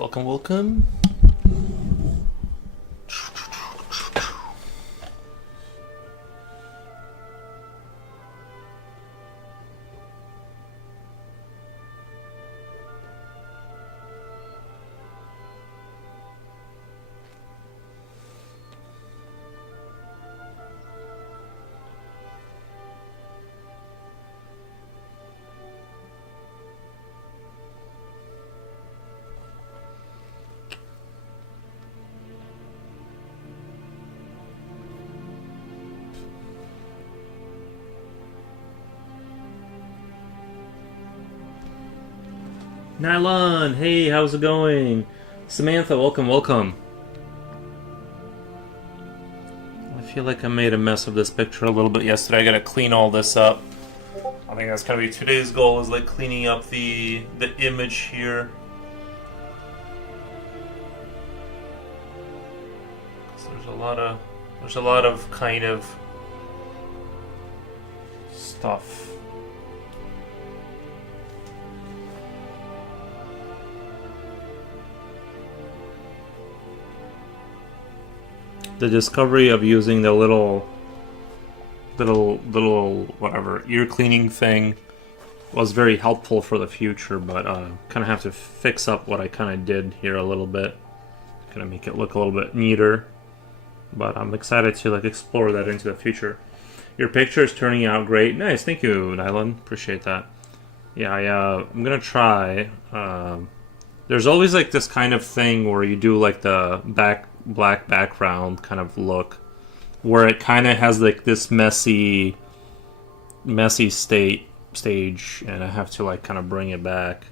Welcome, welcome. Nylon, hey, how's it going? Samantha, welcome, welcome. I feel like I made a mess of this picture a little bit yesterday. I gotta clean all this up. I think that's gonna be today's goal, is like cleaning up the image here. There's a lot of kind of stuff. The discovery of using the little whatever ear cleaning thing was very helpful for the future, but kind of have to fix up what I kind of did here a little bit, kind of make it look a little bit neater. But I'm excited to like explore that into the future. Your picture is turning out great. Nice, thank you, Nylon. Appreciate that. Yeah, I'm gonna try. There's always like this kind of thing where you do like the black background kind of look, where it kind of has like this messy stage, and I have to like kind of bring it back.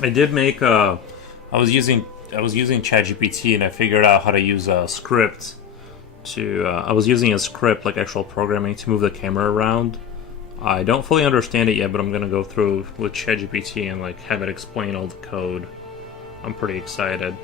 I did make a. I was using ChatGPT, and I figured out how to use a script to. I was using a script, like actual programming, to move the camera around. I don't fully understand it yet, but I'm gonna go through with ChatGPT and like have it explain all the code. I'm pretty excited.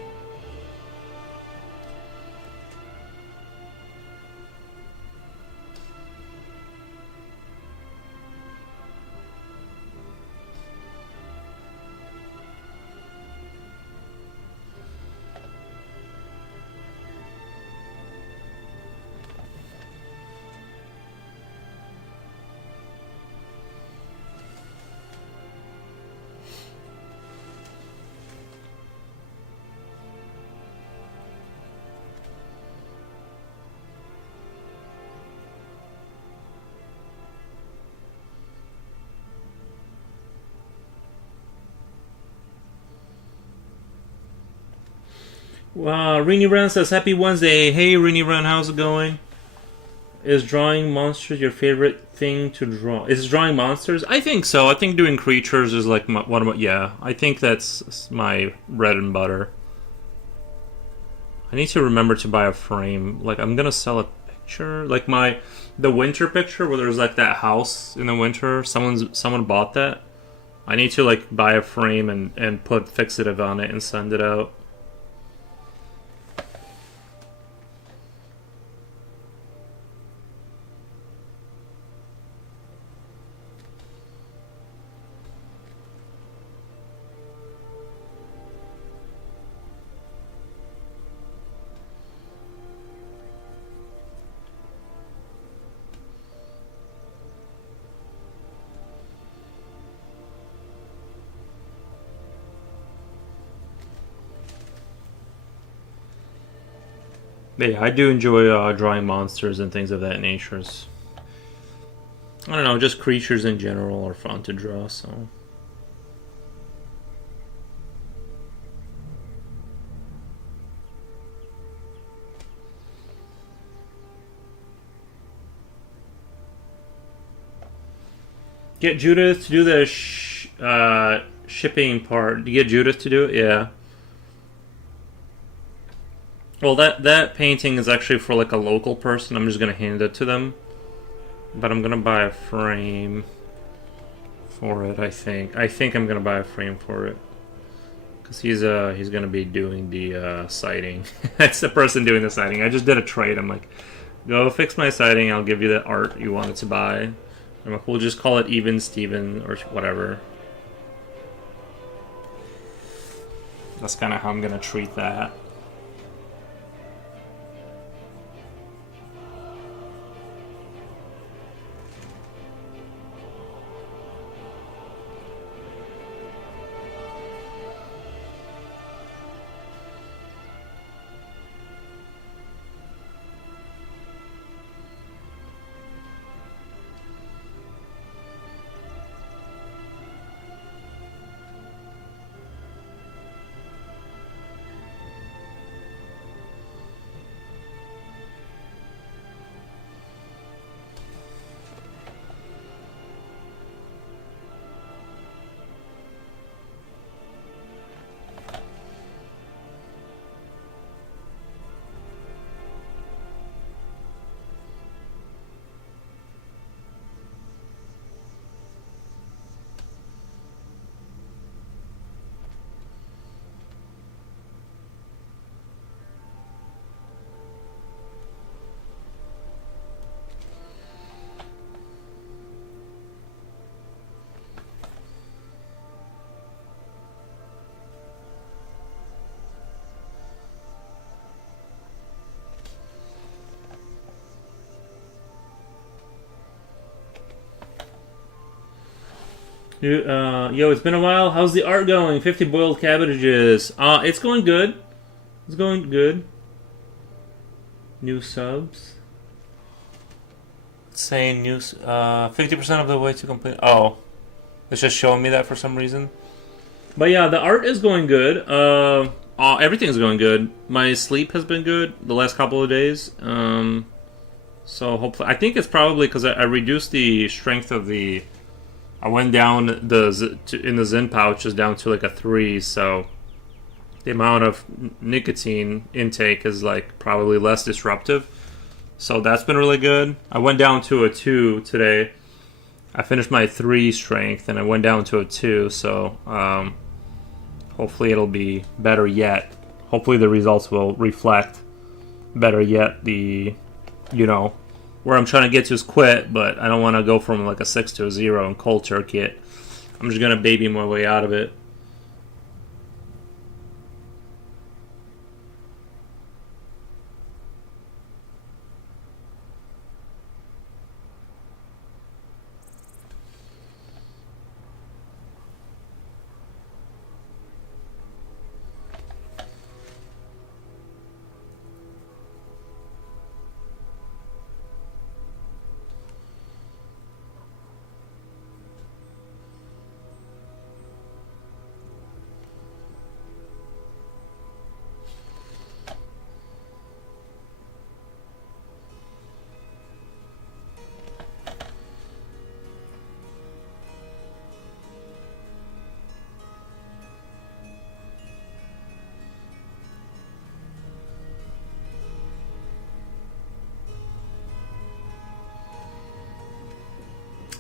Rini Ren says, Happy Wednesday. Hey, Rini Ren, how's it going? Is drawing monsters your favorite thing to draw? Is drawing monsters? I think so. I think doing creatures is like one of my... Yeah, I think that's my bread and butter. I need to remember to buy a frame. Like, I'm gonna sell a picture. Like the winter picture where there's like that house in the winter. Someone bought that. I need to like buy a frame and put fixative on it and send it out. Yeah, I do enjoy drawing monsters and things of that nature. I don't know, just creatures in general are fun to draw, so. Get Judith to do the shipping part. Do you get Judith to do it? Yeah. Well, that painting is actually for like a local person. I'm just gonna hand it to them, but I'm gonna buy a frame for it. I think I'm gonna buy a frame for it because he's gonna be doing the sighting. That's the person doing the sighting. I just did a trade. I'm like, go fix my sighting. I'll give you the art you wanted to buy. I'm like, we'll just call it Even Steven or whatever. That's kind of how I'm gonna treat that. Yo, it's been a while. How's the art going? 50 boiled cabbages. It's going good. It's going good. New subs. It's saying new. 50% of the way to complete. Oh, it's just showing me that for some reason. But yeah, the art is going good. Everything's going good. My sleep has been good the last couple of days. So hopefully, I think it's probably because I reduced the strength of the. I went down in the Zen pouch is down to like a 3, so the amount of nicotine intake is like probably less disruptive. So that's been really good. I went down to a 2 today. I finished my 3 strength and I went down to a 2, so hopefully it'll be better yet. Hopefully the results will reflect better yet where I'm trying to get to is quit, but I don't want to go from like a 6 to a 0 and cold turkey it. I'm just going to baby my way out of it.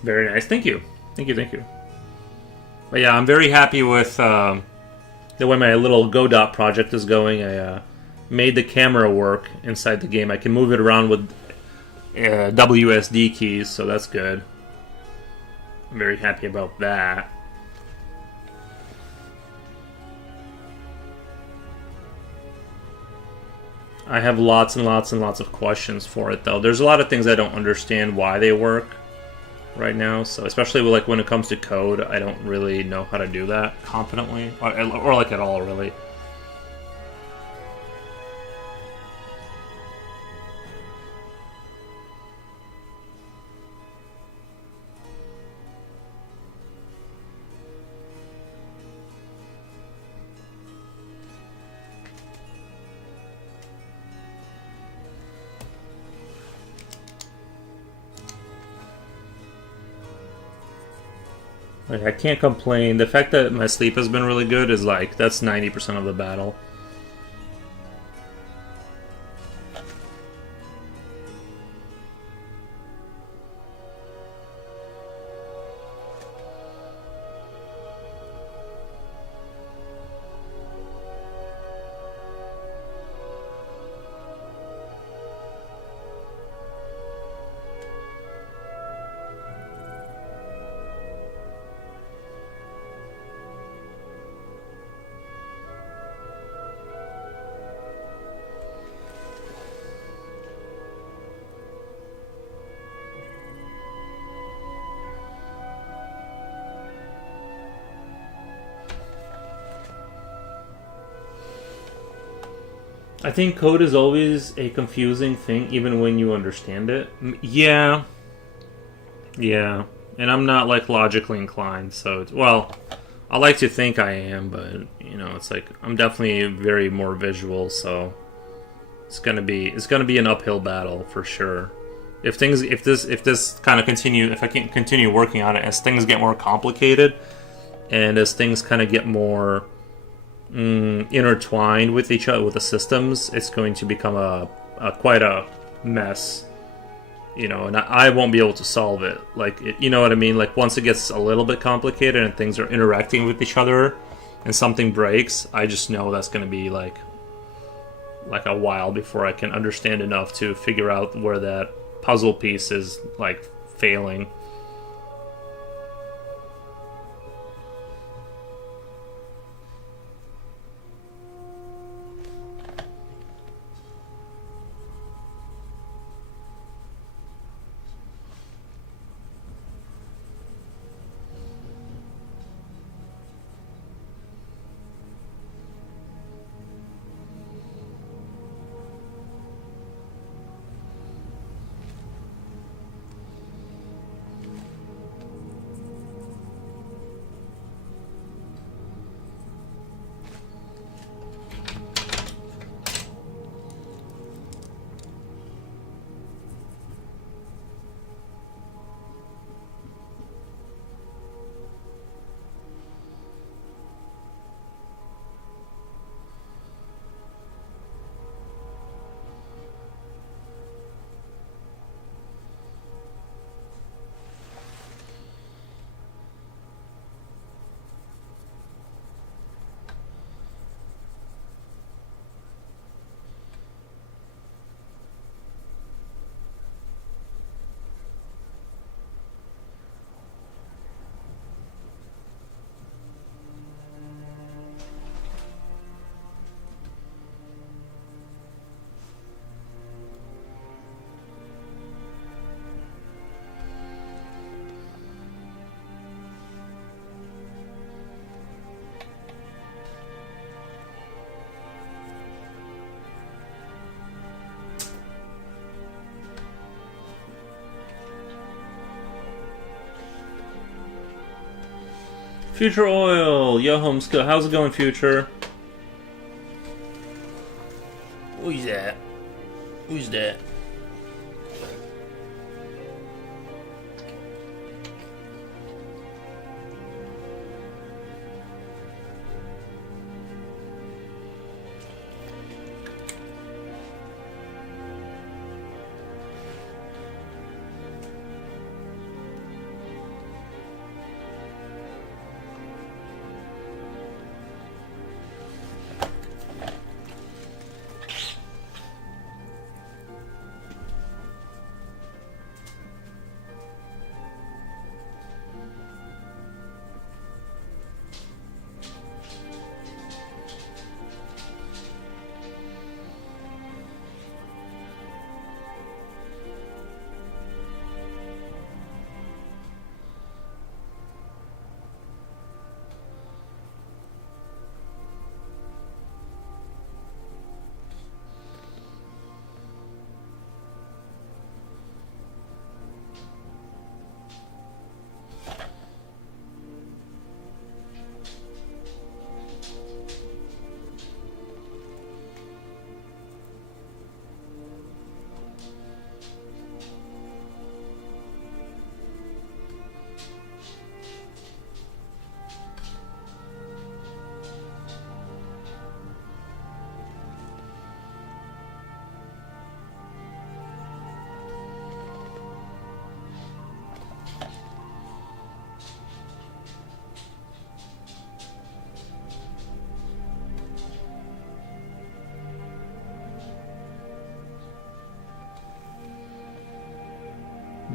Very nice. Thank you. Thank you. But yeah, I'm very happy with the way my little Godot project is going. I made the camera work inside the game. I can move it around with WSD keys, so that's good. I'm very happy about that. I have lots and lots and lots of questions for it, though. There's a lot of things I don't understand why they work right now, so especially like when it comes to code, I don't really know how to do that confidently, or like at all, really. Like, I can't complain. The fact that my sleep has been really good is like, that's 90% of the battle. I think code is always a confusing thing, even when you understand it. Yeah, yeah. And I'm not like logically inclined, so well, I like to think I am, but you know, it's like I'm definitely very more visual, so it's gonna be an uphill battle for sure. If this kind of continue, if I can continue working on it as things get more complicated and as things kind of get more intertwined with each other with the systems, it's going to become a quite a mess, you know, and I won't be able to solve it. Like, you know what I mean? Like, once it gets a little bit complicated and things are interacting with each other, and something breaks, I just know that's going to be like a while before I can understand enough to figure out where that puzzle piece is like failing. Future Oil, yo, homeschool. How's it going, Future? Who's that? Who's that?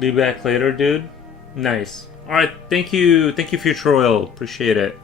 Be back later, dude. Nice. All right, thank you, Future Oil. Appreciate it.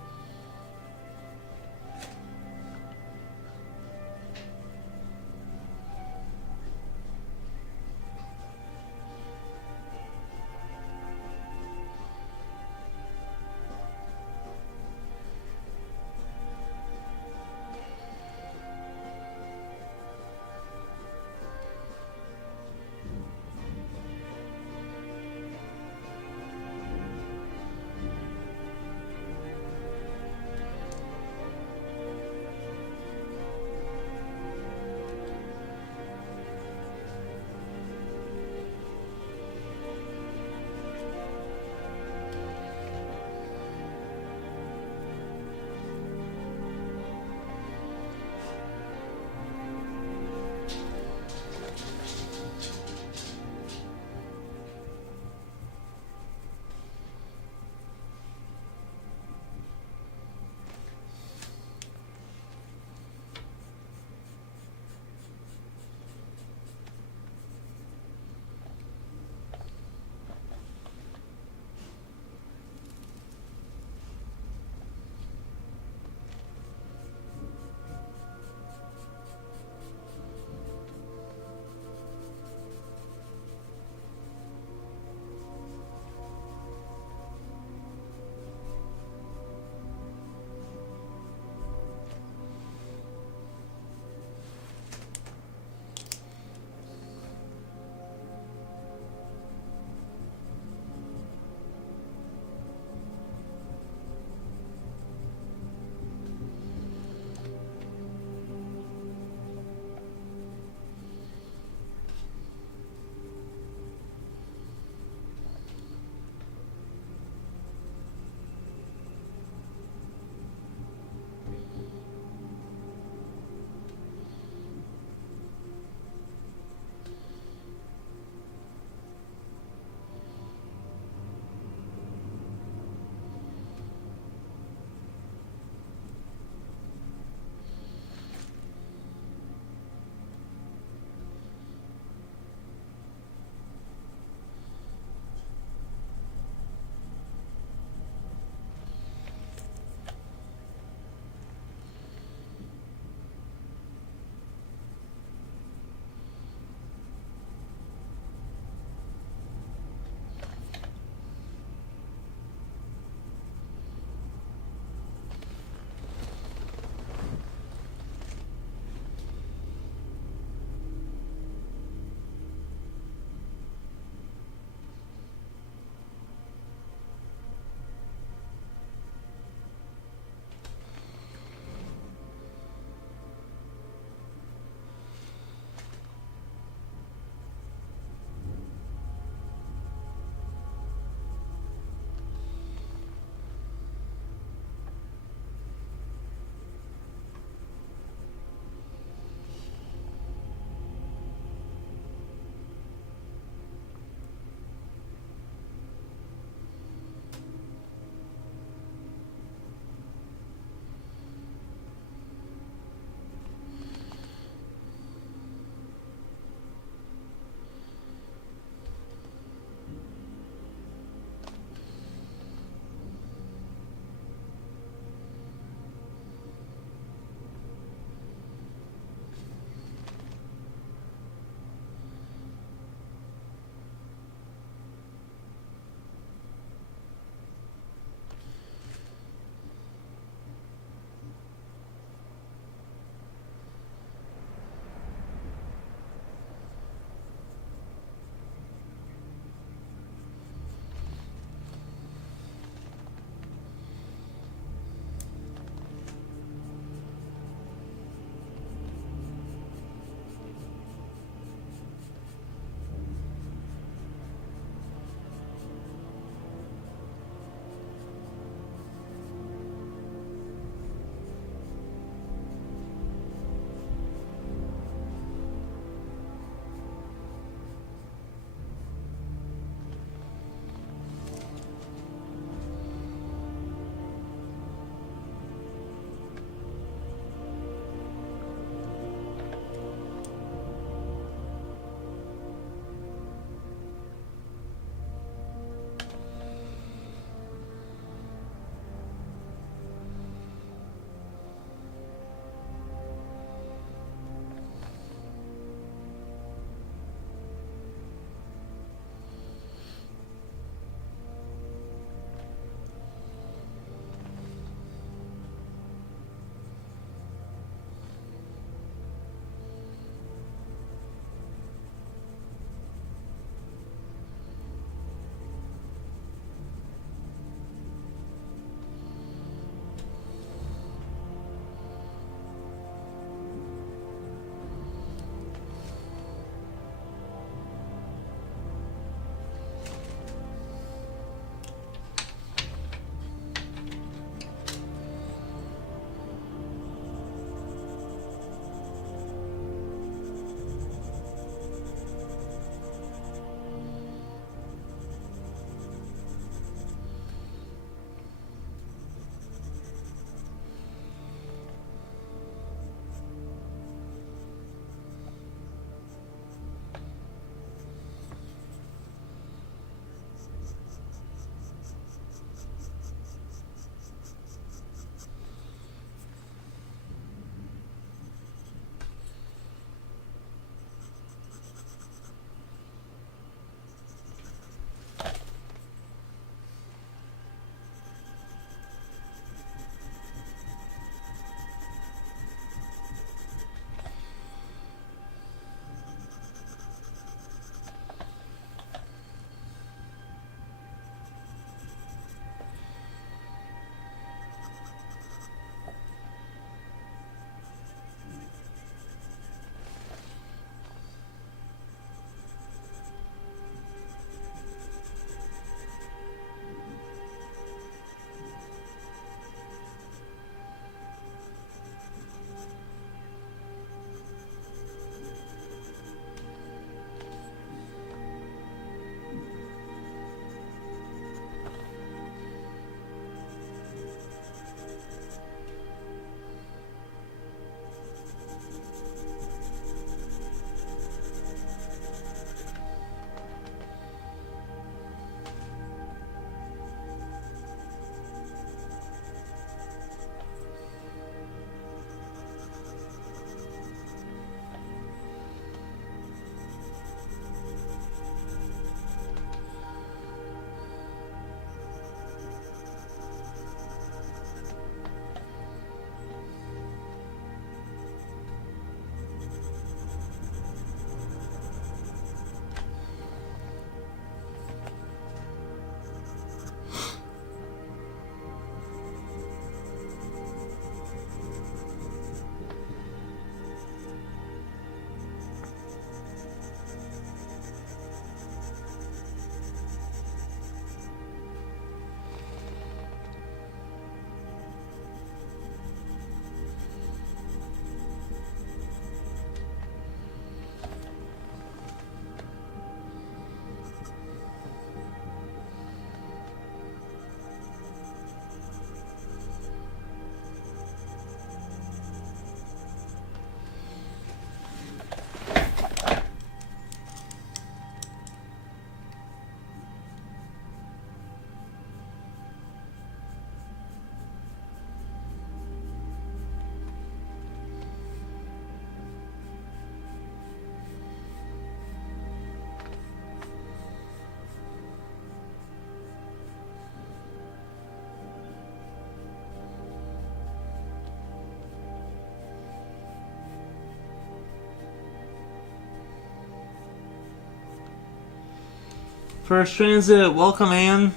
First Transit, welcome, Ann.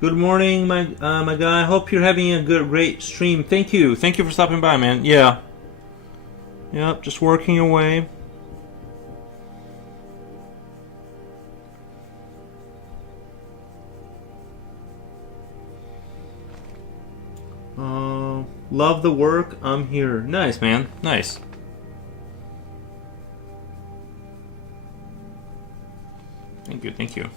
Good morning, my guy. Hope you're having a great stream. Thank you for stopping by, man. Yeah. Yep, just working away. Love the work. I'm here. Nice, man. Nice. Thank you.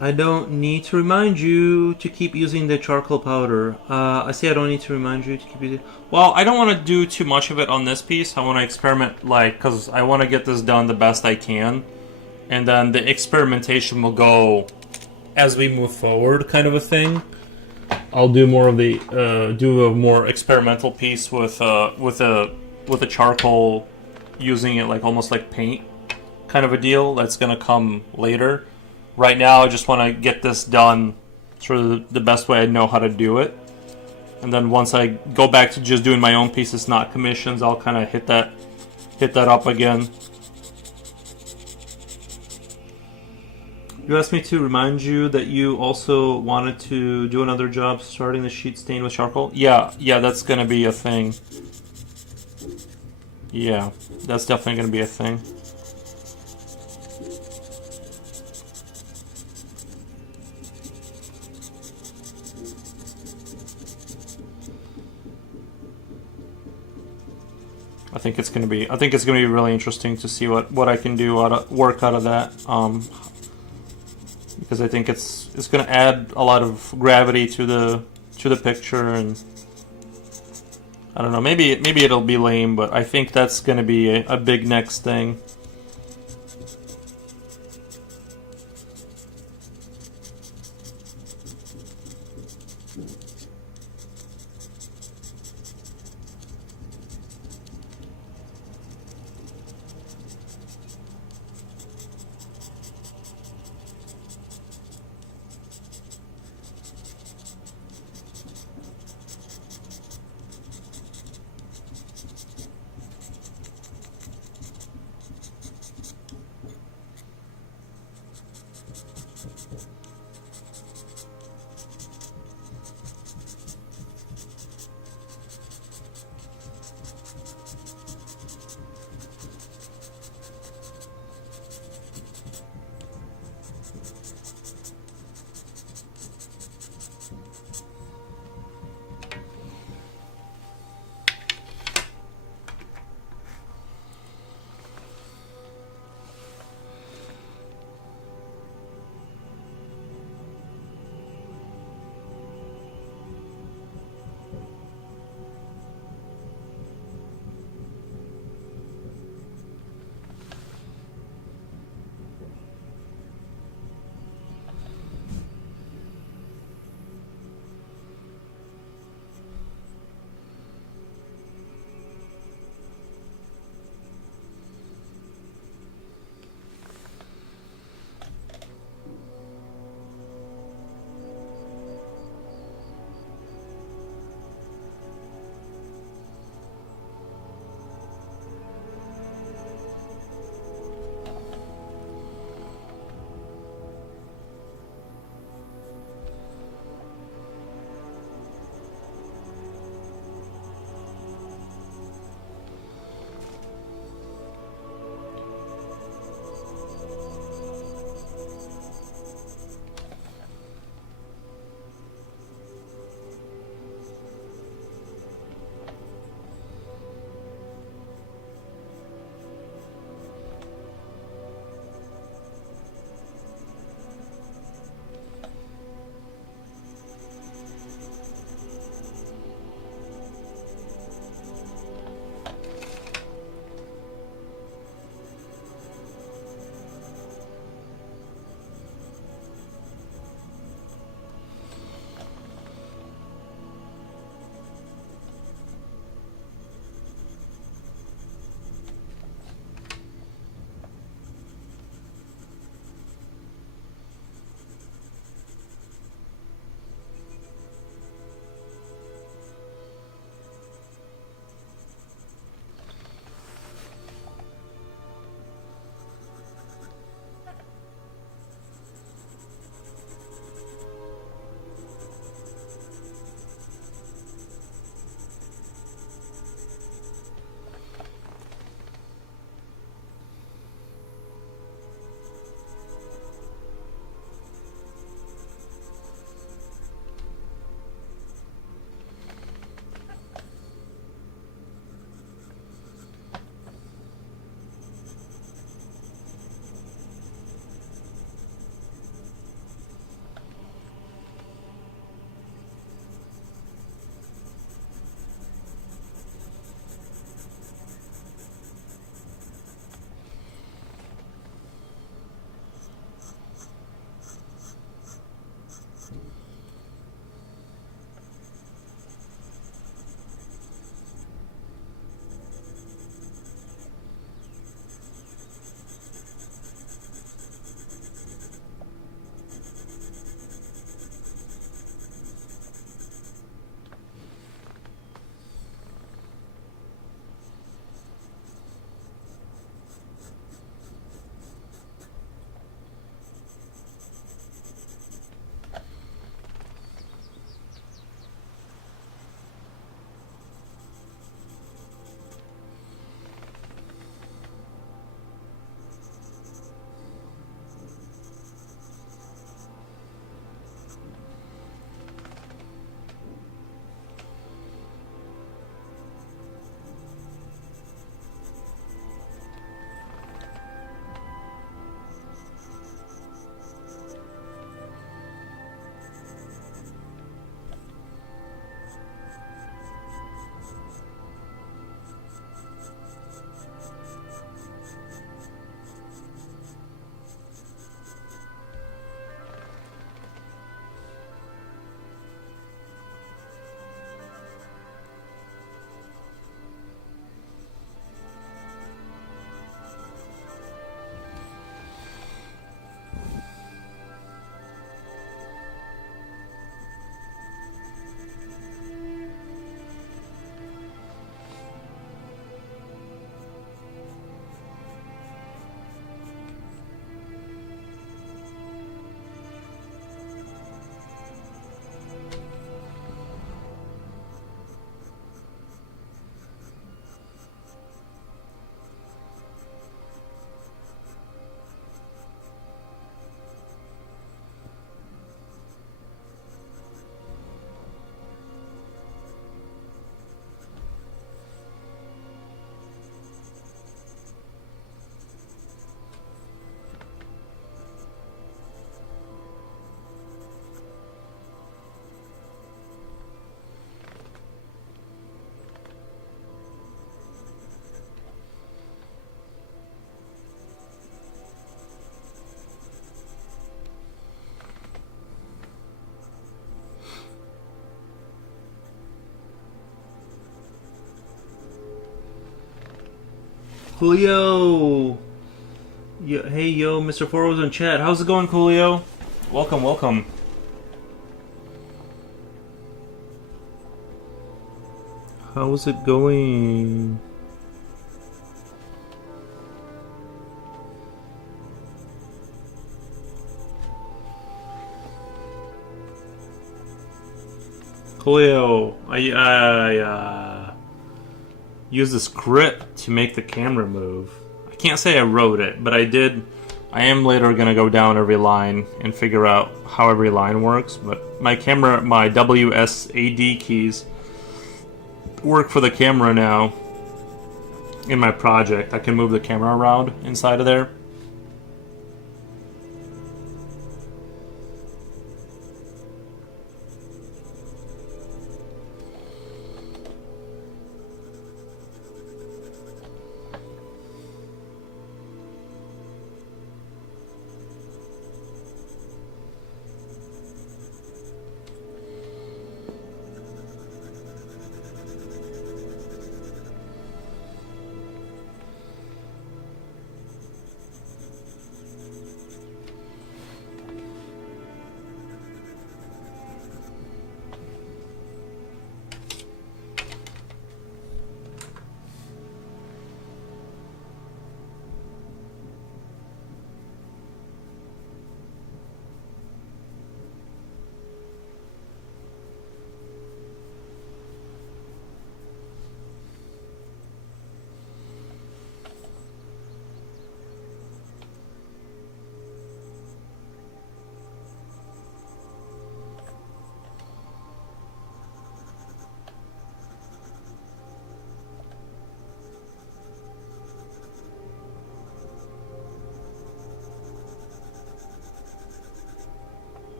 I don't need to remind you to keep using the charcoal powder. I say I don't need to remind you to keep using. Well, I don't want to do too much of it on this piece. I want to experiment, because I want to get this done the best I can, and then the experimentation will go as we move forward, kind of a thing. I'll do more of the do a more experimental piece with a charcoal, using it almost like paint, kind of a deal. That's gonna come later. Right now, I just want to get this done sort of the best way I know how to do it. And then once I go back to just doing my own pieces, not commissions, I'll kind of hit that up again. You asked me to remind you that you also wanted to do another job starting the sheet stain with charcoal. Yeah, that's going to be a thing. Yeah, that's definitely going to be a thing. I think it's gonna be really interesting to see what I can do work out of that, because I think it's gonna add a lot of gravity to the picture, and I don't know, maybe it'll be lame, but I think that's gonna be a big next thing. Coolio! Hey, yo, Mr. Foro's in chat. How's it going, Coolio? Welcome, welcome. How's it going? Coolio, I used a script to make the camera move. I can't say I wrote it, but I did. I am later going to go down every line and figure out how every line works, but my camera, my WSAD keys work for the camera now in my project. I can move the camera around inside of there.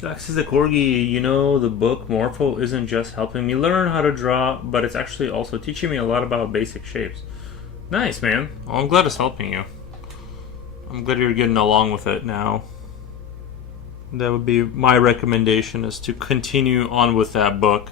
Dax is a corgi. You know, the book Morpho isn't just helping me learn how to draw, but it's actually also teaching me a lot about basic shapes. Nice, man. Well, I'm glad it's helping you. I'm glad you're getting along with it now. That would be my recommendation, is to continue on with that book.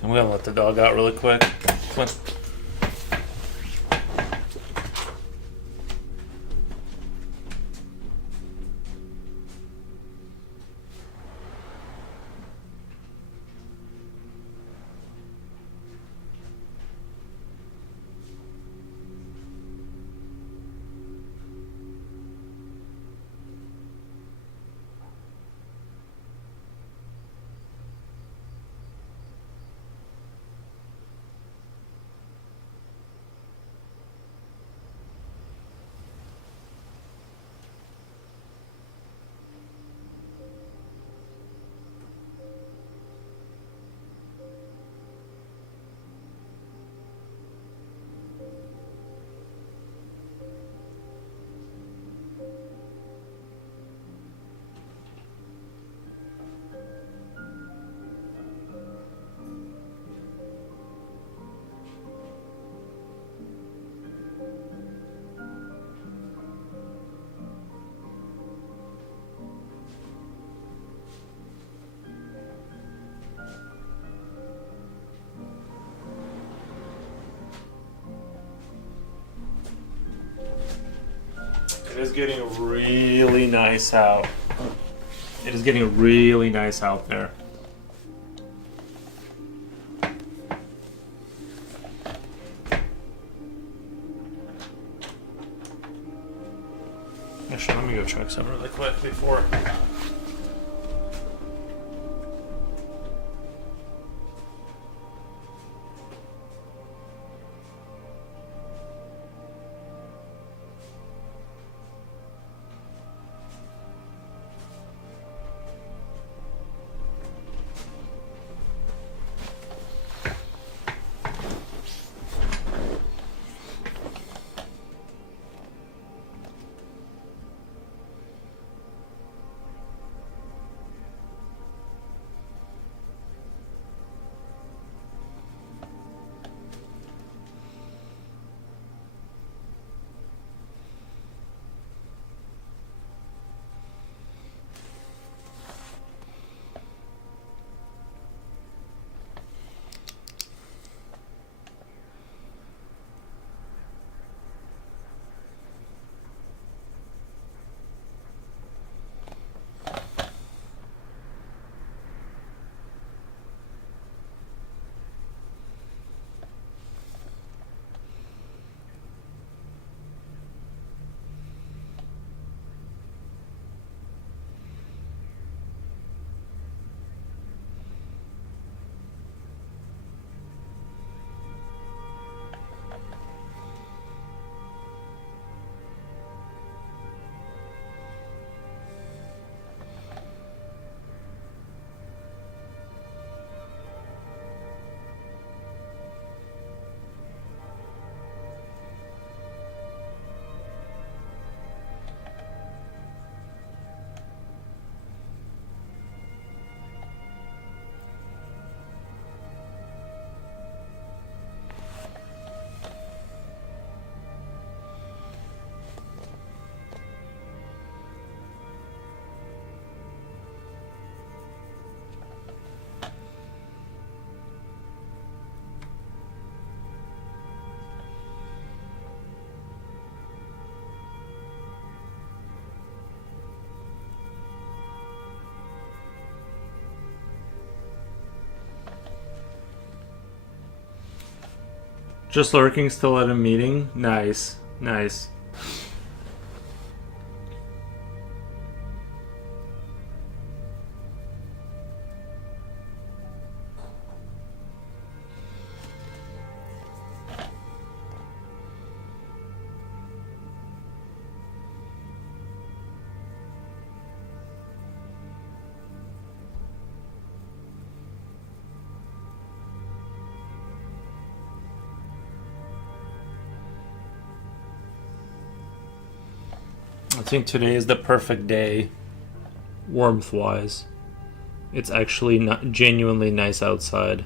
I'm gonna let the dog out really quick. Come on. It is getting really nice out. It is getting really nice out there. Actually, let me go check something really quick before. Just lurking, still at a meeting. Nice, nice. I think today is the perfect day, warmth-wise. It's actually not genuinely nice outside.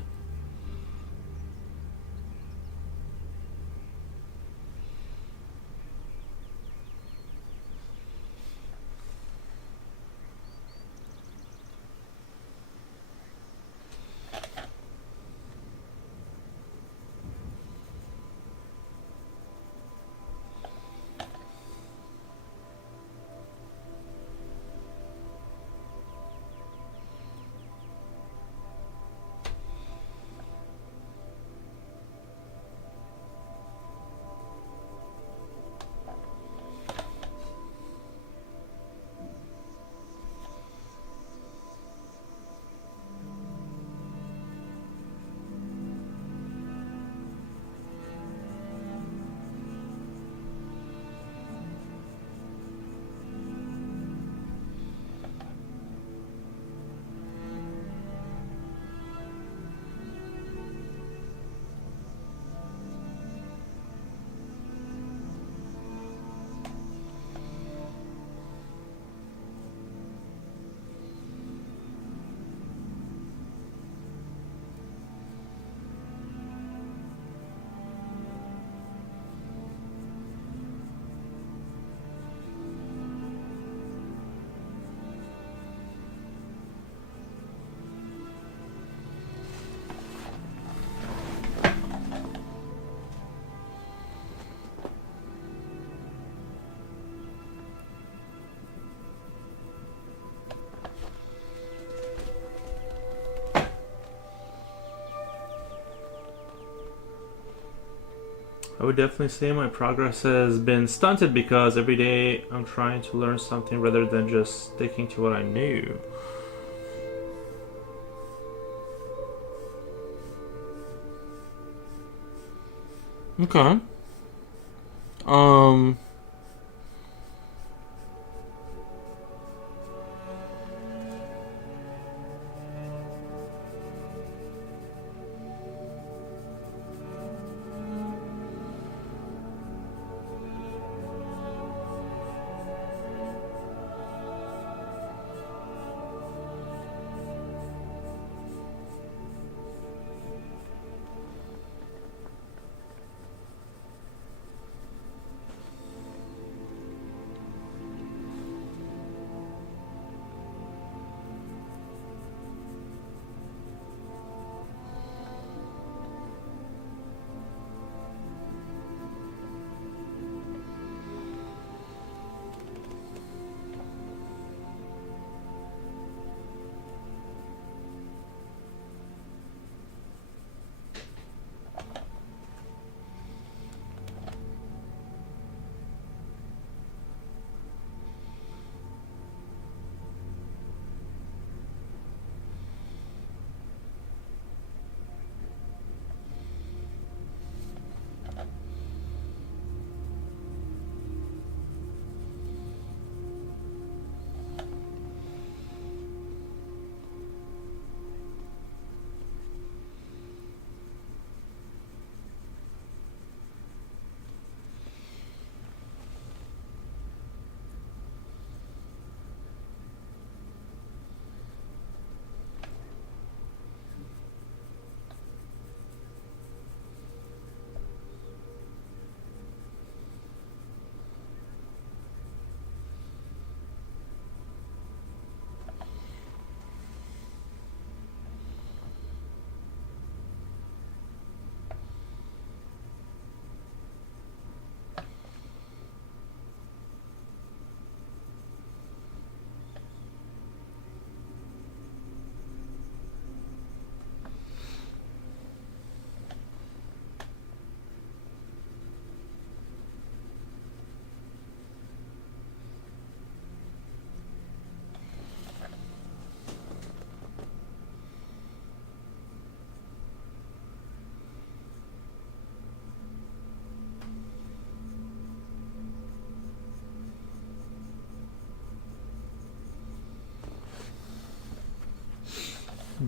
I would definitely say my progress has been stunted because every day I'm trying to learn something rather than just sticking to what I knew. Okay. Um.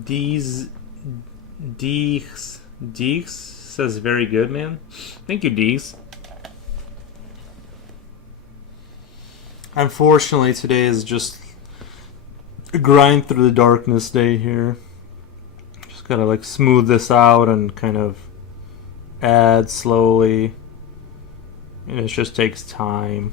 Dees Deeks says very good, man. Thank you, Deeks. Unfortunately, today is just a grind through the darkness day here. Just gotta like smooth this out and kind of add slowly. And it just takes time.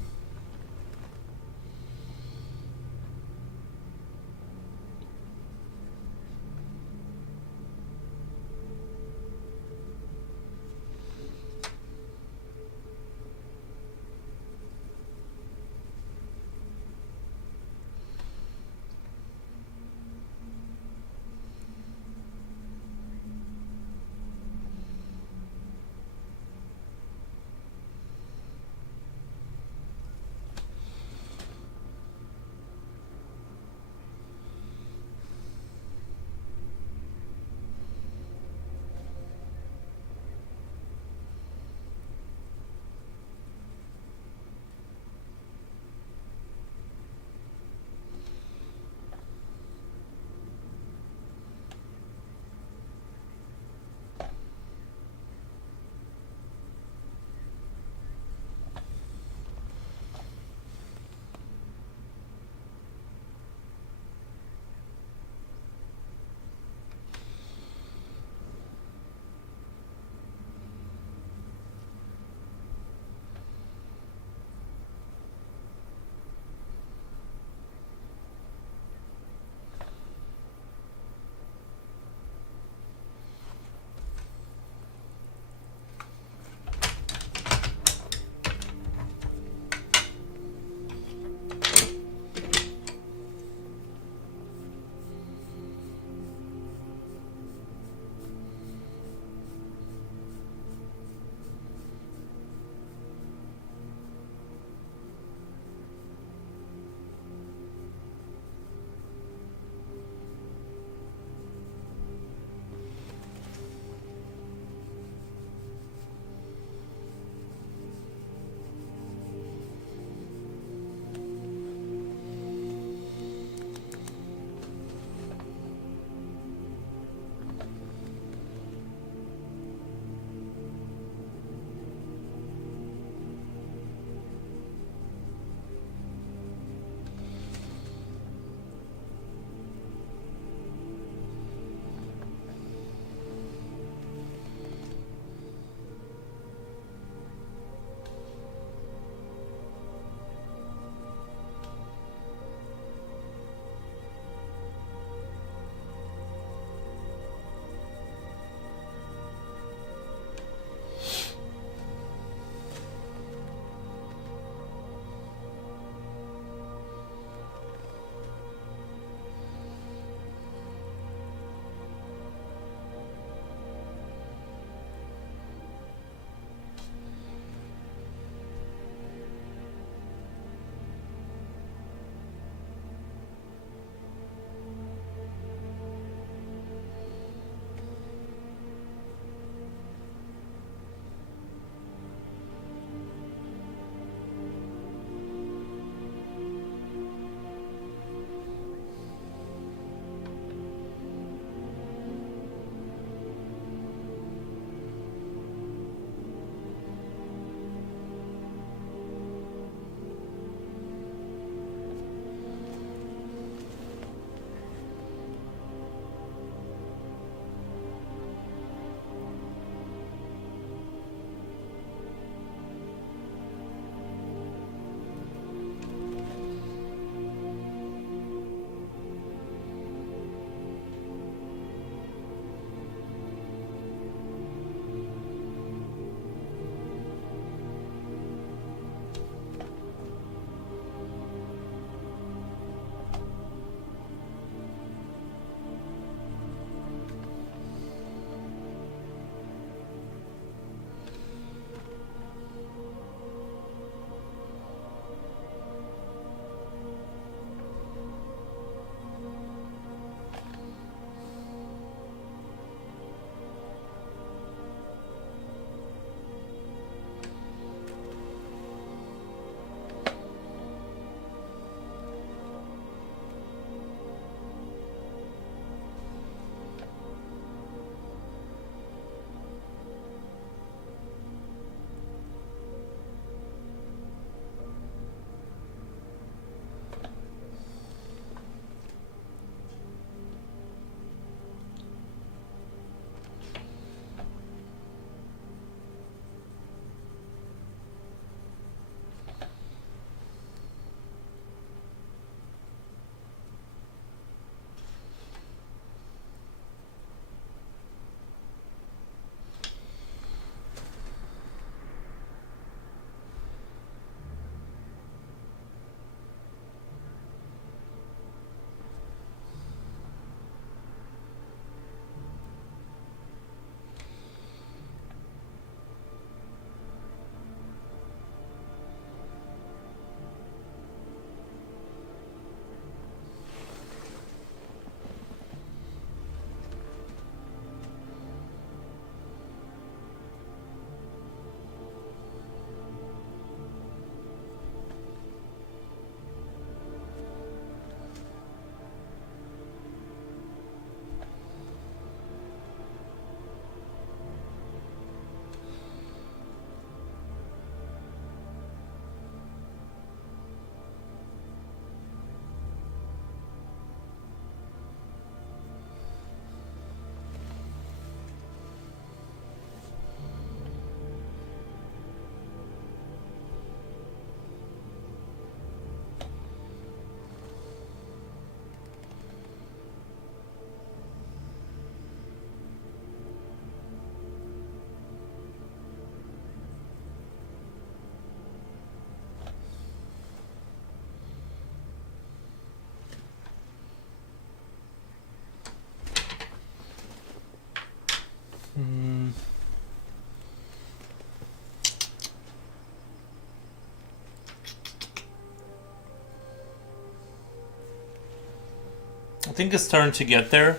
I think it's starting to get there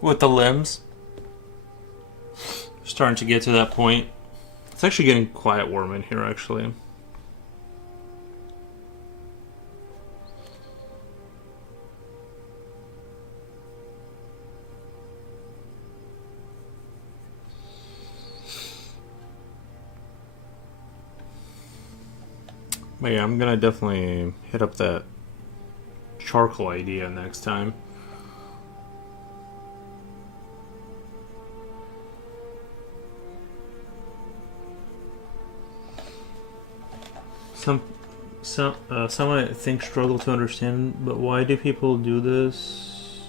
with the limbs. Starting to get to that point. It's actually getting quite warm in here, actually. But yeah, I'm gonna definitely hit up that charcoal idea next time. Some I think struggle to understand, but why do people do this?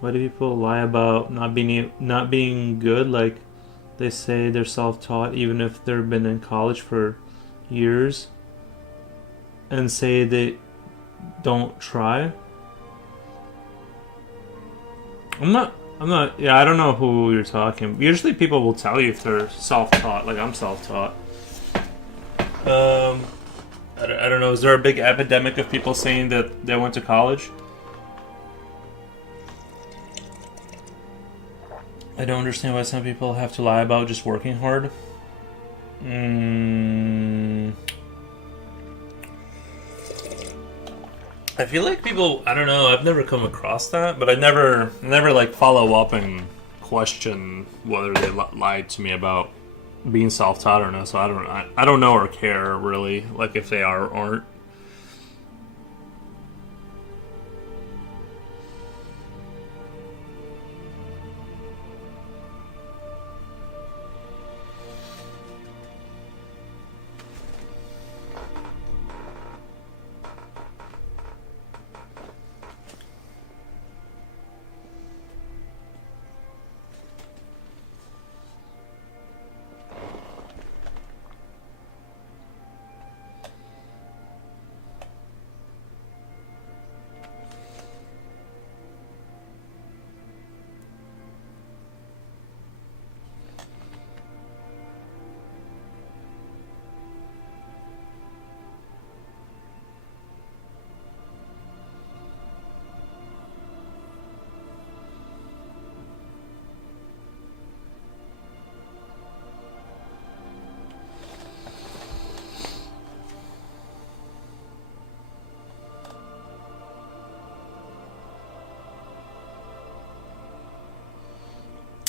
Why do people lie about not being good? Like they say they're self-taught, even if they've been in college for years, and say they don't try. I'm not. Yeah, I don't know who you're talking. Usually, people will tell you if they're self-taught. Like I'm self-taught. I don't know. Is there a big epidemic of people saying that they went to college? I don't understand why some people have to lie about just working hard. I feel like people. I don't know. I've never come across that, but I never like follow up and question whether they lied to me about being self-taught or not. So I don't know or care really, like if they are or aren't.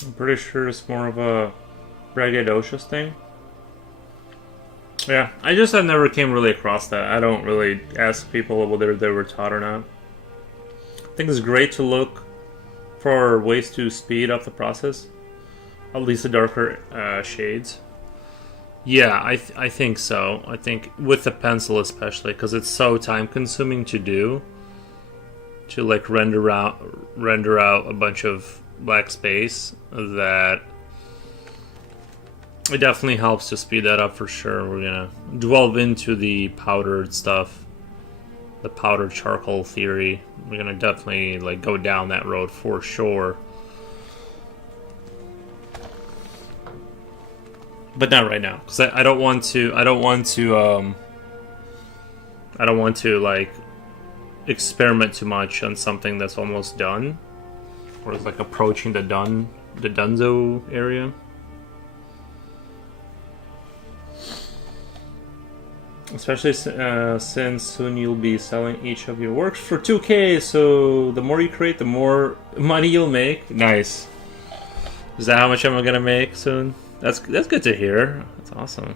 I'm pretty sure it's more of a braggadocious thing. Yeah, I never came really across that. I don't really ask people whether they were taught or not. I think it's great to look for ways to speed up the process, at least the darker shades. Yeah, I think so. I think with the pencil especially, because it's so time consuming to do, to like render out a bunch of black space, that it definitely helps to speed that up for sure. We're gonna delve into the powdered stuff, the powdered charcoal theory. We're gonna definitely like go down that road for sure. But not right now, because I don't want to. I don't want to like experiment too much on something that's almost done, or is like approaching the Dunzo area. Especially since soon you'll be selling each of your works for 2K, so the more you create, the more money you'll make. Nice. Is that how much I'm gonna make soon? That's good to hear. That's awesome.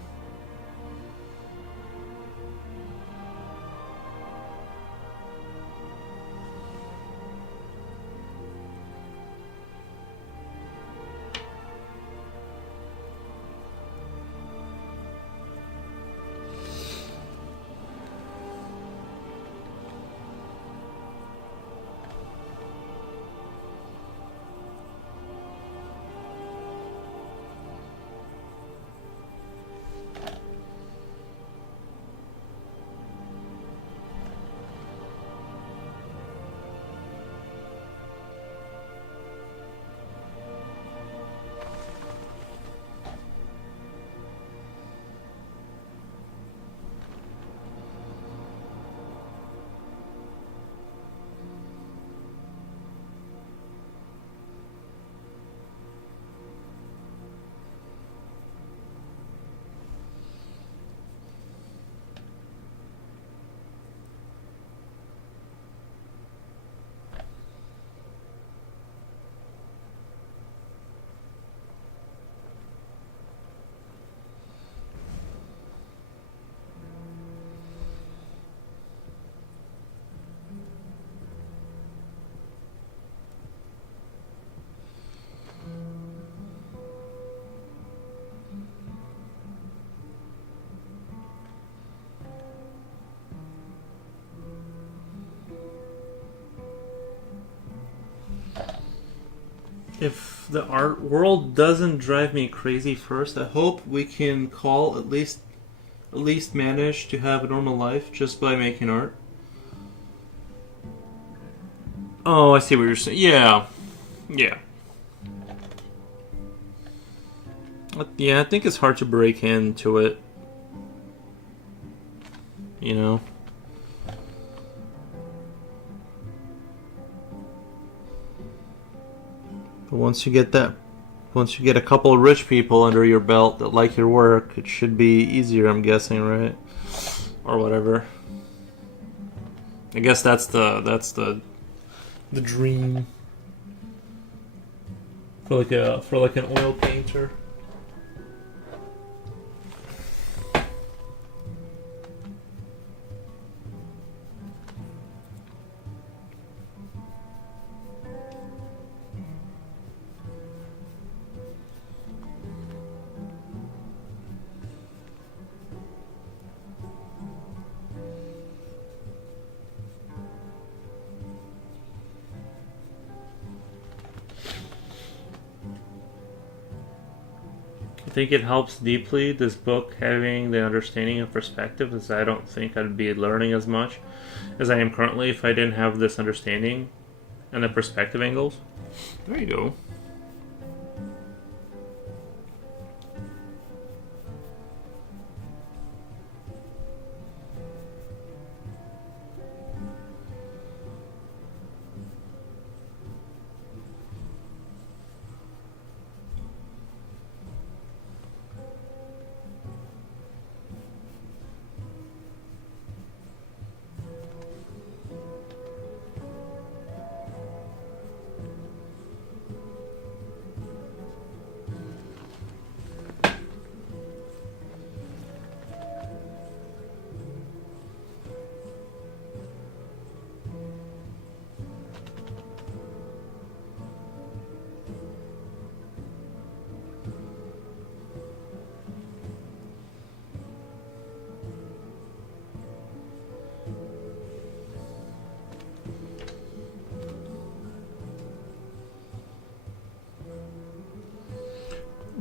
if the art world doesn't drive me crazy first, I hope we can call at least manage to have a normal life just by making art. Oh, I see what you're saying. Yeah. Yeah. Yeah, I think it's hard to break into it. You know? But once you get a couple of rich people under your belt that like your work, it should be easier, I'm guessing, right? Or whatever. I guess that's the dream for like an oil painter. I think it helps deeply, this book, having the understanding of perspective, as I don't think I'd be learning as much as I am currently if I didn't have this understanding and the perspective angles. There you go.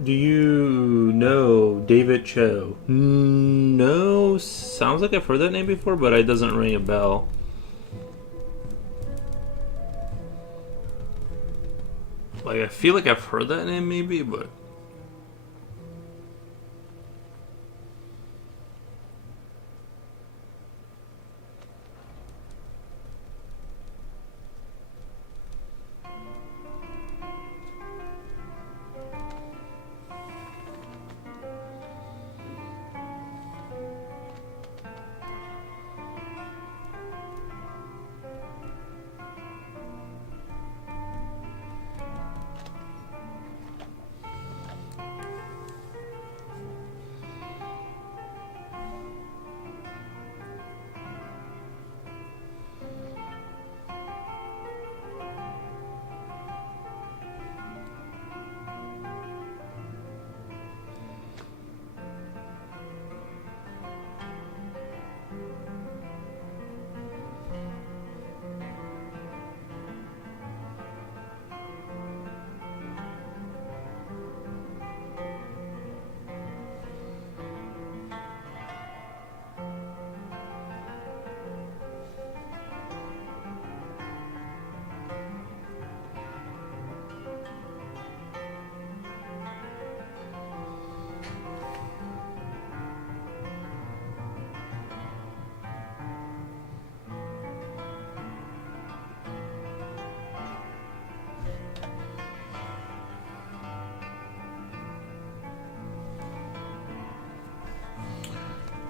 Do you know David Cho? No, sounds like I've heard that name before, but it doesn't ring a bell. Like, I feel like I've heard that name maybe, but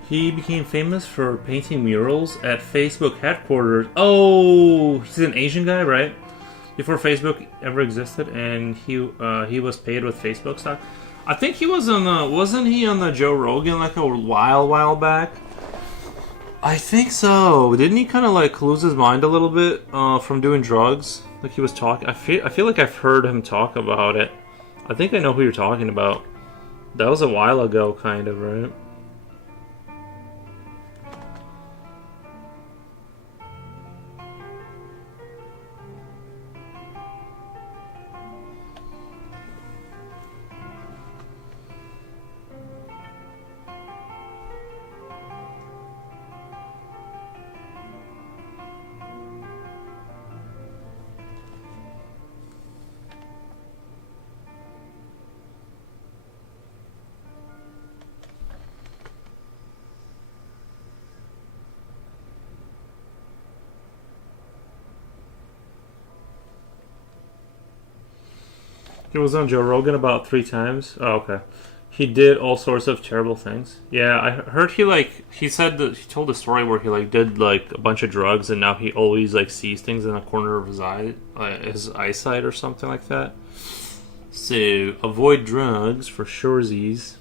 he became famous for painting murals at Facebook headquarters. Oh, he's an Asian guy, right? Before Facebook ever existed, and he was paid with Facebook stock. I think he was on the wasn't he on the Joe Rogan like a while back? I think so. Didn't he kind of like lose his mind a little bit from doing drugs? Like he was talking. I feel like I've heard him talk about it. I think I know who you're talking about. That was a while ago, kind of, right? He was on Joe Rogan about 3 times. Oh, okay. He did all sorts of terrible things. Yeah, I heard he said that he told a story where he did a bunch of drugs and now he always sees things in the corner of his eye, his eyesight or something like that. So avoid drugs for surezies.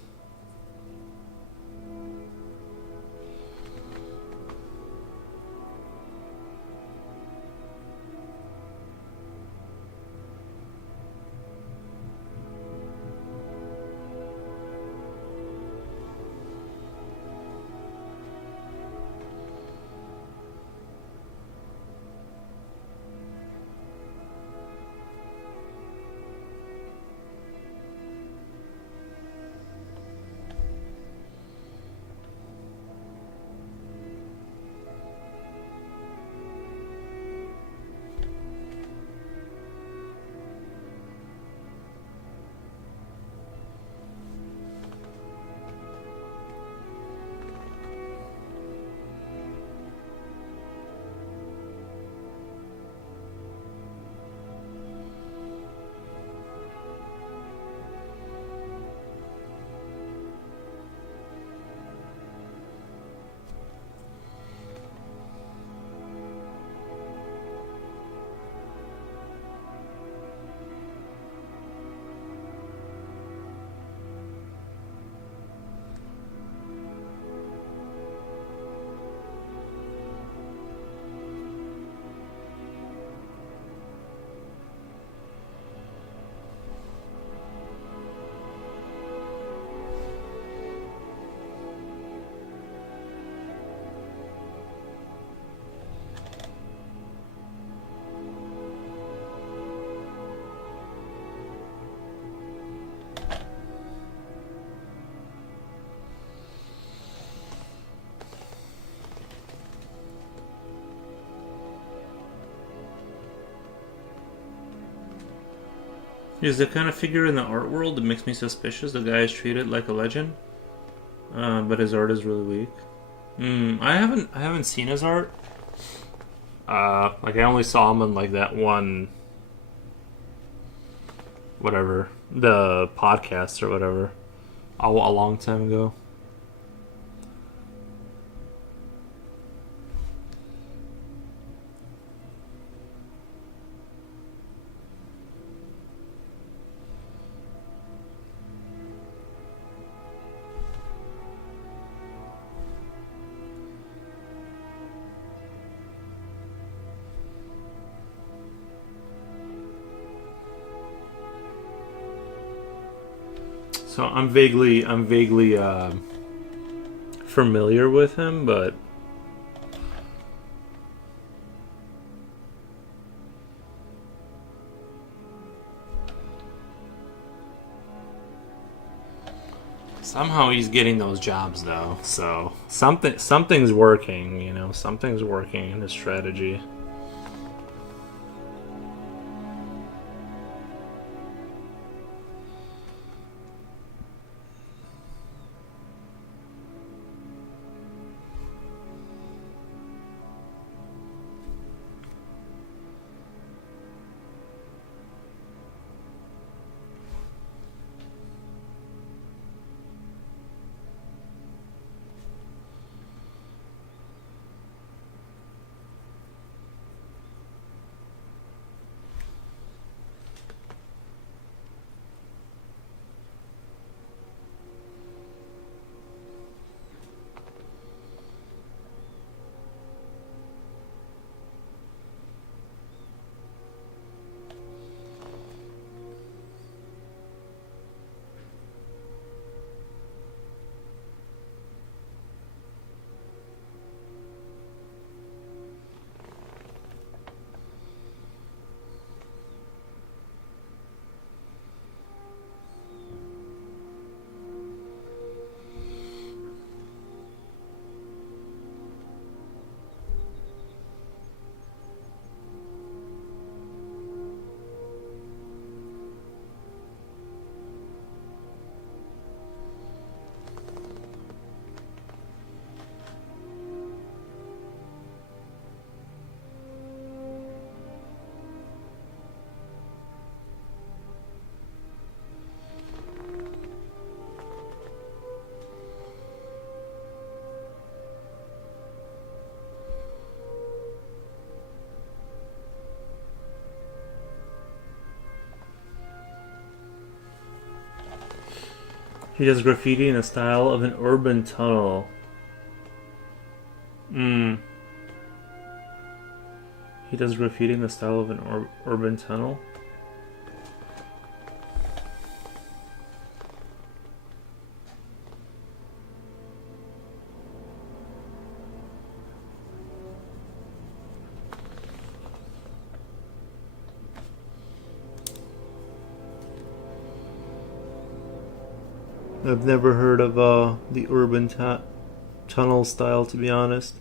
He's the kind of figure in the art world that makes me suspicious. The guy is treated like a legend, but his art is really weak. I haven't seen his art. I only saw him in that one, whatever, the podcast or whatever, a long time ago. So I'm vaguely familiar with him, but somehow he's getting those jobs though. So something's working, something's working in his strategy. He does graffiti in the style of an urban tunnel. He does graffiti in the style of an urban tunnel? I've never heard of the urban tunnel style, to be honest.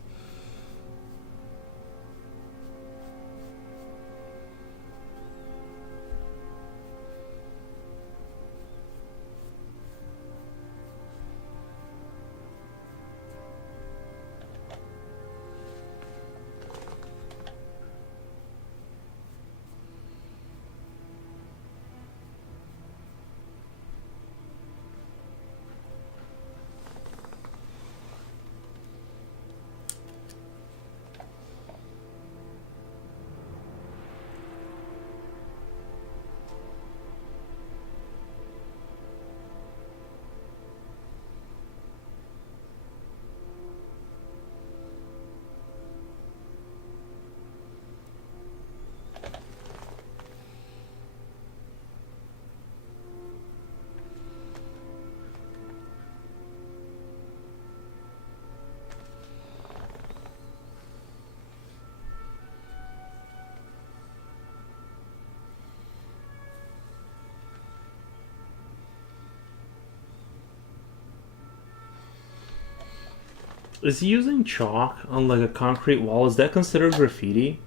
Is he using chalk on like a concrete wall? Is that considered graffiti?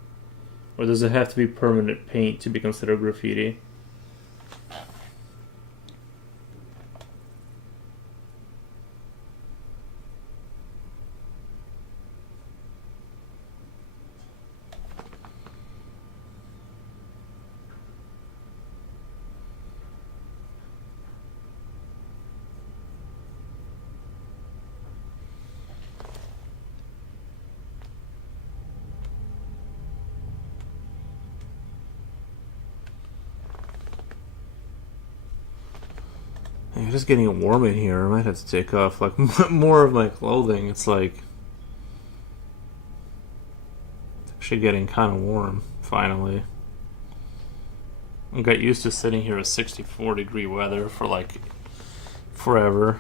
Or does it have to be permanent paint to be considered graffiti? It's just getting warm in here. I might have to take off like more of my clothing. It's like it's actually getting kind of warm finally. I got used to sitting here at 64-degree weather for like forever.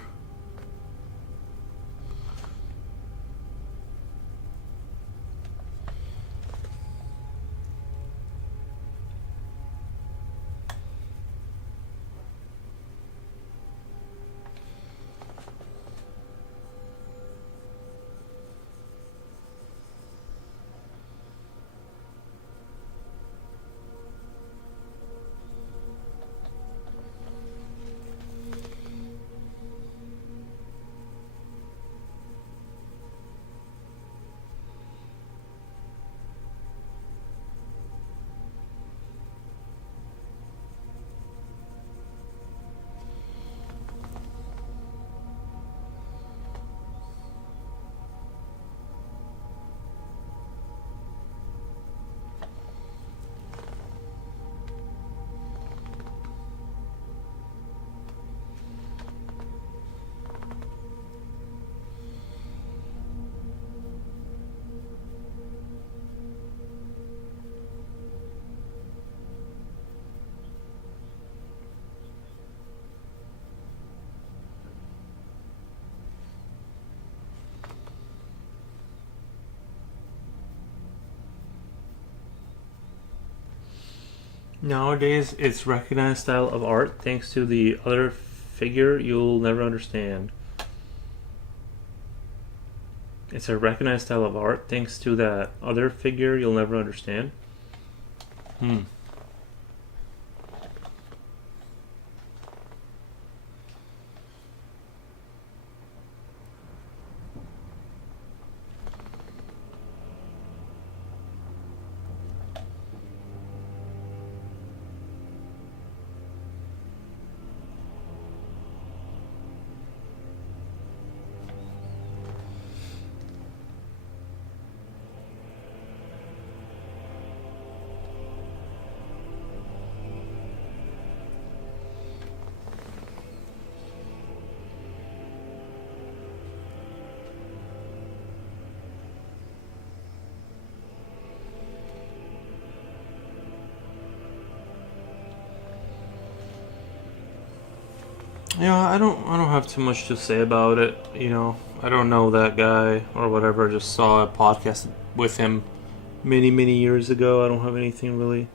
Nowadays, it's recognized style of art thanks to the other figure you'll never understand. It's a recognized style of art thanks to that other figure you'll never understand. Yeah, I don't have too much to say about it. I don't know that guy or whatever. I just saw a podcast with him many years ago. I don't have anything really.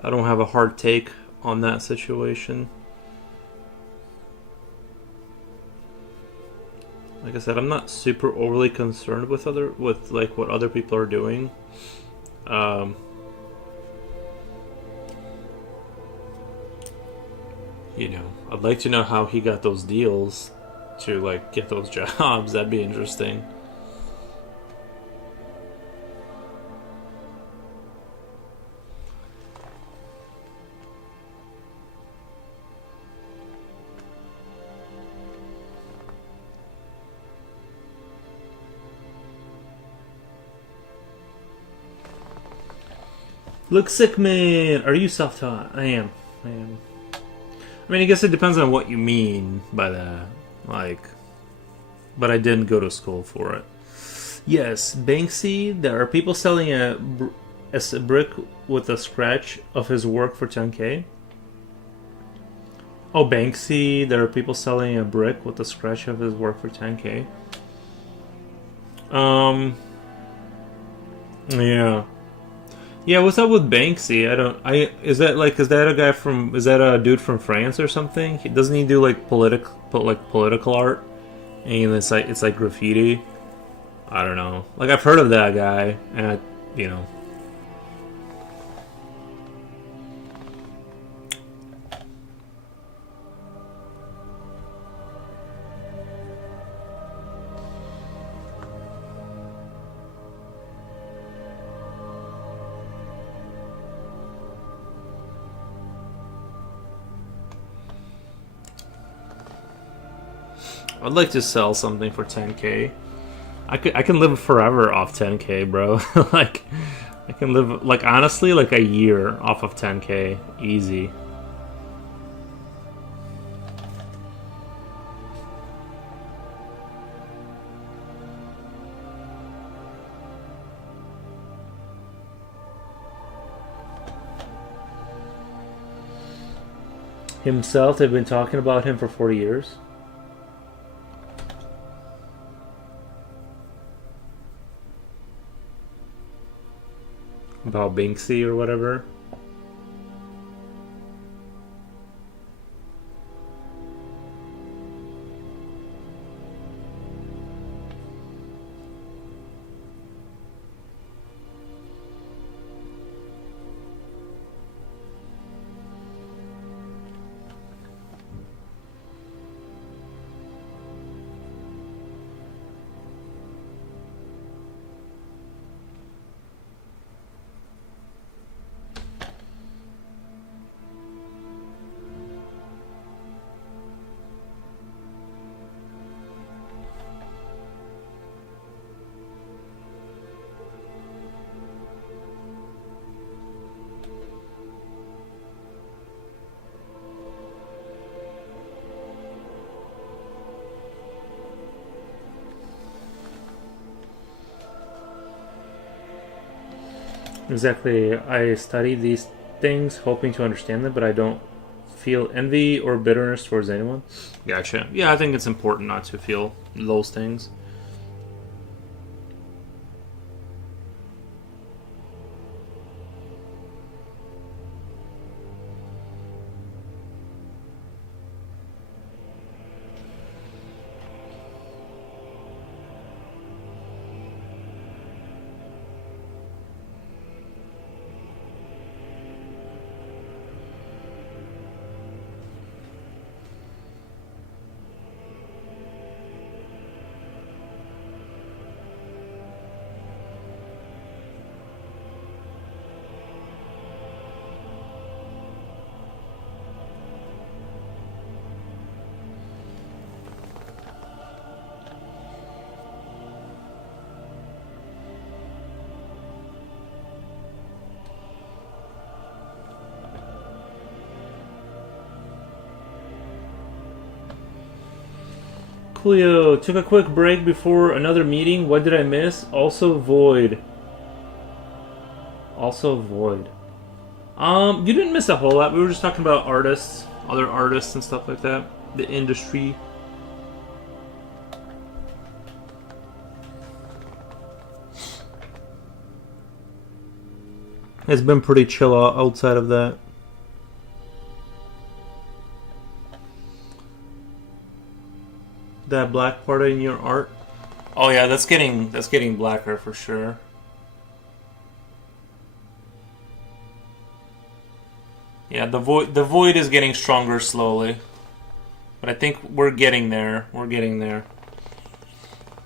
I don't have a hard take on that situation. Like I said, I'm not super overly concerned with like what other people are doing. Um, I'd like to know how he got those deals to like get those jobs. That'd be interesting. Look sick, man. Are you self-taught? I am. I am. I mean, I guess it depends on what you mean by that. Like, but I didn't go to school for it. Yes, Banksy. There are people selling a brick with a scratch of his work for 10K. Oh, Banksy. There are people selling a brick with a scratch of his work for 10K. Yeah. Yeah, what's up with Banksy? Is that a guy from is that a dude from France or something? Doesn't he do like political art? And it's like graffiti. I don't know. Like I've heard of that guy, and you know. I'd like to sell something for 10K. I can live forever off 10K, bro. Like I can live like honestly like a year off of 10K easy. Himself, they've been talking about him for 40 years. About Banksy or whatever. Exactly. I study these things hoping to understand them, but I don't feel envy or bitterness towards anyone. Gotcha. Yeah, I think it's important not to feel those things. Coolio, took a quick break before another meeting. What did I miss? Also Void. Also Void. You didn't miss a whole lot. We were just talking about artists other artists and stuff like that. The industry. It's been pretty chill outside of that. That black part in your art. Oh yeah, that's getting blacker for sure. Yeah, the void is getting stronger slowly. But I think we're getting there. We're getting there.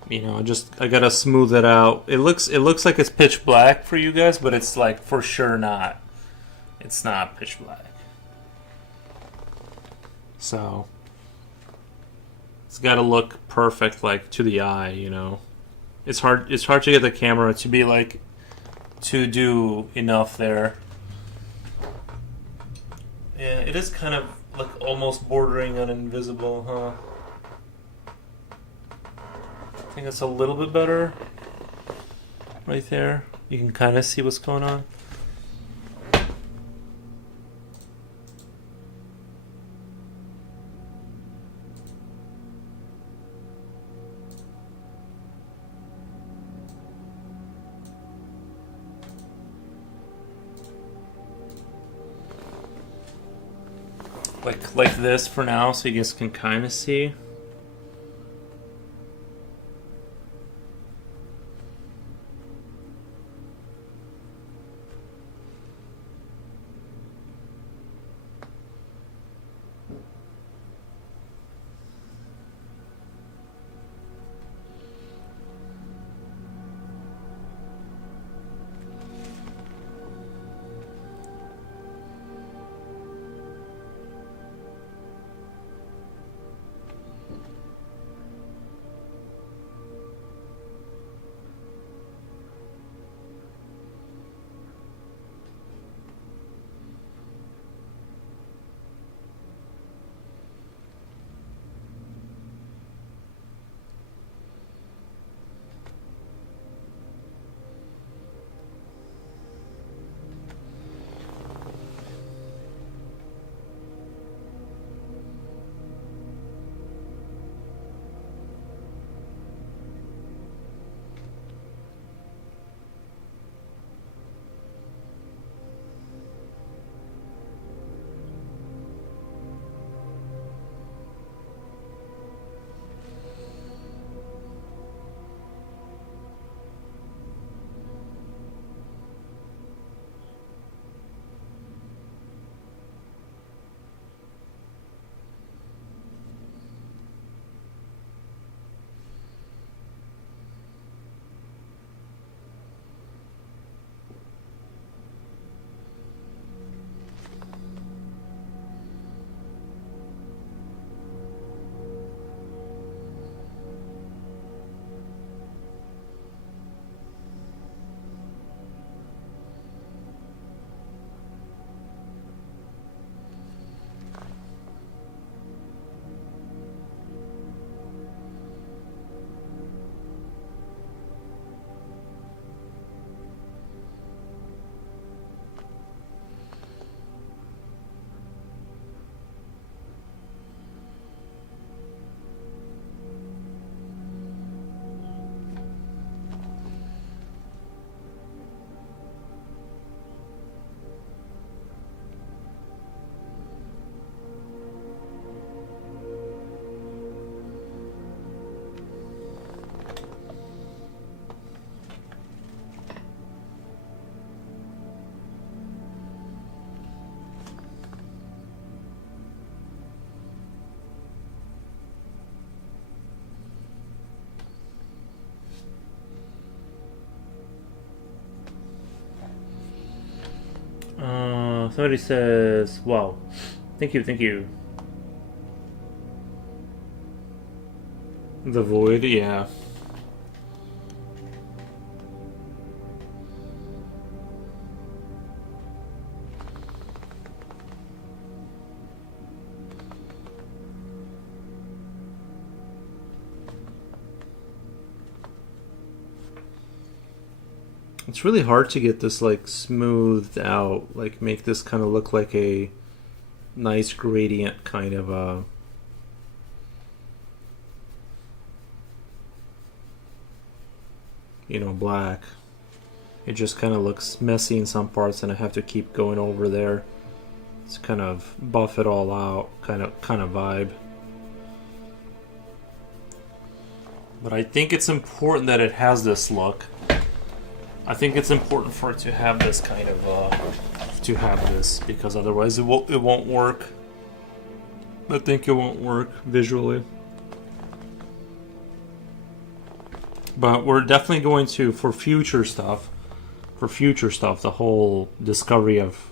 You know, I gotta smooth it out. It looks like it's pitch black for you guys, but it's like for sure not. It's not pitch black. So it's gotta look perfect, like to the eye. You know, it's hard to get the camera to be like to do enough there. Yeah, it is kind of like almost bordering on invisible, huh? I think it's a little bit better right there. You can kind of see what's going on. Like this for now, so you guys can kind of see. Somebody says, wow. Thank you, thank you. The void, yeah. It's really hard to get this like smoothed out, like make this kind of look like a nice gradient kind of black. It just kind of looks messy in some parts, and I have to keep going over there. It's kind of buff it all out, kind of vibe. But I think it's important that it has this look. I think it's important for it to have this kind of because otherwise it won't work. I think it won't work visually. But we're definitely going to, for future stuff, the whole discovery of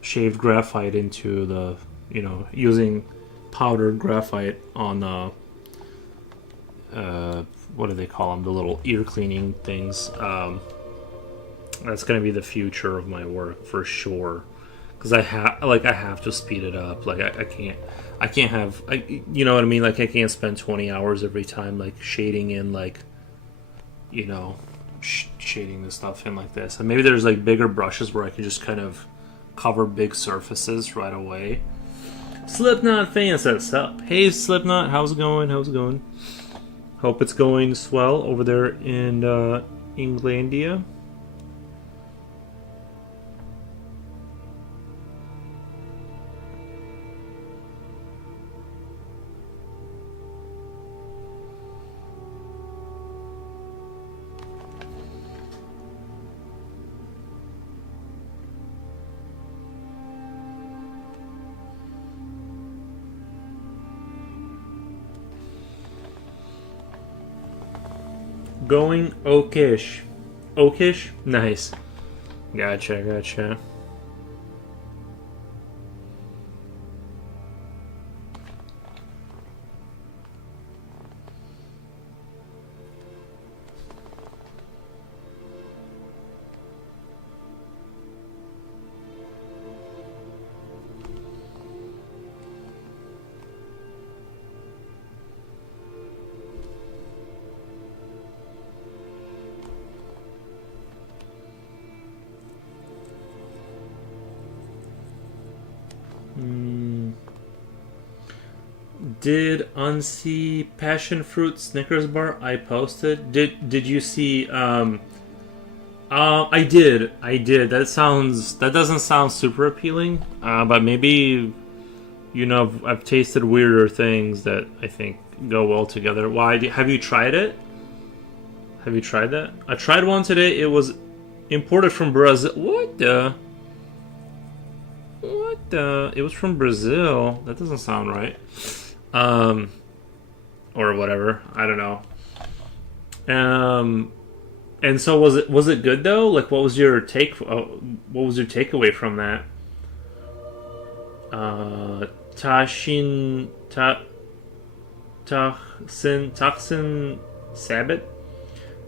shaved graphite into the, using powdered graphite on what do they call them? The little ear cleaning things. That's going to be the future of my work for sure. Because I have to speed it up. Like I can't have, you know what I mean? Like I can't spend 20 hours every time like shading in like, shading the stuff in like this. And maybe there's like bigger brushes where I can just kind of cover big surfaces right away. Slipknot fan says sup. Hey Slipknot, how's it going? Hope it's going swell over there in Englandia. Going oakish. Oakish? Nice. Gotcha. Did unsee passion fruit Snickers bar I posted? Did you see? I did. That doesn't sound super appealing. But maybe I've tasted weirder things that I think go well together. Have you tried it? Have you tried that? I tried one today. It was imported from Brazil. What the? It was from Brazil. That doesn't sound right. Or whatever. I don't know. And so was it good though? Like, what was your takeaway from that? Taksin Sabbat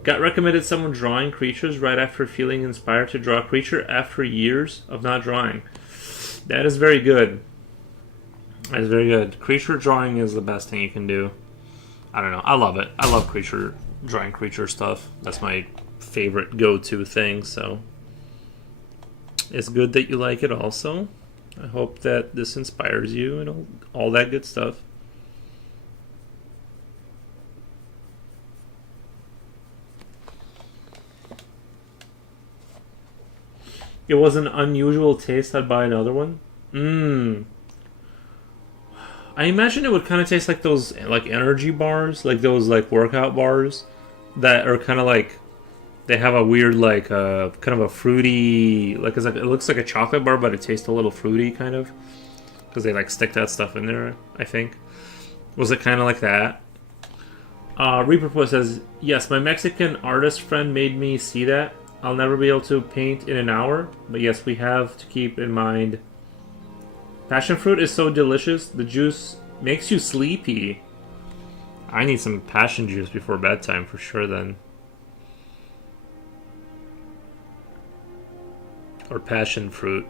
got recommended someone drawing creatures right after feeling inspired to draw a creature after years of not drawing. That is very good. That is very good. Creature drawing is the best thing you can do. I don't know. I love it. I love drawing creature stuff. That's my favorite go-to thing, so it's good that you like it also. I hope that this inspires you and all that good stuff. It was an unusual taste. I'd buy another one. I imagine it would kind of taste like those like energy bars, like those like workout bars that are kind of like they have a weird like kind of a fruity like it looks like a chocolate bar, but it tastes a little fruity kind of because they like stick that stuff in there. I think was it kind of like that. Reaper Boy says yes. My Mexican artist friend made me see that. I'll never be able to paint in an hour, but yes, we have to keep in mind. Passion fruit is so delicious. The juice makes you sleepy. I need some passion juice before bedtime for sure then. Or passion fruit.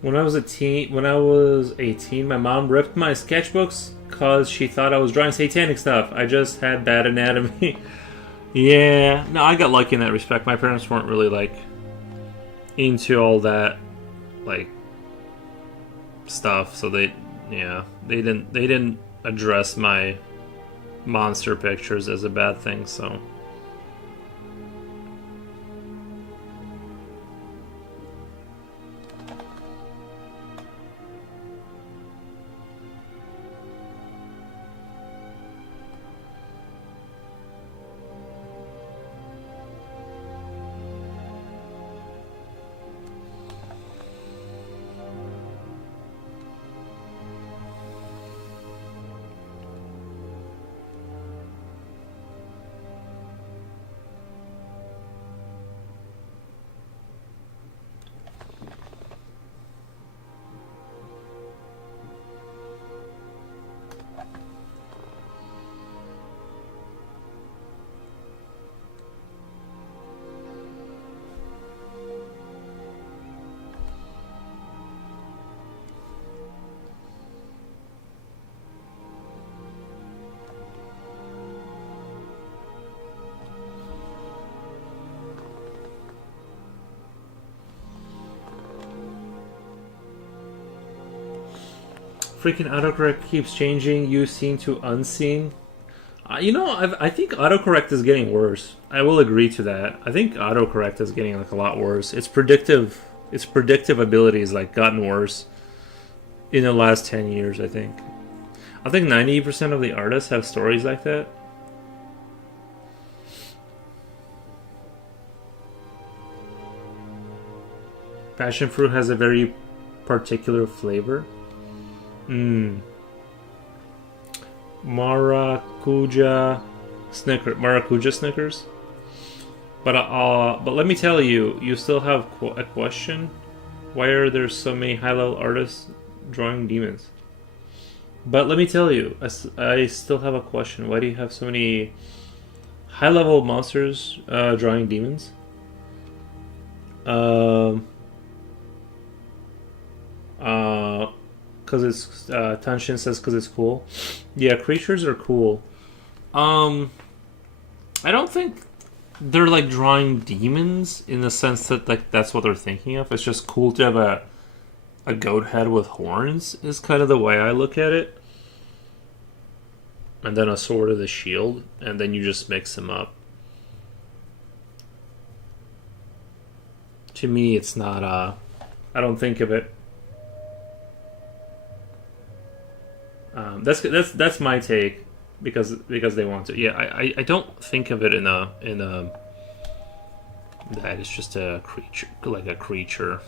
When I was a teen, my mom ripped my sketchbooks because she thought I was drawing satanic stuff. I just had bad anatomy. Yeah, no, I got lucky in that respect. My parents weren't really like into all that like stuff, so they didn't address my monster pictures as a bad thing. So freaking autocorrect keeps changing you seen to unseen. I think autocorrect is getting worse. I will agree to that. I think autocorrect is getting like a lot worse. Its predictive ability has like gotten worse in the last 10 years, I think. I think 90% of the artists have stories like that. Passion fruit has a very particular flavor. Mmm. Maracuja Snickers. But let me tell you, you still have a question. Why are there so many high-level artists drawing demons? But let me tell you, I still have a question. Why do you have so many high-level monsters drawing demons? Because it's Tanshin says because it's cool. Yeah, creatures are cool. I don't think they're like drawing demons in the sense that like that's what they're thinking of. It's just cool to have a goat head with horns is kind of the way I look at it. And then a sword of the shield, and then you just mix them up. To me, it's not. I don't think of it. That's my take because they want to. Yeah, I don't think of it in a that it's just a creature like a creature.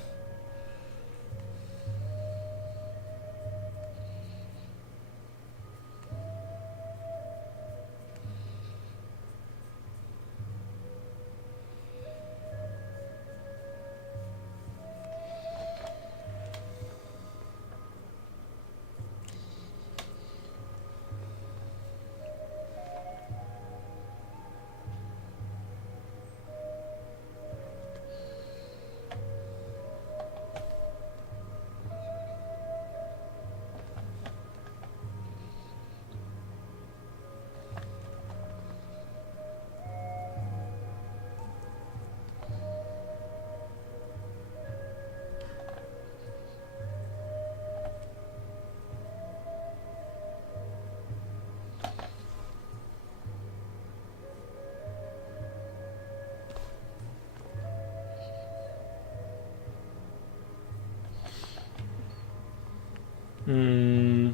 Hmm.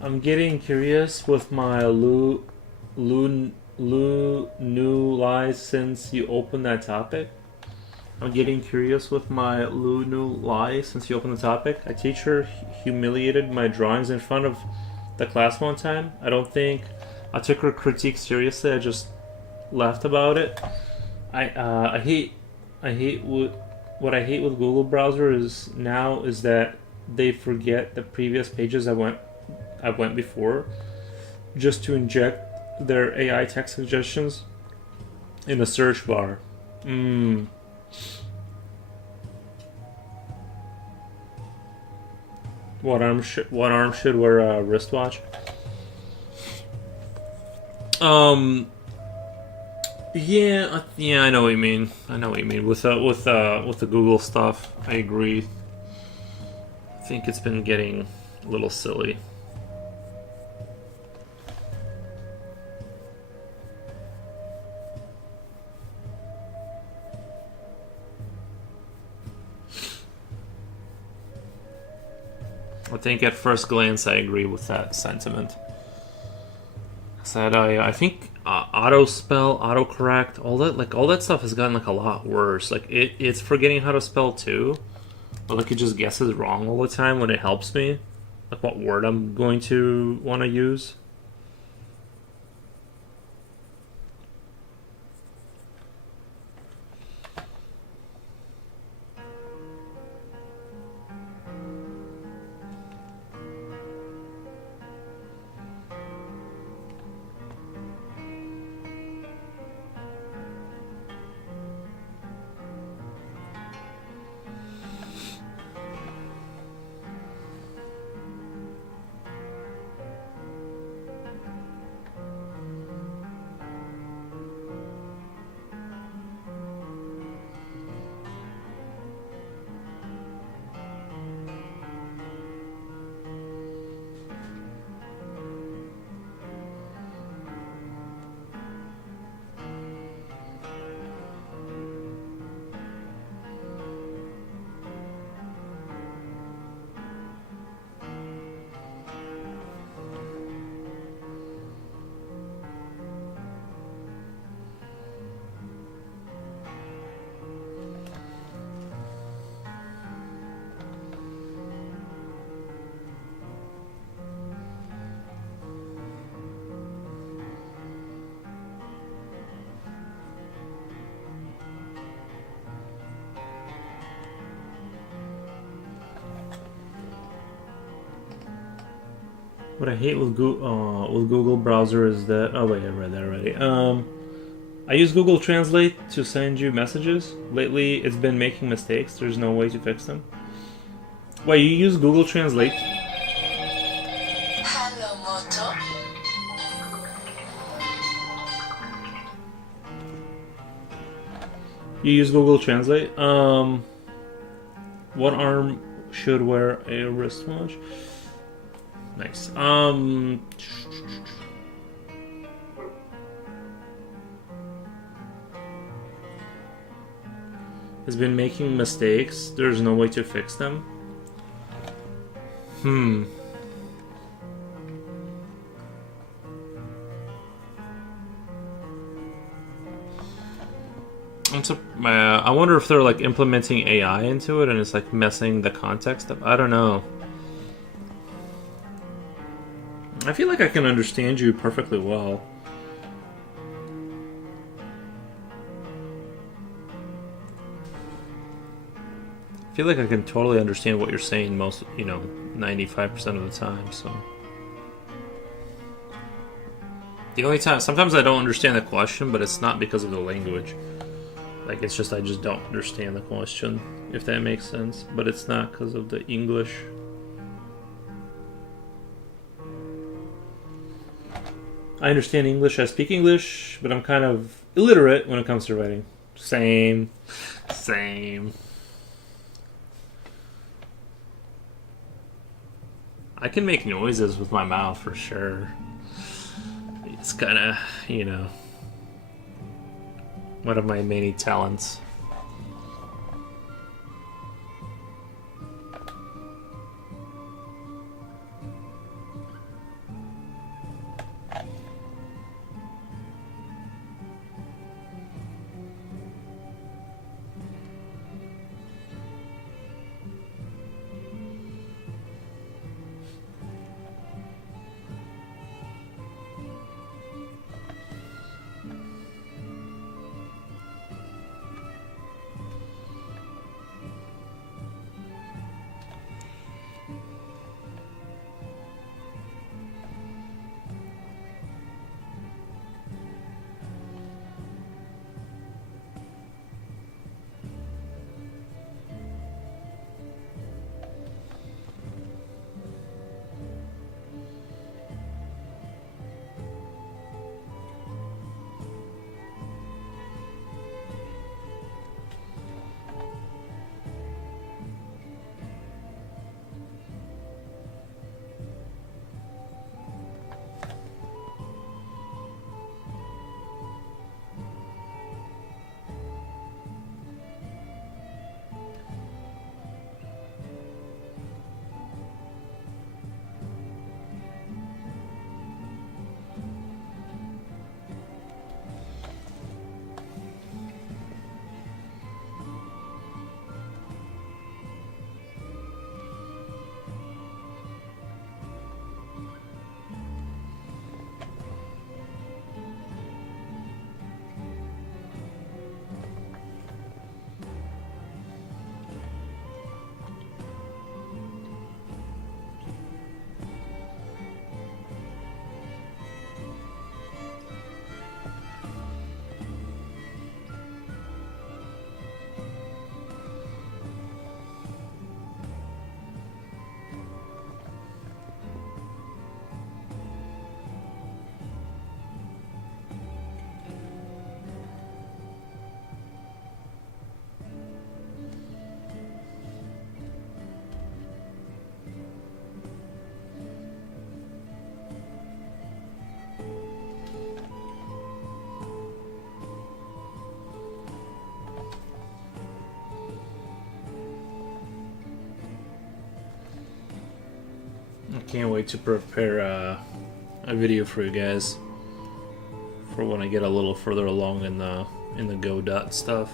I'm getting curious with my new lies since you opened that topic. I'm getting curious with my Lu Nu Lai since you opened the topic. A teacher humiliated my drawings in front of the class one time. I don't think I took her critique seriously. I just laughed about it. What I hate with Google browser is that they forget the previous pages I went before just to inject their AI text suggestions in the search bar. Hmm. What arm should wear a wristwatch? Um. Yeah. Yeah. I know what you mean. I know what you mean with the Google stuff. I agree. I think it's been getting a little silly. I think at first glance I agree with that sentiment. Said I think auto spell, autocorrect, all that stuff has gotten like a lot worse. Like it's forgetting how to spell too, but like it just guesses wrong all the time when it helps me, like what word I'm going to want to use. What I hate with Google browser is that I read that already. I use Google Translate to send you messages. Lately, it's been making mistakes. There's no way to fix them. Wait, you use Google Translate? Hello, Moto. You use Google Translate? What arm should wear a wristwatch? Nice. Has been making mistakes. There's no way to fix them. Hmm. I wonder if they're like implementing AI into it and it's like messing the context up. I don't know. I feel like I can understand you perfectly well. I feel like I can totally understand what you're saying 95% of the time, so. The only time, sometimes I don't understand the question, but it's not because of the language. Like, it's just, I just don't understand the question, if that makes sense. But it's not because of the English. I understand English, I speak English, but I'm kind of illiterate when it comes to writing. Same. I can make noises with my mouth for sure. It's kind of, one of my many talents. can't wait to prepare a video for you guys for when I get a little further along in the Godot stuff.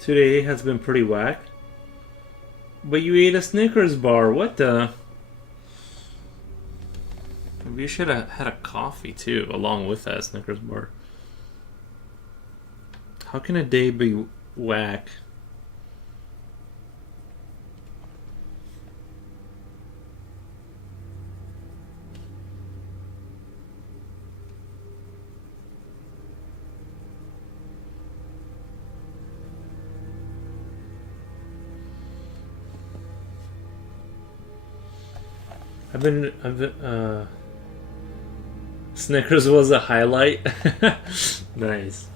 Today has been pretty whack. But you ate a Snickers bar. What the? Maybe you should have had a coffee too, along with that Snickers bar. How can a day be whack? Snickers was a highlight. Nice.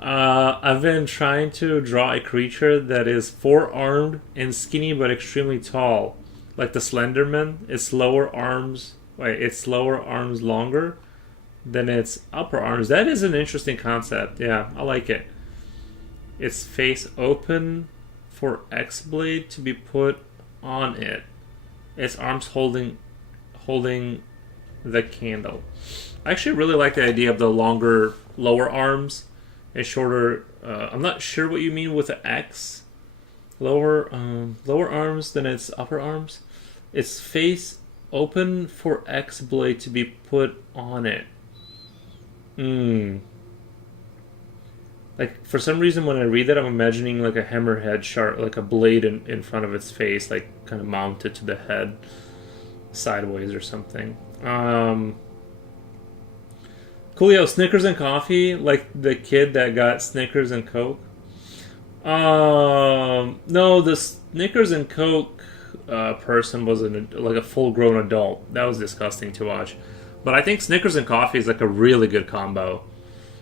I've been trying to draw a creature that is four-armed and skinny but extremely tall, like the Slenderman. Its lower arms longer than its upper arms. That is an interesting concept. Yeah, I like it. Its face open for X-Blade to be put on it. Its arms holding the candle. I actually really like the idea of the longer lower arms and shorter. I'm not sure what you mean with the X. Lower arms than its upper arms. Its face open for X-Blade to be put on it. Like, for some reason when I read that, I'm imagining like a hammerhead shark, like a blade in front of its face, like kind of mounted to the head sideways or something. Coolio, Snickers and coffee, like the kid that got Snickers and Coke. No, the Snickers and Coke person was like a full-grown adult. That was disgusting to watch. But I think Snickers and coffee is like a really good combo.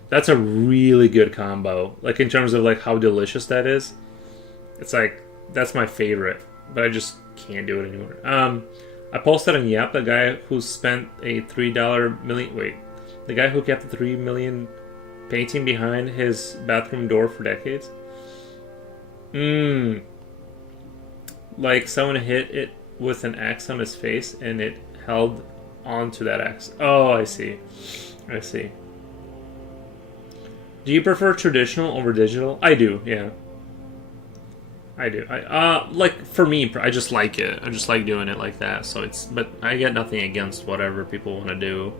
That's a really good combo. Like, in terms of like how delicious that is. It's like, that's my favorite. But I just can't do it anymore. I posted on Yep, the guy who spent a $3 million... Wait. The guy who kept the $3 million painting behind his bathroom door for decades. Like, someone hit it with an axe on his face and it held onto that axe. Oh, I see. I see. Do you prefer traditional over digital? I do, yeah. I do. Like, for me, I just like it. I just like doing it like that. So it's, but I get nothing against whatever people want to do.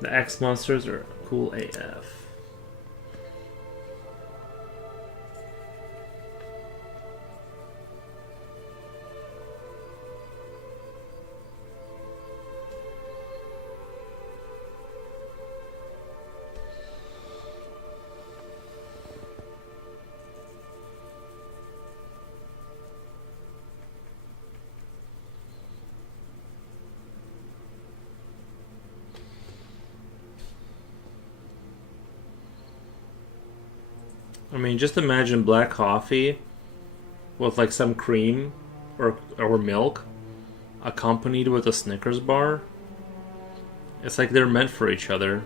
The X monsters are cool AF. I mean, just imagine black coffee with like some cream or milk accompanied with a Snickers bar. It's like they're meant for each other.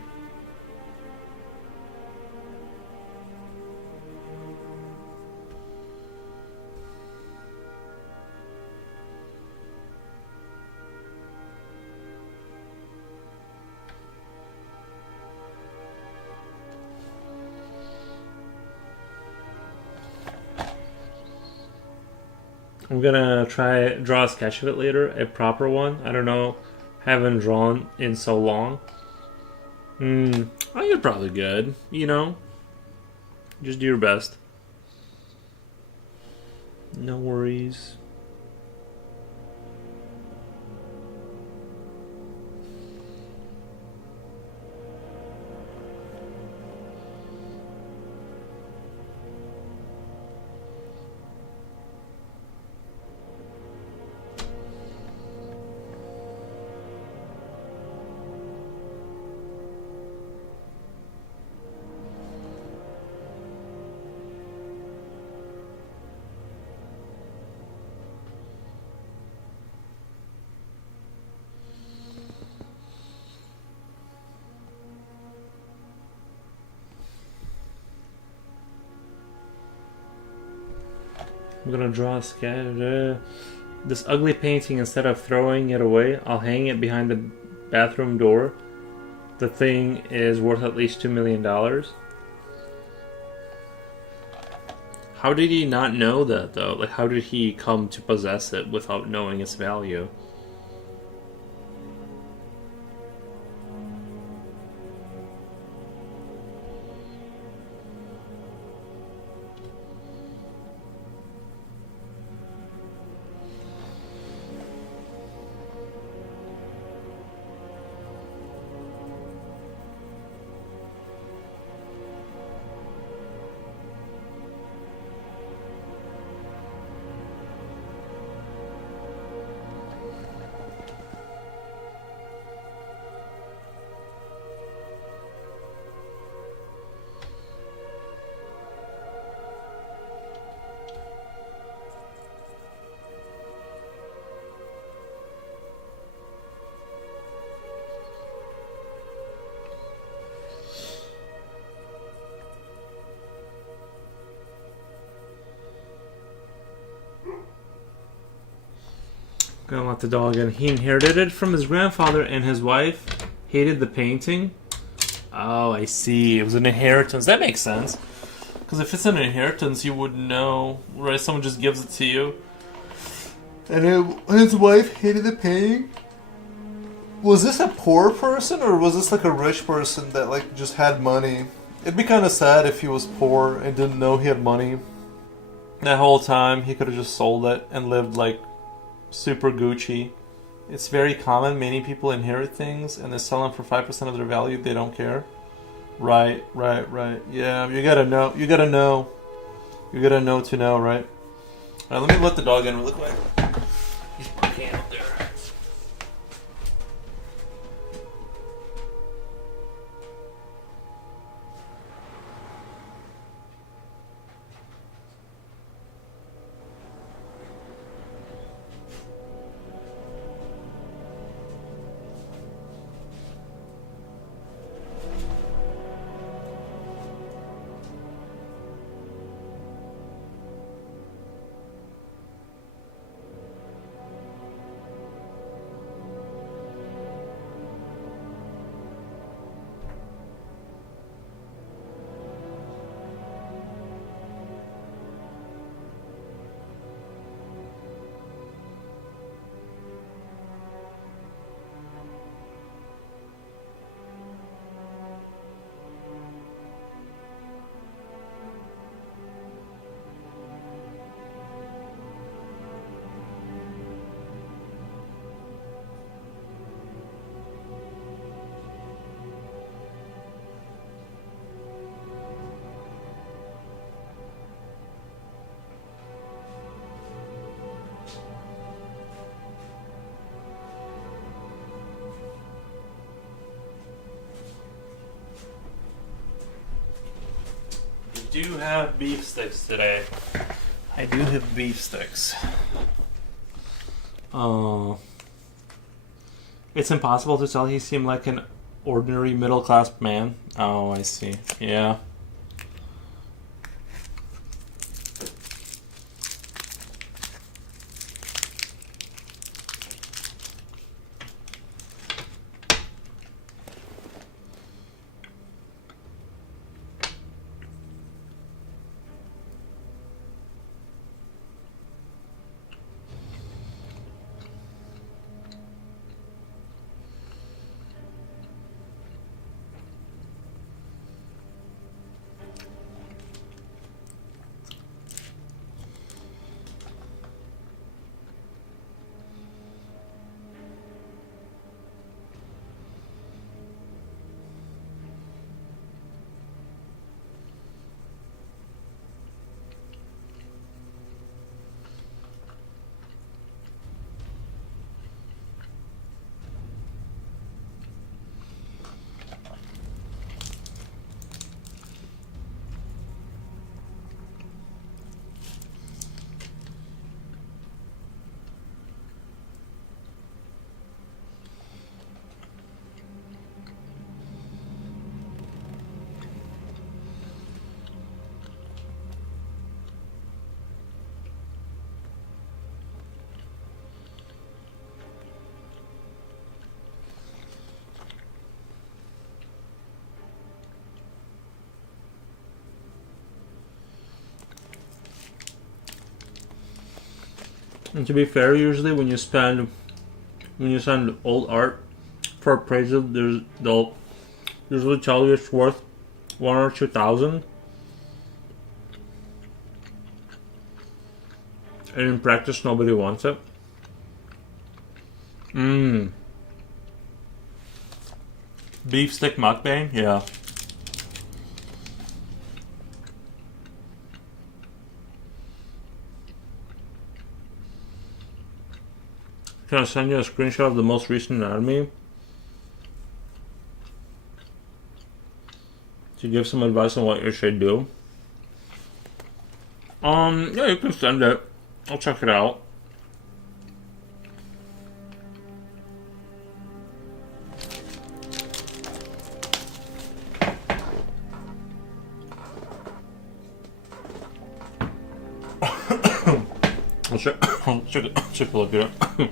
I'm gonna draw a sketch of it later, a proper one. I don't know, haven't drawn in so long. I think you're probably good. You know, just do your best. No worries. I'm gonna draw a sketch. This ugly painting, instead of throwing it away, I'll hang it behind the bathroom door. The thing is worth at least $2 million. How did he not know that, though? Like, how did he come to possess it without knowing its value? Gonna let the dog in. He inherited it from his grandfather, and his wife hated the painting. Oh, I see. It was an inheritance. That makes sense. Because if it's an inheritance, you would know, right? Someone just gives it to you. And his wife hated the painting? Was this a poor person, or was this like a rich person that like just had money? It'd be kind of sad if he was poor and didn't know he had money. That whole time, he could have just sold it and lived like super Gucci. It's very common. Many people inherit things and they sell them for 5% of their value. They don't care. Right. Yeah, you gotta know. You gotta know to know, right? Alright, let me let the dog in really quick. He's barking out there. I do have beef sticks today. I do have beef sticks. It's impossible to tell. He seemed like an ordinary middle class man. Oh, I see. Yeah. And to be fair, usually when you send old art for appraisal, they'll usually tell you it's worth 1 or 2 thousand, and in practice, nobody wants it. Beef stick mukbang, yeah. Can I send you a screenshot of the most recent anatomy to give some advice on what you should do? Yeah, you can send it. I'll check it out. I'll check a look at it.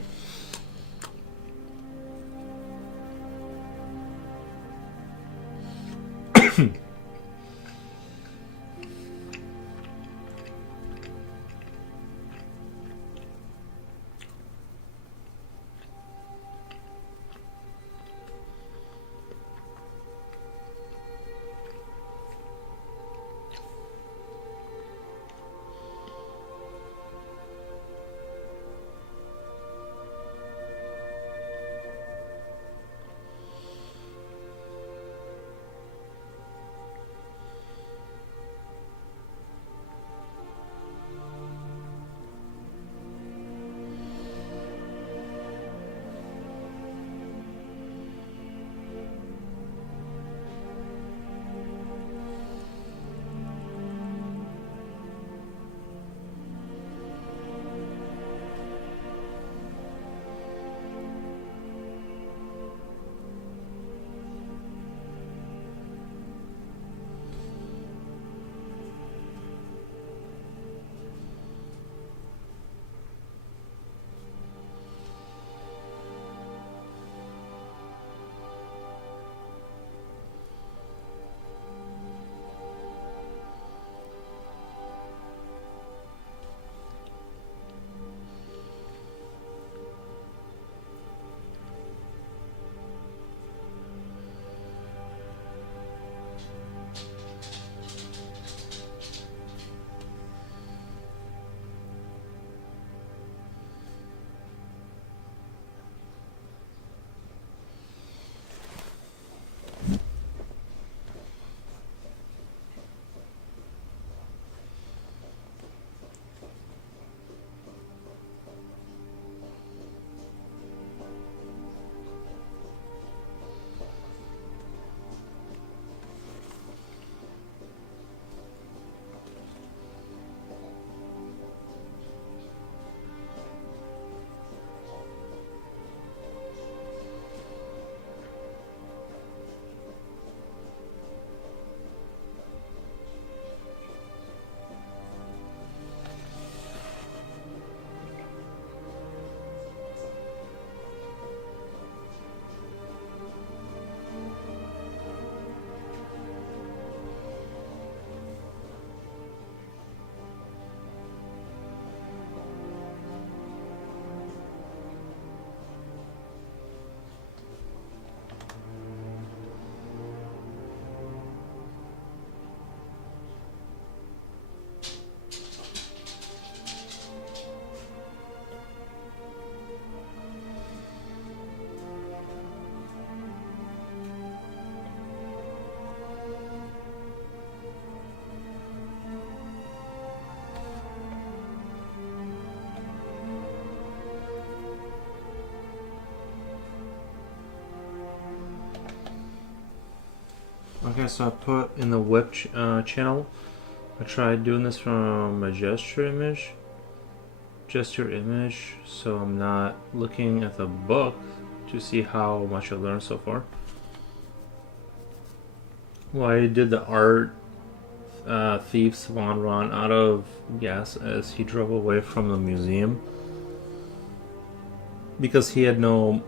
Okay, so I put in the whip channel. I tried doing this from a gesture image. Gesture image, so I'm not looking at the book to see how much I've learned so far. Well, I did the art thief Swan run out of gas as he drove away from the museum because he had no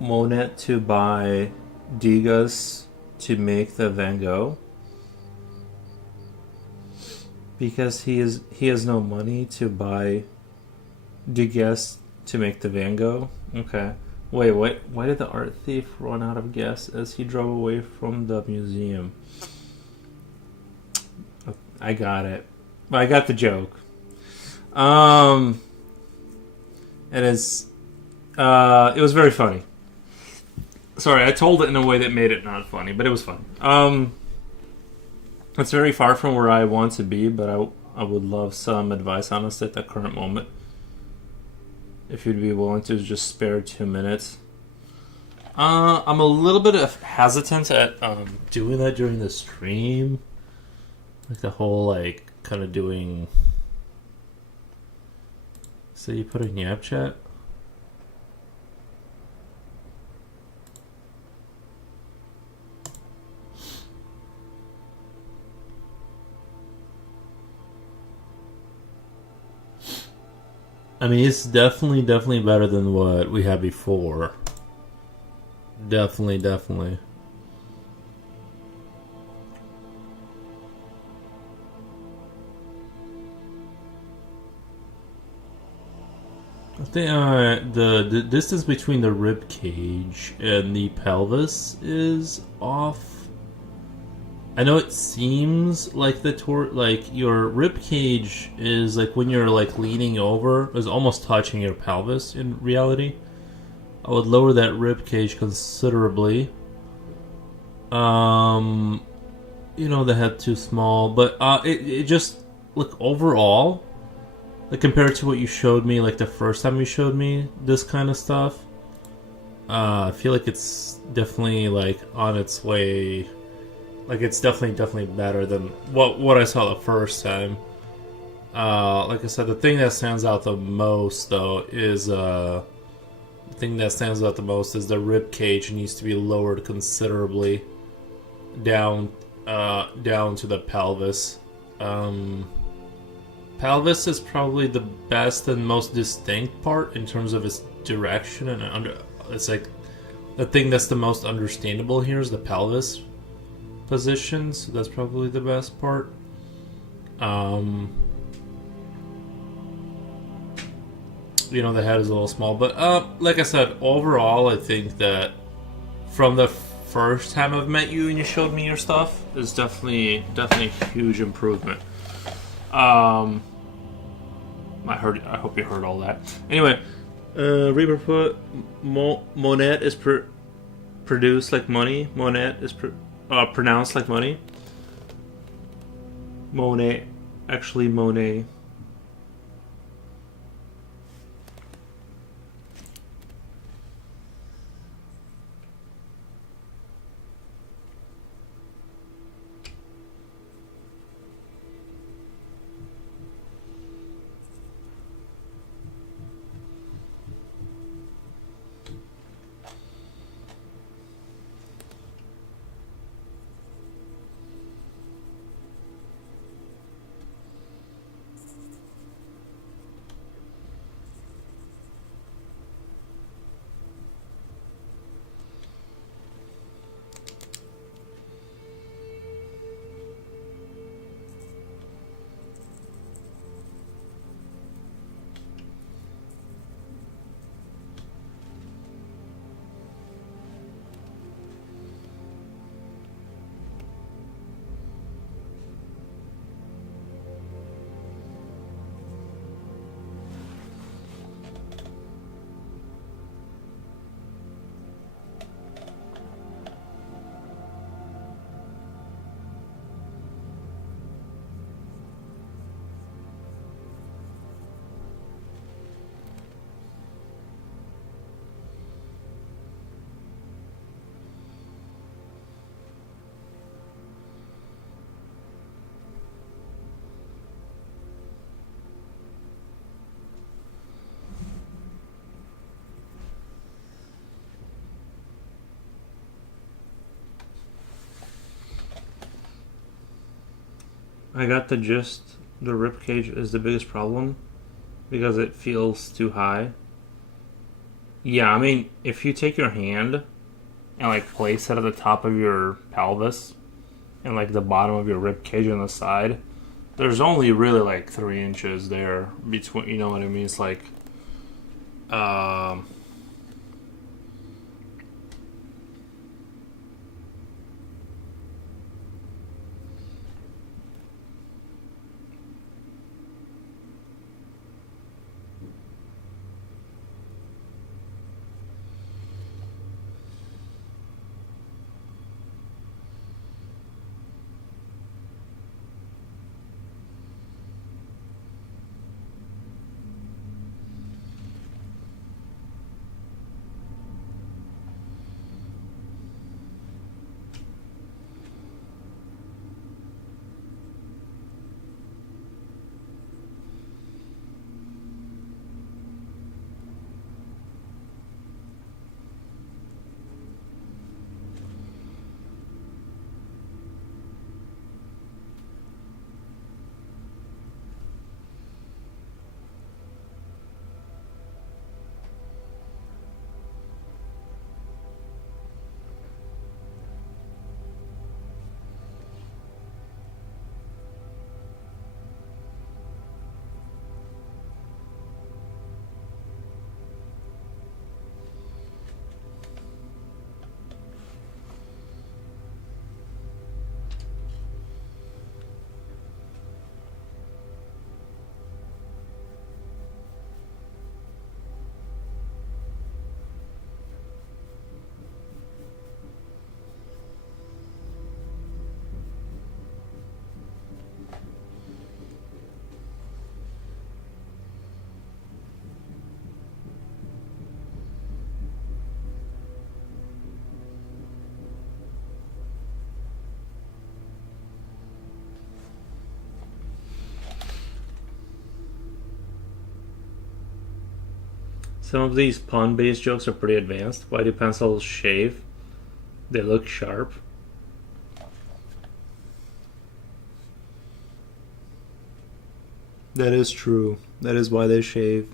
Monet to buy Degas to make the Van Gogh. Because he has no money to buy Degas to make the Van Gogh. Okay. Wait, why did the art thief run out of gas as he drove away from the museum? I got it. I got the joke. It is. It was very funny. Sorry, I told it in a way that made it not funny, but it was fun. It's very far from where I want to be, but I would love some advice on this at the current moment. If you'd be willing to just spare 2 minutes. I'm a little bit hesitant at doing that during the stream. Like the whole, like, kind of doing... So you put in Yap chat? I mean, it's definitely better than what we had before. Definitely. I think the distance between the rib cage and the pelvis is off. I know it seems like like your rib cage is like when you're like leaning over is almost touching your pelvis in reality. I would lower that rib cage considerably. The head too small, but it just look overall, like compared to what you showed me like the first time you showed me this kind of stuff. I feel like it's definitely like on its way. Like it's definitely better than what I saw the first time. Like I said, the thing that stands out the most though is the rib cage needs to be lowered considerably down to the pelvis. Pelvis is probably the best and most distinct part in terms of its direction and it's like the thing that's the most understandable here is the pelvis position, so that's probably the best part. The head is a little small, but like I said, overall I think that from the first time I've met you and you showed me your stuff is definitely a huge improvement. I hope you heard all that. Anyway, Reaper put Monet is produced like money. Monet is pronounced like money. Monet, actually Monet. I got the gist. The rib cage is the biggest problem because it feels too high. Yeah, I mean, if you take your hand and like place it at the top of your pelvis and like the bottom of your rib cage on the side, there's only really like 3 inches there between. You know what I mean? It's like, um, some of these pun-based jokes are pretty advanced. Why do pencils shave? They look sharp. That is true. That is why they shave.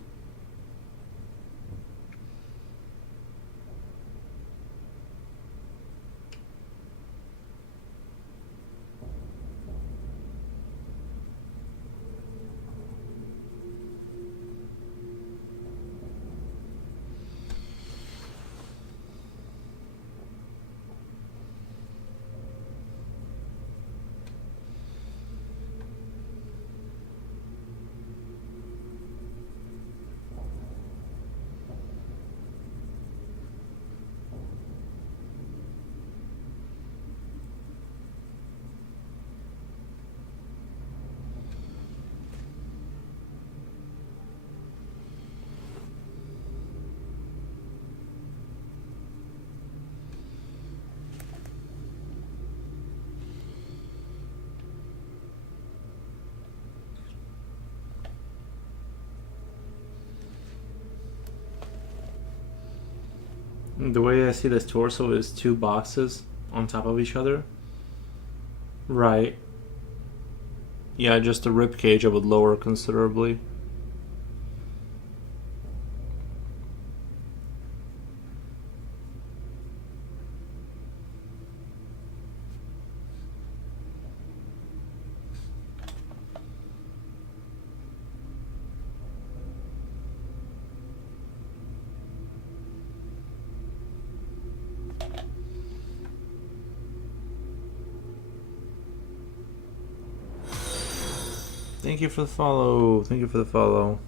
The way I see this torso is two boxes on top of each other. Right. Yeah, just the rib cage I would lower considerably. Thank you for the follow. Thank you for the follow.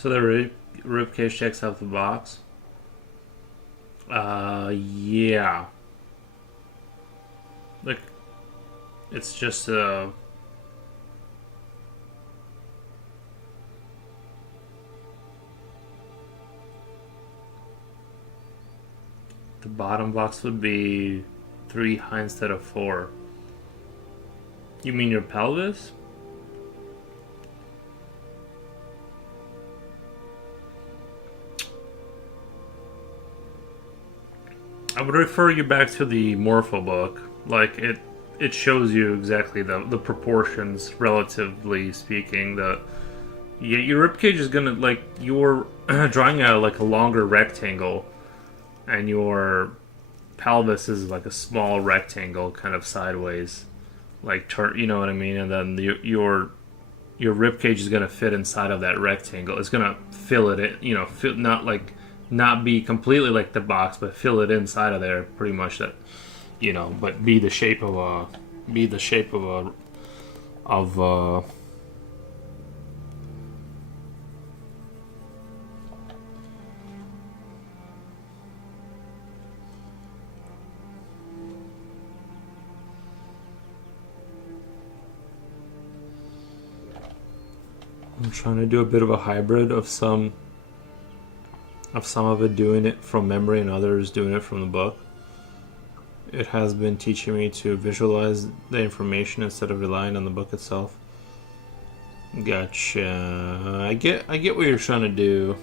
So the rib cage checks out the box. Yeah. Like, it's just the bottom box would be 3 high instead of 4. You mean your pelvis? I would refer you back to the Morpho book. Like it shows you exactly the proportions, relatively speaking. The Yeah, your ribcage is gonna, like, you're drawing out like a longer rectangle, and your pelvis is like a small rectangle, kind of sideways, like turn. You know what I mean? And then your rib cage is gonna fit inside of that rectangle. It's gonna fill it in. You know, not like not be completely like the box, but fill it inside of there, pretty much. That, you know, but be the shape of a. I'm trying to do a bit of a hybrid of some of it doing it from memory and others doing it from the book. It has been teaching me to visualize the information instead of relying on the book itself. Gotcha. I get what you're trying to do.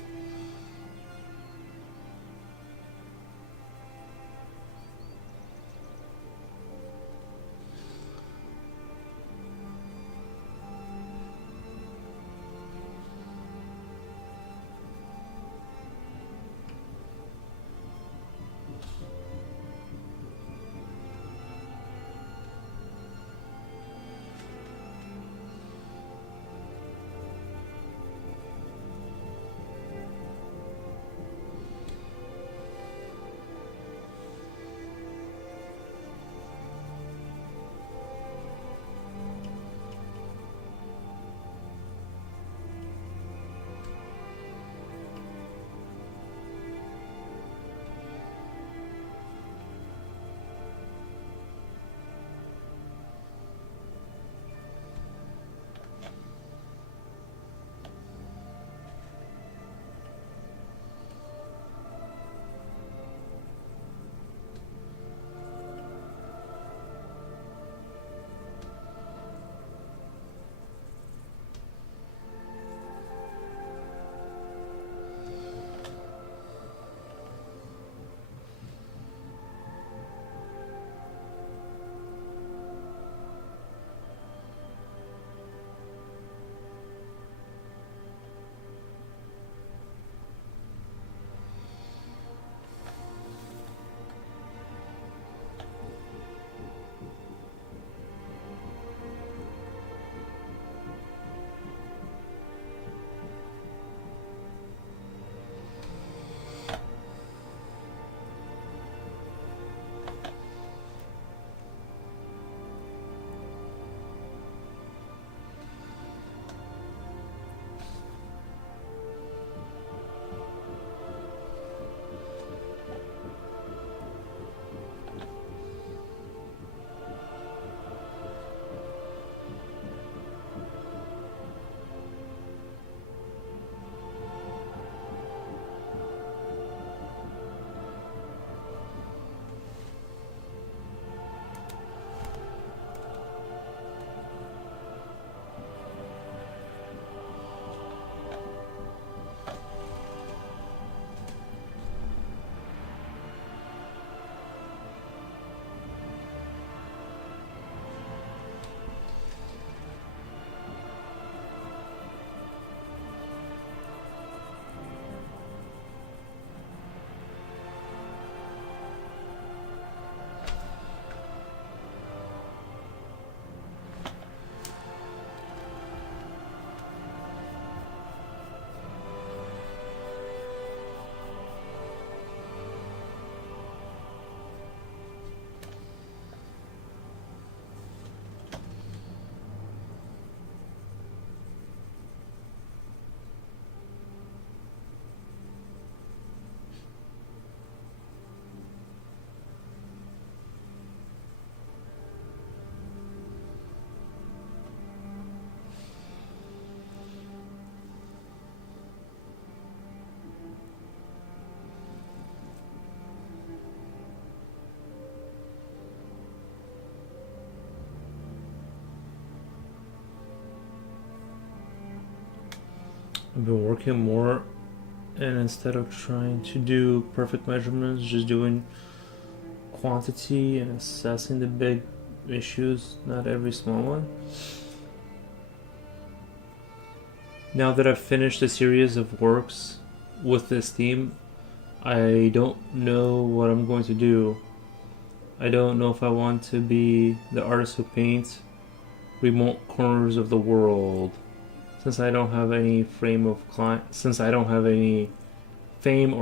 I've been working more, and instead of trying to do perfect measurements, just doing quantity and assessing the big issues, not every small one. Now that I've finished a series of works with this theme, I don't know what I'm going to do. I don't know if I want to be the artist who paints remote corners of the world. Since I don't have any fame or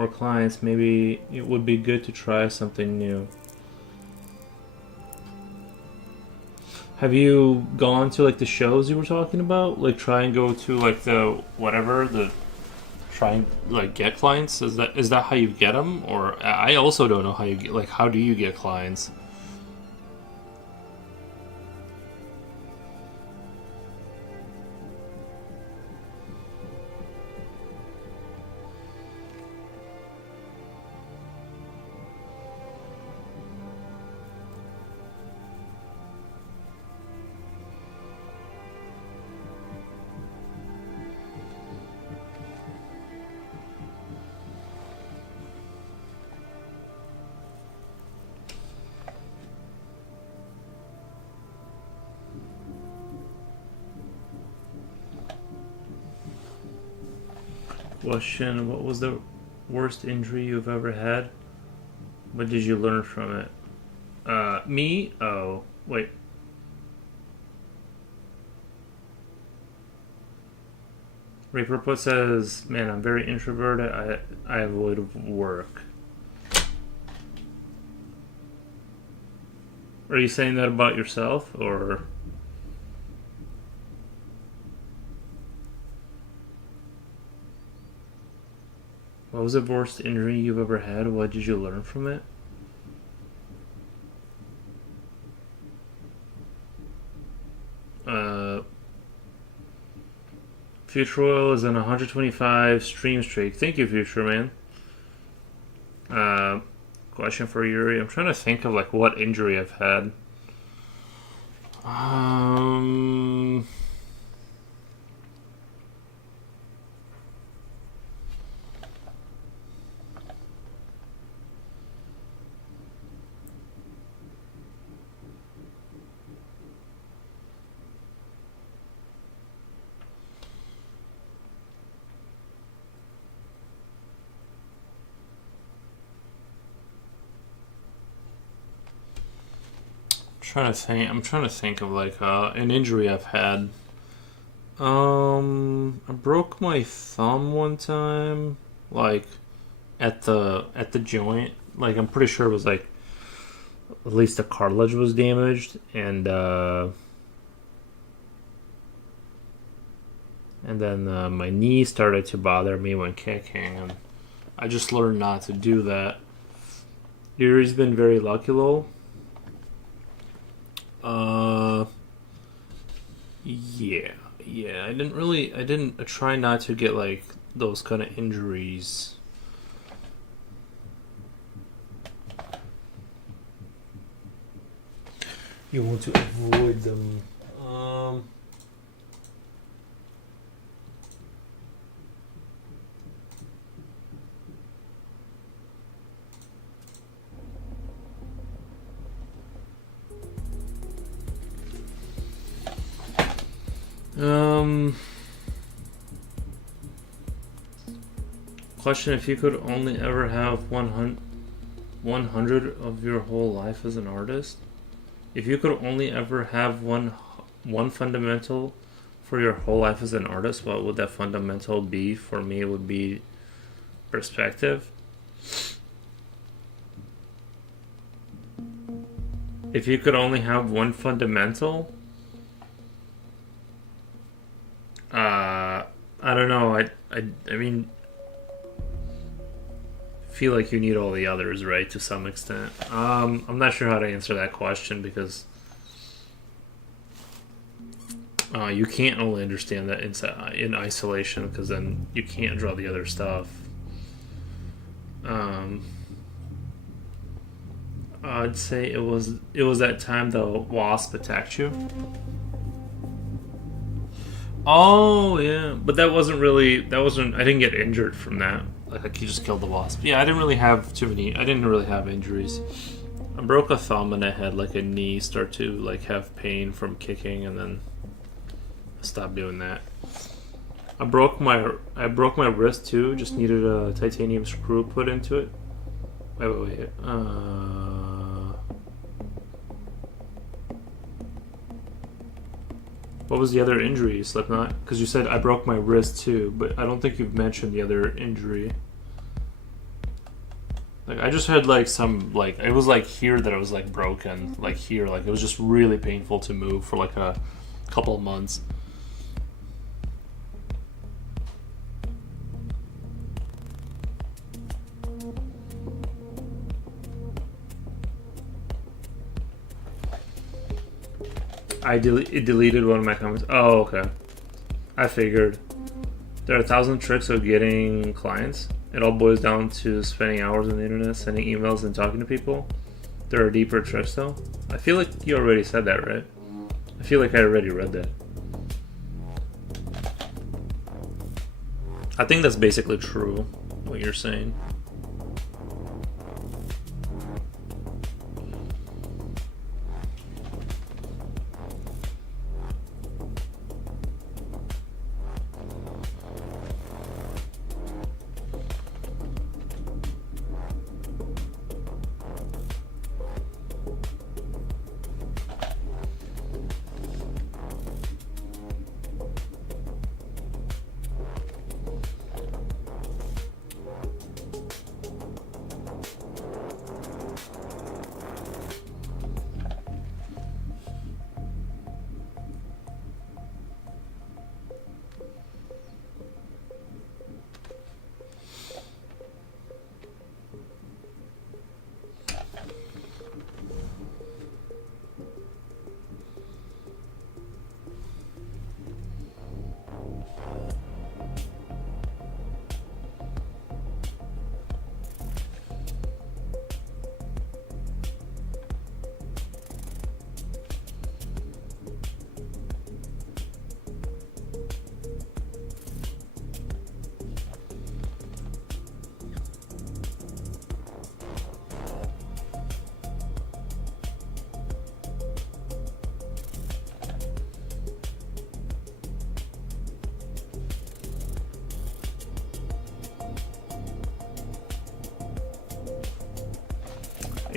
clients, maybe it would be good to try something new. Have you gone to like the shows you were talking about? Like try and go to like the whatever the try and like get clients? Is that how you get them? Or I also don't know how you get, like how do you get clients? Question: what was the worst injury you've ever had? What did you learn from it? Me? Oh, wait. Reaper says, "Man, I'm very introverted. I avoid work." Are you saying that about yourself, or what was the worst injury you've ever had? What did you learn from it? Future Oil is on 125 stream streak. Thank you, Future Man. Question for Yuri. I'm trying to think of like what injury I've had. I'm trying to think of like an injury I've had. I broke my thumb one time, like at the joint. Like I'm pretty sure it was like at least the cartilage was damaged, and then my knee started to bother me when kicking, and I just learned not to do that. Yuri's been very lucky, though. Yeah. I try not to get like those kind of injuries. You want to avoid them. Question: if you could only ever have 100 of your whole life as an artist, if you could only ever have one fundamental for your whole life as an artist, what would that fundamental be? For me, it would be perspective. If you could only have one fundamental, I don't know. I mean, feel like you need all the others, right? To some extent. I'm not sure how to answer that question because you can't only understand that in isolation because then you can't draw the other stuff. I'd say it was that time the wasp attacked you. Oh yeah, but that wasn't really. That wasn't. I didn't get injured from that. Like he just killed the wasp. Yeah, I didn't really have too many. I didn't really have injuries. I broke a thumb and I had like a knee start to like have pain from kicking, and then I stopped doing that. I broke my wrist too. Just needed a titanium screw put into it. Wait. What was the other injury, Slipknot? Because you said I broke my wrist too, but I don't think you've mentioned the other injury. Like I just had like some like it was like here that it was like broken, like here, like it was just really painful to move for like a couple of months. It deleted one of my comments. Oh, okay. I figured. There are 1,000 tricks of getting clients. It all boils down to spending hours on the internet, sending emails, and talking to people. There are deeper tricks, though. I feel like you already said that, right? I feel like I already read that. I think that's basically true, what you're saying.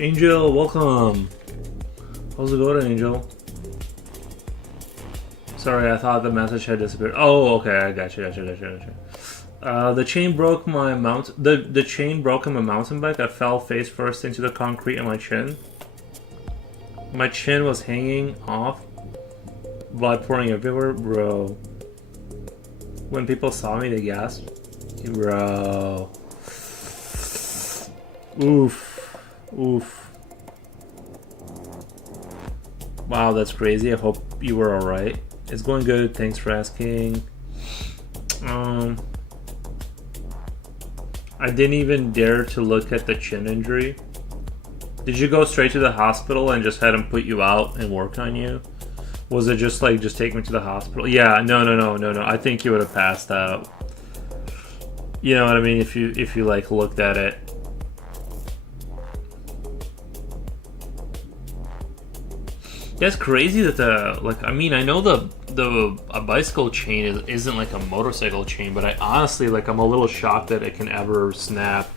Angel, welcome. How's it going, Angel? Sorry, I thought the message had disappeared. Oh, okay, I gotcha. The chain broke my the chain broke on my mountain bike. I fell face first into the concrete on my chin. My chin was hanging off, blood pouring everywhere, bro. When people saw me, they gasped. Bro. Oof. Wow, that's crazy. I hope you were alright. It's going good. Thanks for asking. I didn't even dare to look at the chin injury. Did you go straight to the hospital and just had them put you out and work on you? Was it just like, just take me to the hospital? Yeah, no. I think you would have passed out. You know what I mean? If you like looked at it. That's crazy that I know a bicycle chain isn't like a motorcycle chain, but I'm a little shocked that it can ever snap,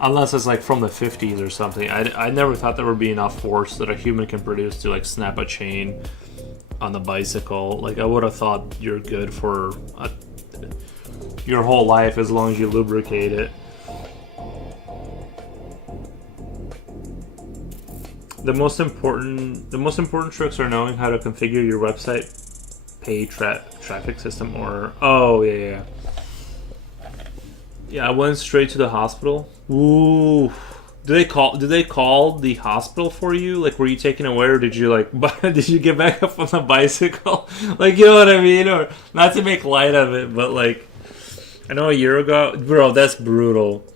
unless it's like from the 50s or something. I never thought there would be enough force that a human can produce to like snap a chain on the bicycle. Like I would have thought you're good for your whole life as long as you lubricate it. The most important tricks are knowing how to configure your website pay traffic system or yeah. I went straight to the hospital. Ooh. Did they call the hospital for you? Like were you taken away, or did you did you get back up on the bicycle? Like, you know what I mean? Or not to make light of it, but like I know a year ago, bro, that's brutal.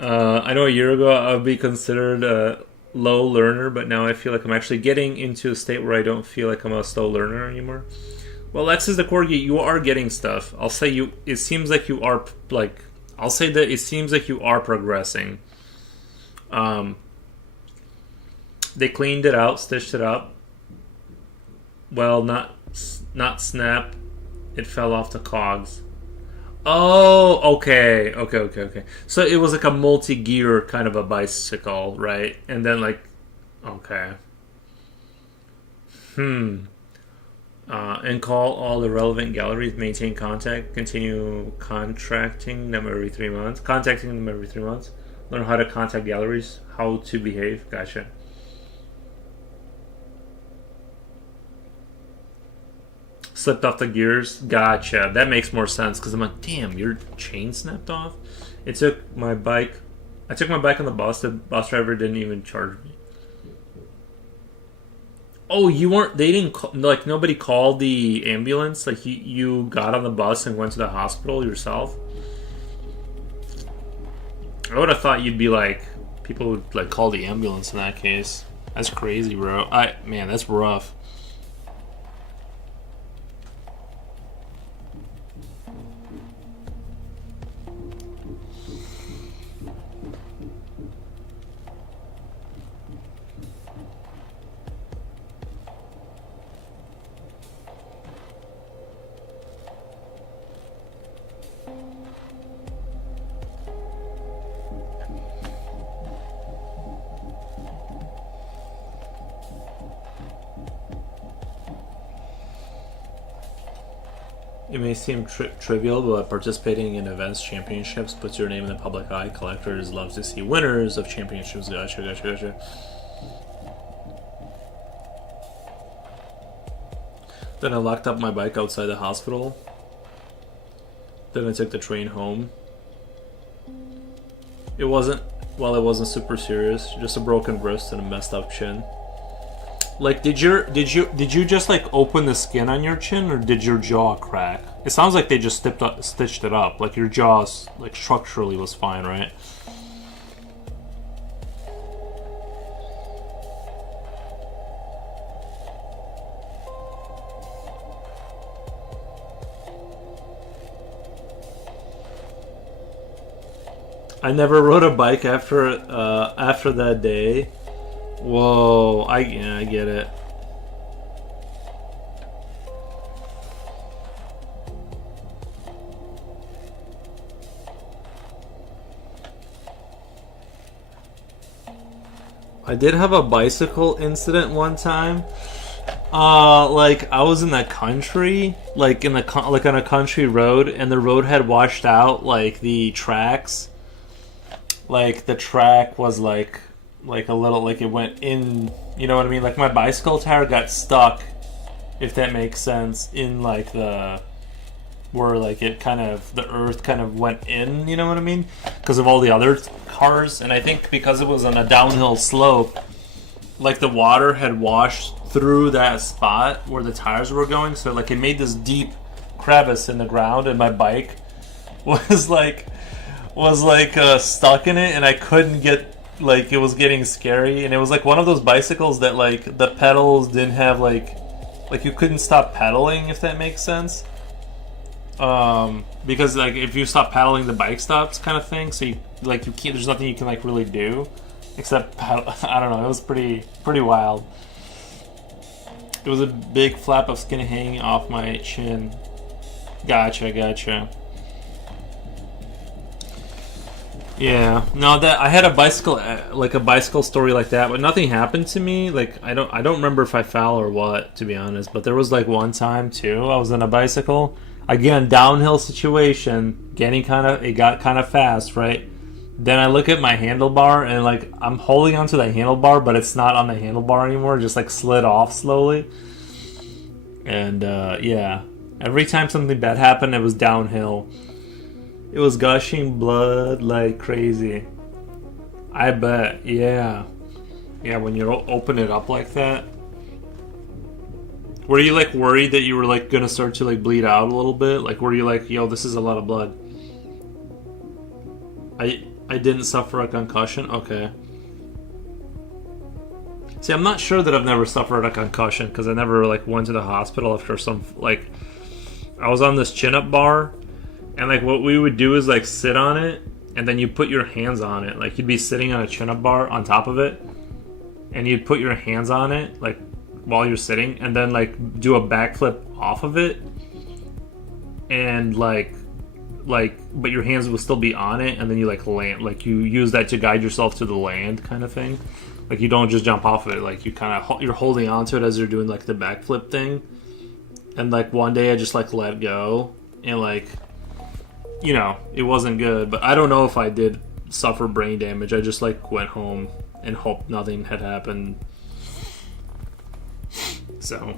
I know a year ago I would be considered a low learner, but now I feel like I'm actually getting into a state where I don't feel like I'm a slow learner anymore. Well, Alexis the Corgi, you are getting stuff. I'll say you. It seems like you are like. I'll say that it seems like you are progressing. Um, they cleaned it out, stitched it up. Well, not snap. It fell off the cogs. Oh, okay. So it was like a multi-gear kind of a bicycle, right? And then like, okay. And call all the relevant galleries, maintain contact, continue contracting them every 3 months. Contacting them every 3 months. Learn how to contact galleries, how to behave. Gotcha. Slipped off the gears. Gotcha. That makes more sense because I'm like, damn, your chain snapped off. It took my bike. I took my bike on the bus. The bus driver didn't even charge me. Oh, you weren't. They didn't like. Nobody called the ambulance. Like you got on the bus and went to the hospital yourself. I would have thought you'd be like, people would like call the ambulance in that case. That's crazy, bro. Man, that's rough. It may seem trivial, but participating in events, championships, puts your name in the public eye. Collectors love to see winners of championships. Gotcha. Then I locked up my bike outside the hospital. Then I took the train home. It wasn't super serious. Just a broken wrist and a messed up chin. Like, did you just like open the skin on your chin, or did your jaw crack? It sounds like they just stitched it up. Like your jaw, like structurally, was fine, right? I never rode a bike after that day. Whoa, I get it. I did have a bicycle incident one time. Like I was in the country, like like on a country road, and the road had washed out like the tracks. Like the track was like a little, like it went in, you know what I mean? Like my bicycle tire got stuck, if that makes sense, in like where like it kind of, the earth kind of went in, you know what I mean? Because of all the other cars. And I think because it was on a downhill slope, like the water had washed through that spot where the tires were going. So like it made this deep crevice in the ground, and my bike was like stuck in it, and I couldn't get, like it was getting scary. And it was like one of those bicycles that like the pedals didn't have like you couldn't stop pedaling, if that makes sense. Because like if you stop pedaling, the bike stops, kind of thing. So you can't, there's nothing you can like really do except pedal. I don't know, it was pretty wild. It was a big flap of skin hanging off my chin. Gotcha. Yeah, no, that I had a bicycle, like a bicycle story like that, but nothing happened to me. Like I don't remember if I fell or what, to be honest. But there was like one time too, I was on a bicycle, again downhill situation, it got kind of fast, right? Then I look at my handlebar, and like I'm holding onto the handlebar, but it's not on the handlebar anymore. It just like slid off slowly. And yeah, every time something bad happened, it was downhill. It was gushing blood like crazy. I bet, yeah. Yeah, when you open it up like that. Were you like worried that you were like gonna start to like bleed out a little bit? Like were you like, yo, this is a lot of blood? I didn't suffer a concussion? Okay. See, I'm not sure that I've never suffered a concussion because I never like went to the hospital after some like I was on this chin-up bar, and like what we would do is like sit on it, and then you put your hands on it. Like you'd be sitting on a chin-up bar on top of it, and you'd put your hands on it like while you're sitting, and then like do a backflip off of it, and but your hands will still be on it, and then you like land, like you use that to guide yourself to the land, kind of thing. Like you don't just jump off of it, like you kind of you're holding onto it as you're doing like the backflip thing. And like one day I just like let go, and like, you know, it wasn't good. But I don't know if I did suffer brain damage. I just like went home and hoped nothing had happened. So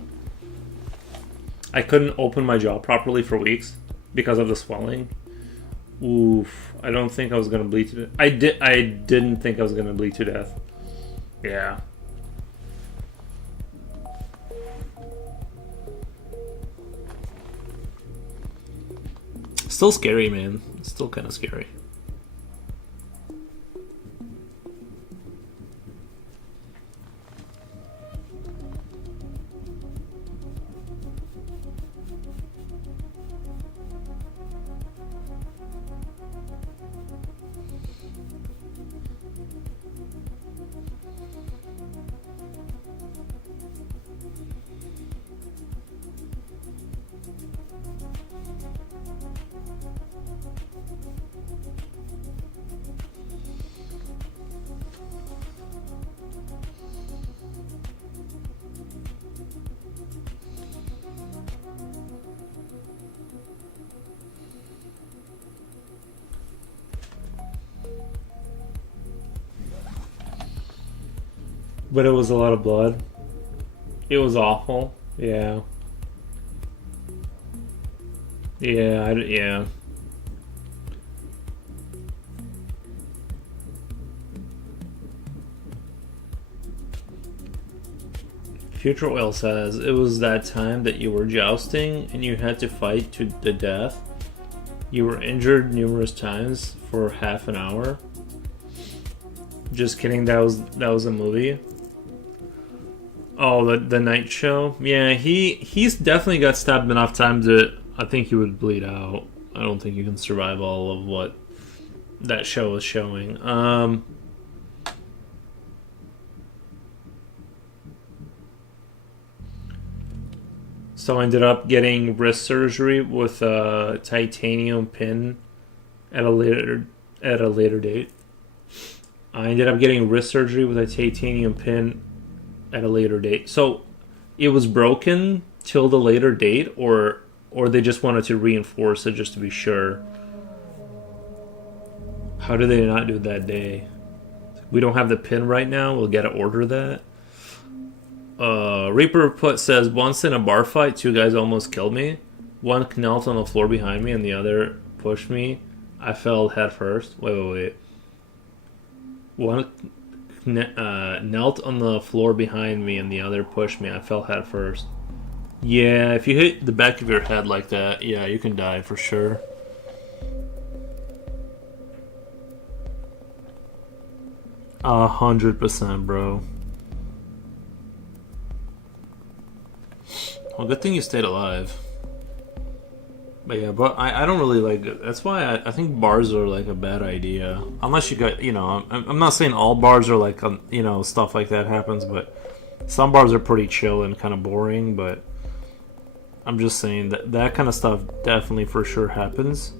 I couldn't open my jaw properly for weeks because of the swelling. Oof! I don't think I was gonna bleed to death. I didn't think I was gonna bleed to death. Yeah. Still scary, man. Still kind of scary. But it was a lot of blood. It was awful. Yeah. Yeah. Future Oil says, it was that time that you were jousting and you had to fight to the death. You were injured numerous times for half an hour. Just kidding, that was a movie. Oh, the night show? Yeah, he's definitely got stabbed enough times that I think he would bleed out. I don't think you can survive all of what that show is showing. So I ended up getting wrist surgery with a titanium pin at a later date. I ended up getting wrist surgery with a titanium pin at a later date. So it was broken till the later date, or they just wanted to reinforce it just to be sure. How did they not do it that day? We don't have the pin right now. We'll get to order that. Reaper says, once in a bar fight, two guys almost killed me. One knelt on the floor behind me and the other pushed me. I fell head first. Wait. One knelt on the floor behind me and the other pushed me. I fell head first. Yeah, if you hit the back of your head like that, yeah, you can die for sure. A 100%, bro. Well, good thing you stayed alive. But yeah, but I don't really like it. That's why I think bars are like a bad idea. Unless you got, I'm not saying all bars are like, stuff like that happens, but some bars are pretty chill and kind of boring, but I'm just saying that kind of stuff definitely for sure happens.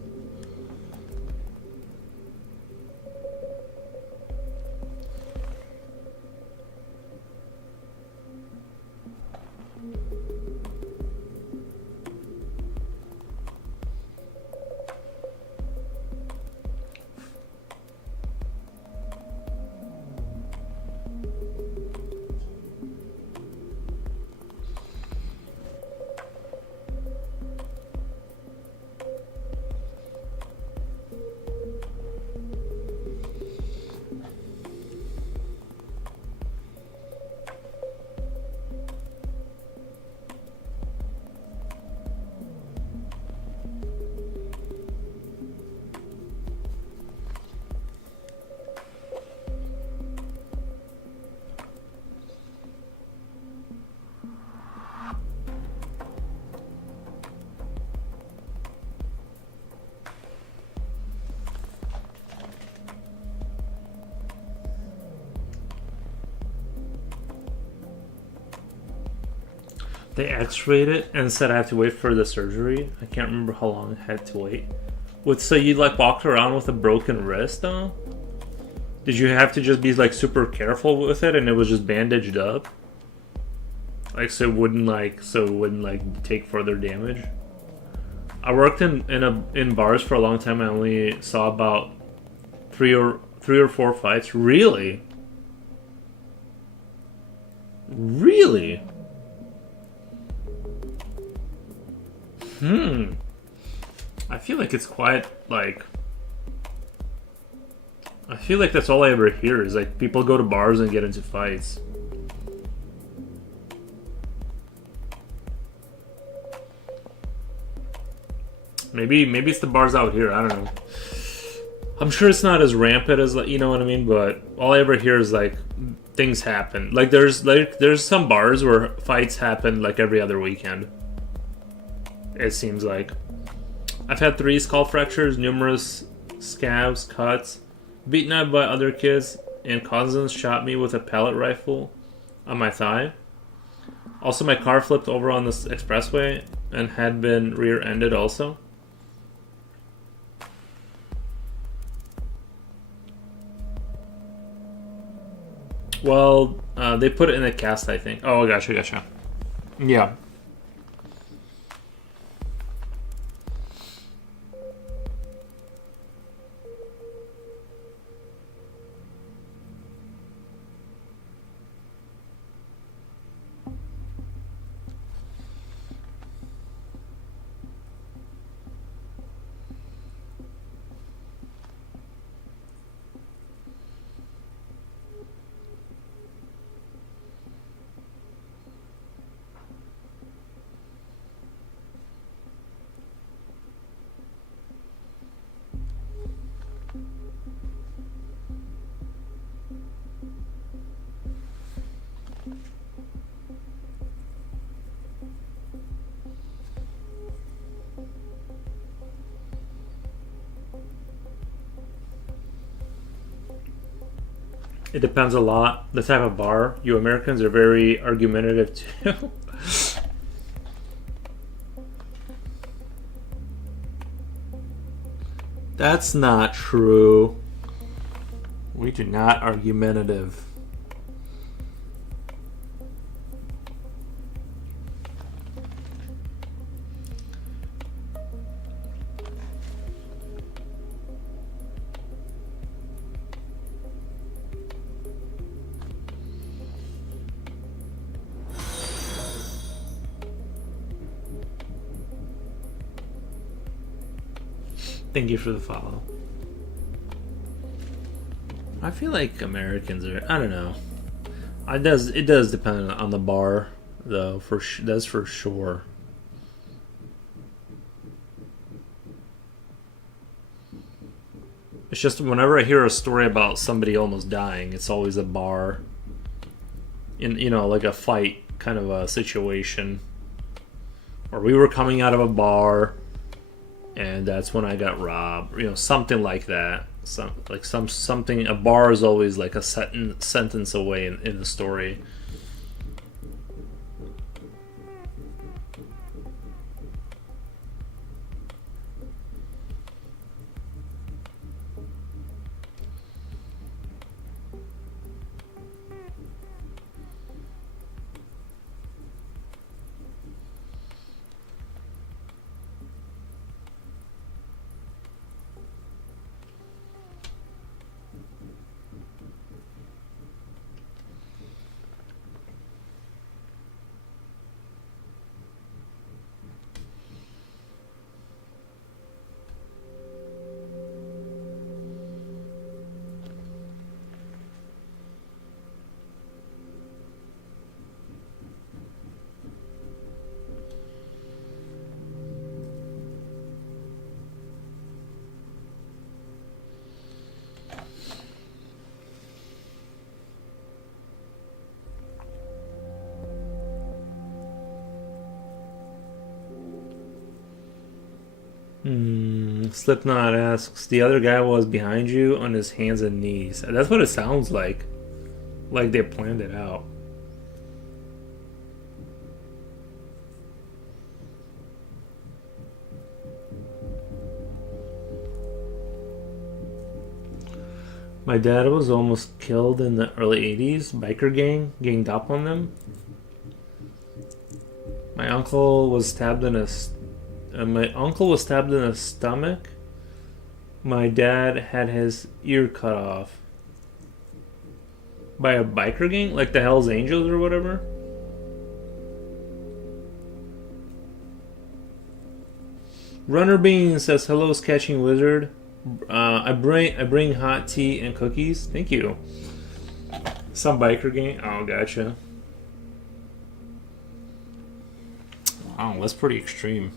They x-rayed it and said I have to wait for the surgery. I can't remember how long I had to wait. So you like walked around with a broken wrist though? Did you have to just be like super careful with it and it was just bandaged up? Like so it wouldn't take further damage? I worked in bars for a long time. I only saw about three or four fights. Really? Really? I feel like it's quite like. I feel like that's all I ever hear is like people go to bars and get into fights. Maybe it's the bars out here. I don't know. I'm sure it's not as rampant as you know what I mean. But all I ever hear is like things happen. Like there's some bars where fights happen like every other weekend. It seems like. I've had 3 skull fractures, numerous scabs, cuts, beaten up by other kids, and cousins shot me with a pellet rifle on my thigh. Also, my car flipped over on this expressway and had been rear-ended also. Well, they put it in a cast, I think. Oh, gotcha. Yeah. It depends a lot. The type of bar. You Americans are very argumentative too. That's not true. We do not argumentative. Thank you for the follow. I feel like Americans are. I don't know. It does depend on the bar, though. That's for sure. It's just whenever I hear a story about somebody almost dying, it's always a bar. Like a fight kind of a situation. Or we were coming out of a bar, and that's when I got robbed. Something like that. Something. A bar is always like a sentence away in the story. Slipknot asks, the other guy was behind you on his hands and knees. That's what it sounds like. Like they planned it out. My dad was almost killed in the early 80s. Biker gang ganged up on them. My uncle was stabbed in his stomach. My dad had his ear cut off. By a biker gang? Like the Hells Angels or whatever? Runner Bean says, hello, Sketching Wizard. I bring hot tea and cookies. Thank you. Some biker gang. Oh, gotcha. Wow, that's pretty extreme.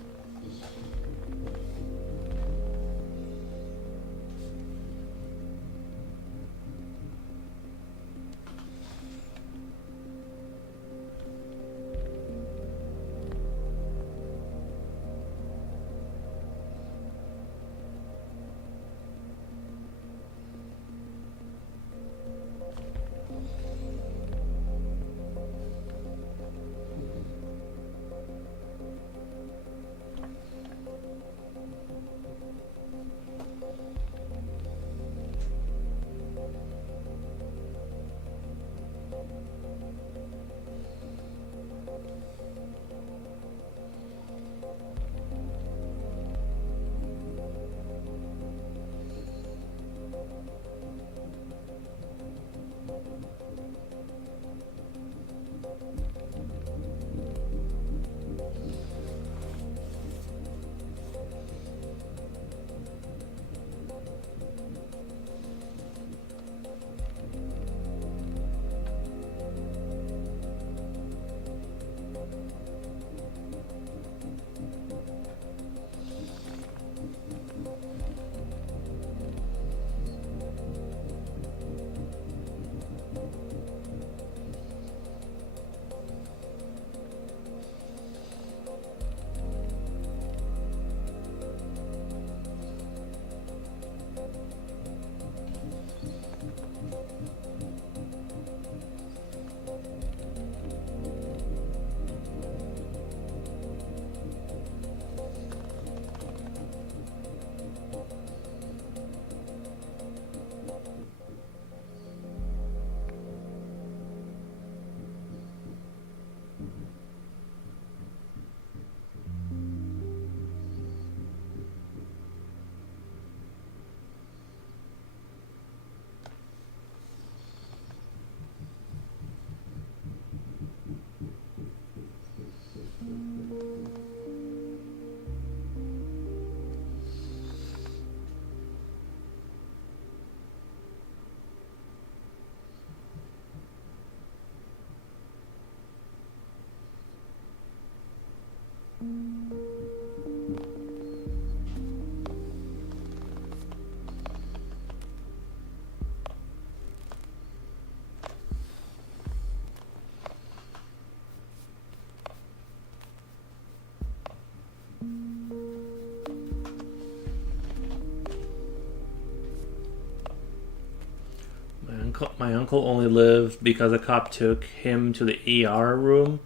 My uncle only lived because a cop took him to the ER room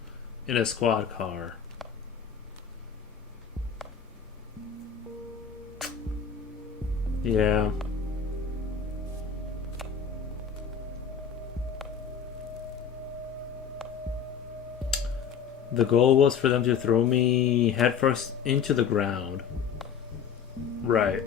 in a squad car. Yeah. The goal was for them to throw me headfirst into the ground. Right.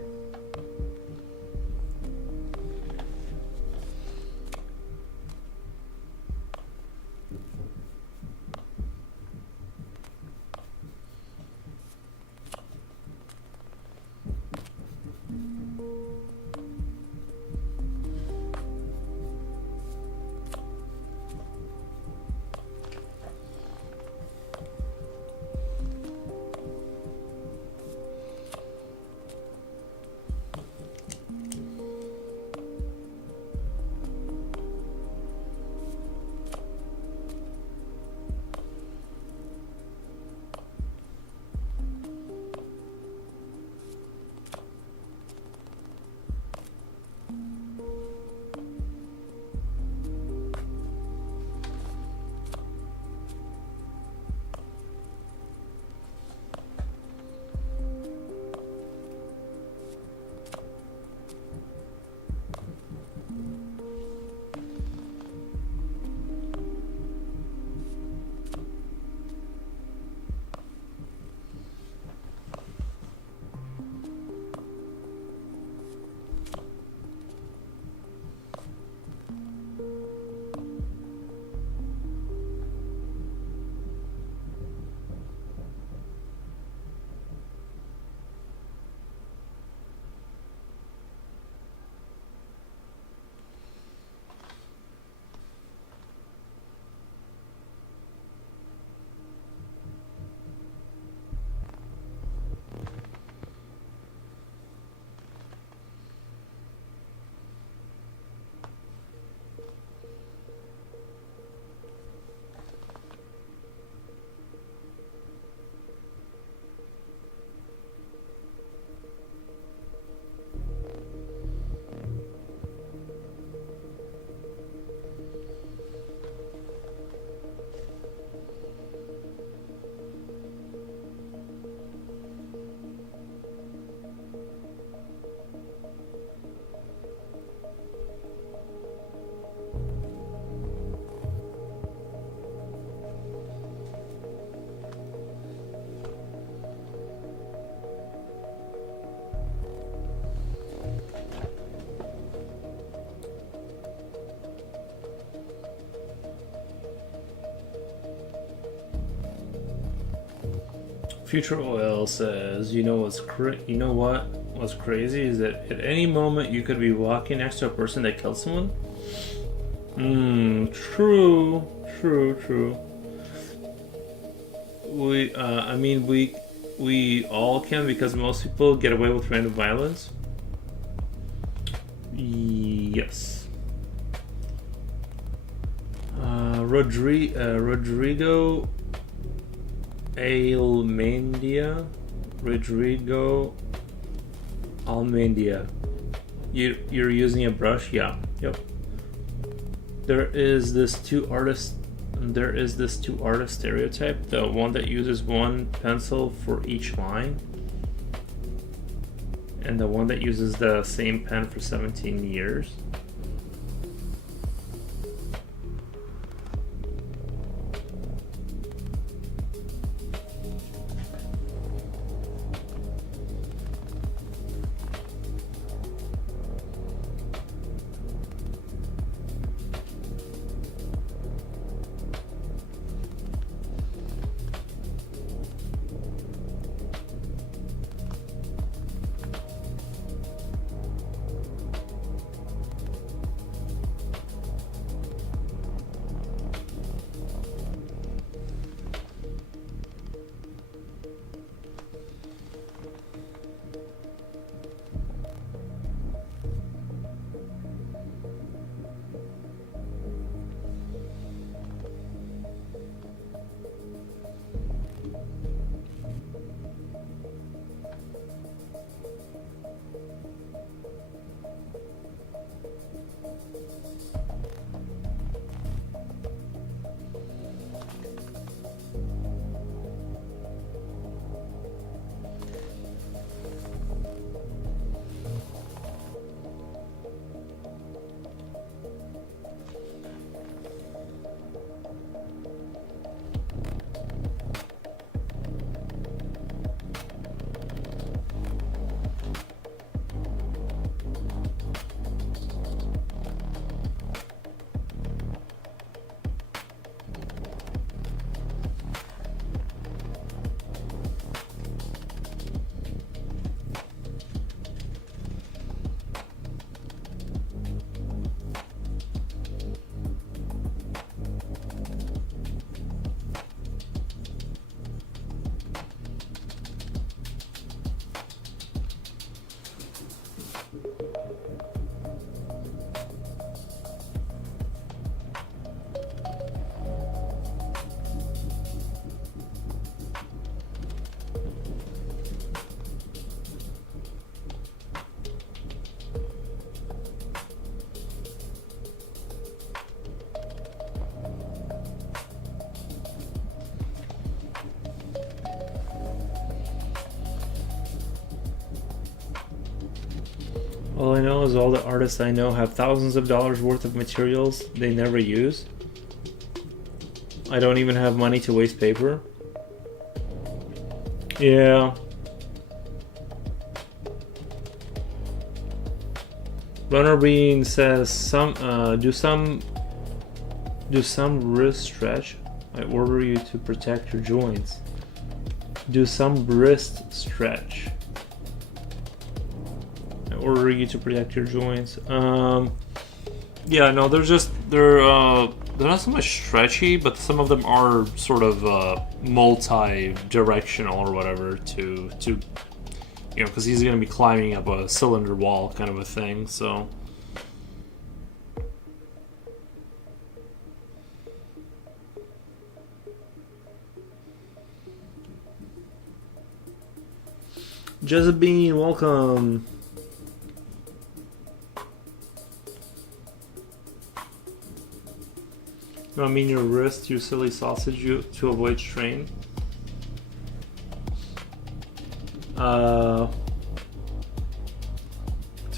Future Oil says, you know what's crazy is that at any moment you could be walking next to a person that killed someone. True. I mean, we all can, because most people get away with random violence. Yes. Rodrigo Almendia. You're using a brush? Yeah. Yep. There is this two artist stereotype. The one that uses one pencil for each line, and the one that uses the same pen for 17 years. All I know is all the artists I know have thousands of dollars worth of materials they never use. I don't even have money to waste paper. Yeah. Runner Bean says do some wrist stretch. I order you to protect your joints. Do some wrist stretch. Order you to protect your joints. Yeah, no, they're not so much stretchy, but some of them are sort of multi-directional or whatever to you know, because he's going to be climbing up a cylinder wall kind of a thing. So Jezebine, welcome. You want me in your wrist, you silly sausage, to avoid strain? To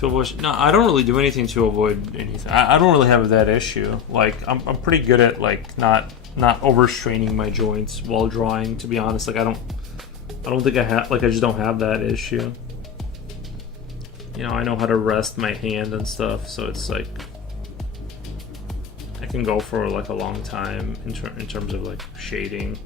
avoid... No, I don't really do anything to avoid anything. I don't really have that issue. Like, I'm pretty good at, like, not overstraining my joints while drawing, to be honest. Like, I don't think I have... Like, I just don't have that issue. You know, I know how to rest my hand and stuff, so it's like... I can go for like a long time in terms of like shading.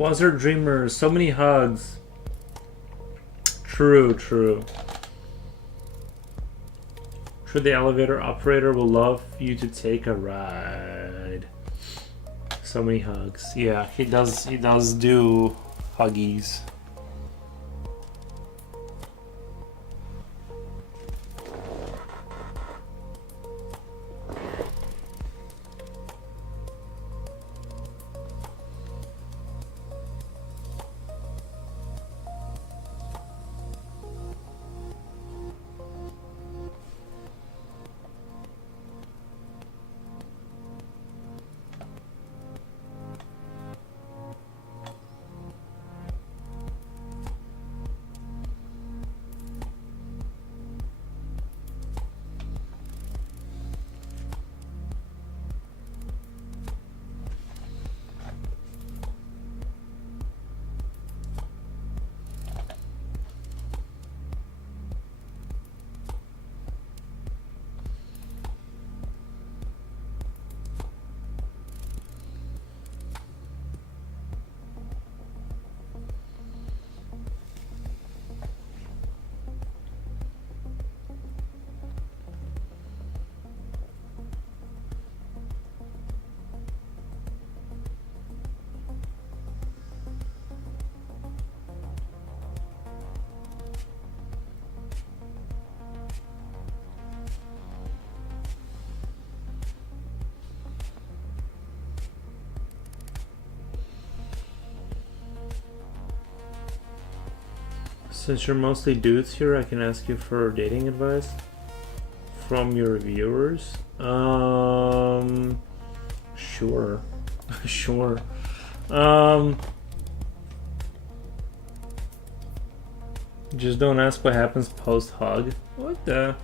Quasar Dreamer, so many hugs. True, true. Sure, the elevator operator will love you to take a ride. So many hugs. Yeah, he does do huggies. Since you're mostly dudes here, I can ask you for dating advice from your viewers. Sure. Sure. Just don't ask what happens post hug. What the?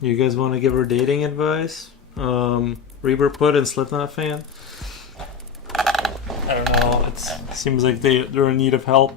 You guys want to give her dating advice? Reaper Put and Slipknot fan? I don't know. It seems like they're in need of help.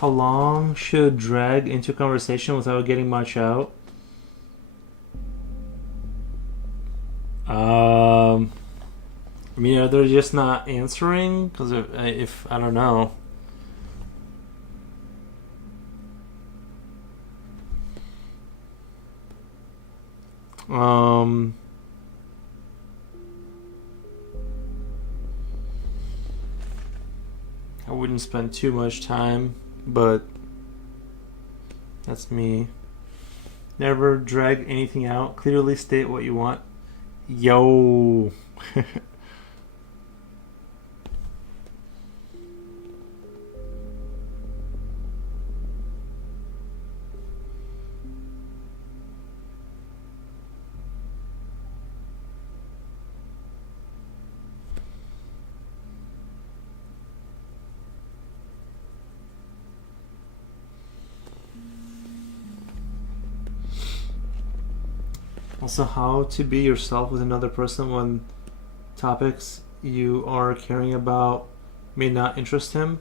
How long should drag into conversation without getting much out? I mean, are they just not answering? Because if I don't know. I wouldn't spend too much time, but that's me. Never drag anything out. Clearly state what you want. Yo. Also, how to be yourself with another person when topics you are caring about may not interest him.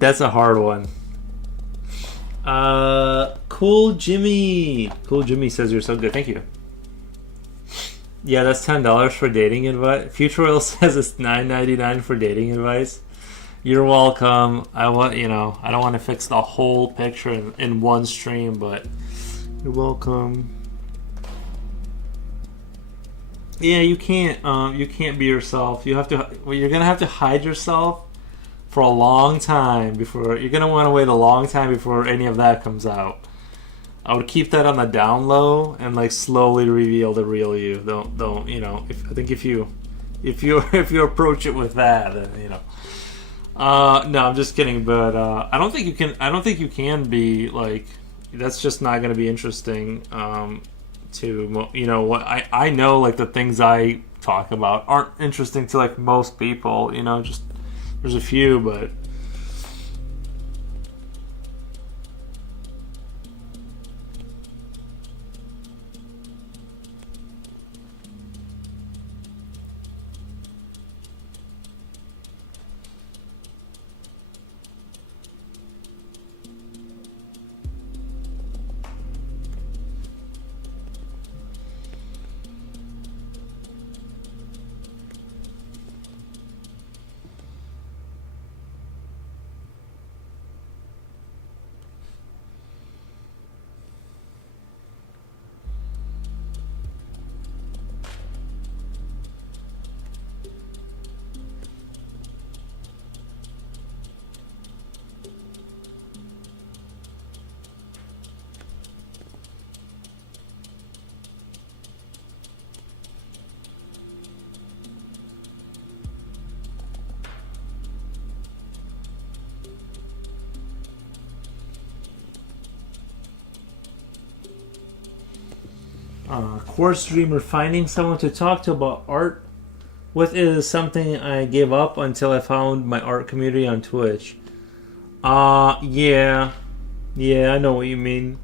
That's a hard one. Cool Jimmy. Cool Jimmy says you're so good. Thank you. Yeah, that's $10 for dating advice. Future Oil says it's $9.99 for dating advice. You're welcome. I don't want to fix the whole picture in one stream, but you're welcome. Yeah, you can't be yourself. You're gonna have to hide yourself for a long time before you're gonna want to wait a long time before any of that comes out. I would keep that on the down low and like slowly reveal the real you. Don't if you approach it with that, then no, I'm just kidding. But I don't think you can be like. That's just not going to be interesting. What I know, like the things I talk about aren't interesting to like most people. Just there's a few, but. Quartz Dreamer, finding someone to talk to about art with is something I gave up until I found my art community on Twitch. Yeah, I know what you mean.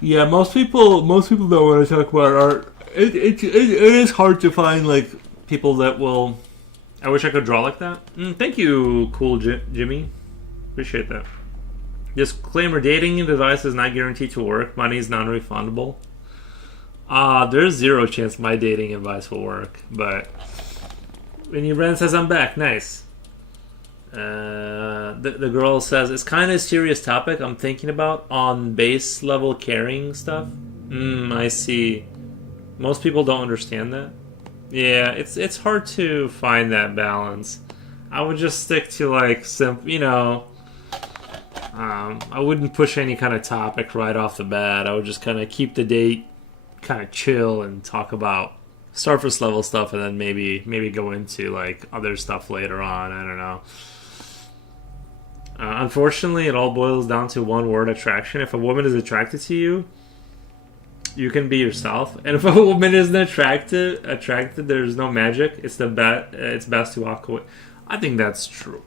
Yeah, most people don't want to talk about art. It is hard to find like people that will. I wish I could draw like that. Thank you, cool Jimmy. Appreciate that. Disclaimer: dating advice is not guaranteed to work. Money is non-refundable. There's zero chance my dating advice will work. But when you Ren says I'm back, nice. The girl says it's kind of a serious topic I'm thinking about on base level carrying stuff. I see. Most people don't understand that. Yeah, it's hard to find that balance. I would just stick to like I wouldn't push any kind of topic right off the bat. I would just kind of keep the date kind of chill and talk about surface level stuff, and then maybe go into like other stuff later on. I don't know. Unfortunately, it all boils down to one word: attraction. If a woman is attracted to you, you can be yourself, and if a woman isn't attracted, there's no magic. It's best to walk away. I think that's true.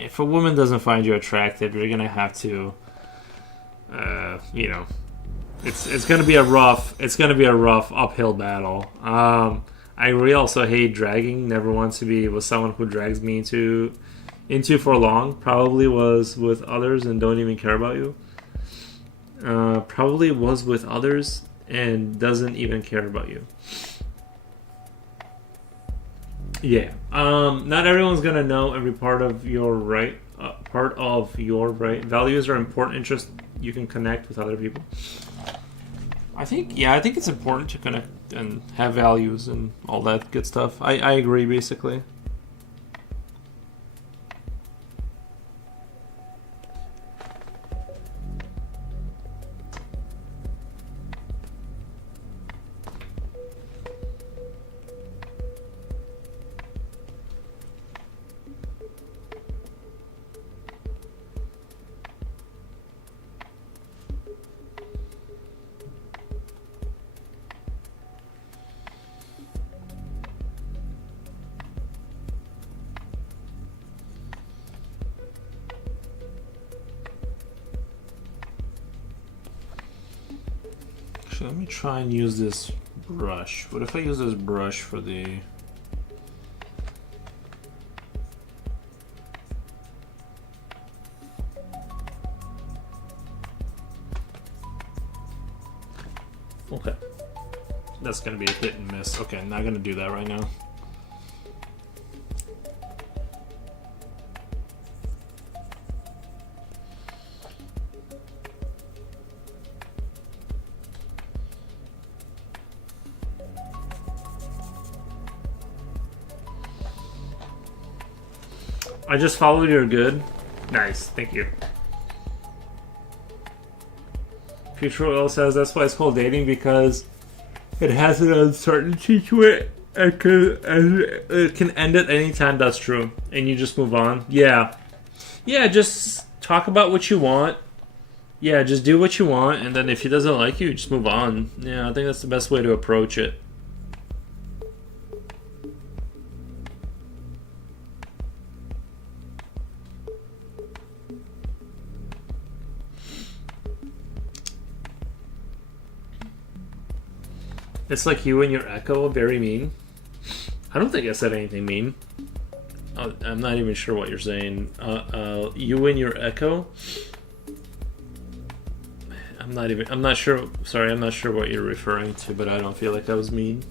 If a woman doesn't find you attractive, you're gonna have to, it's gonna be a rough uphill battle. I really also hate dragging. Never want to be with someone who drags me into for long. Probably was with others and don't even care about you. Probably was with others and doesn't even care about you. Yeah. Not everyone's gonna know every part of your right. Values are important. Interests you can connect with other people. I think it's important to connect and have values and all that good stuff. I agree basically. Actually, let me try and use this brush. What if I use this brush for the... Okay. That's gonna be a hit and miss. Okay, I'm not gonna do that right now. I just followed your good. Nice, thank you. Future Oil says that's why it's called dating, because it has an uncertainty to it. It can end at any time. That's true, and you just move on. Yeah, just talk about what you want. Yeah, just do what you want, and then if he doesn't like you, just move on. Yeah, I think that's the best way to approach it. It's like you and your echo, very mean. I don't think I said anything mean. I'm not even sure what you're saying. You and your echo? I'm not sure. Sorry, I'm not sure what you're referring to, but I don't feel like that was mean.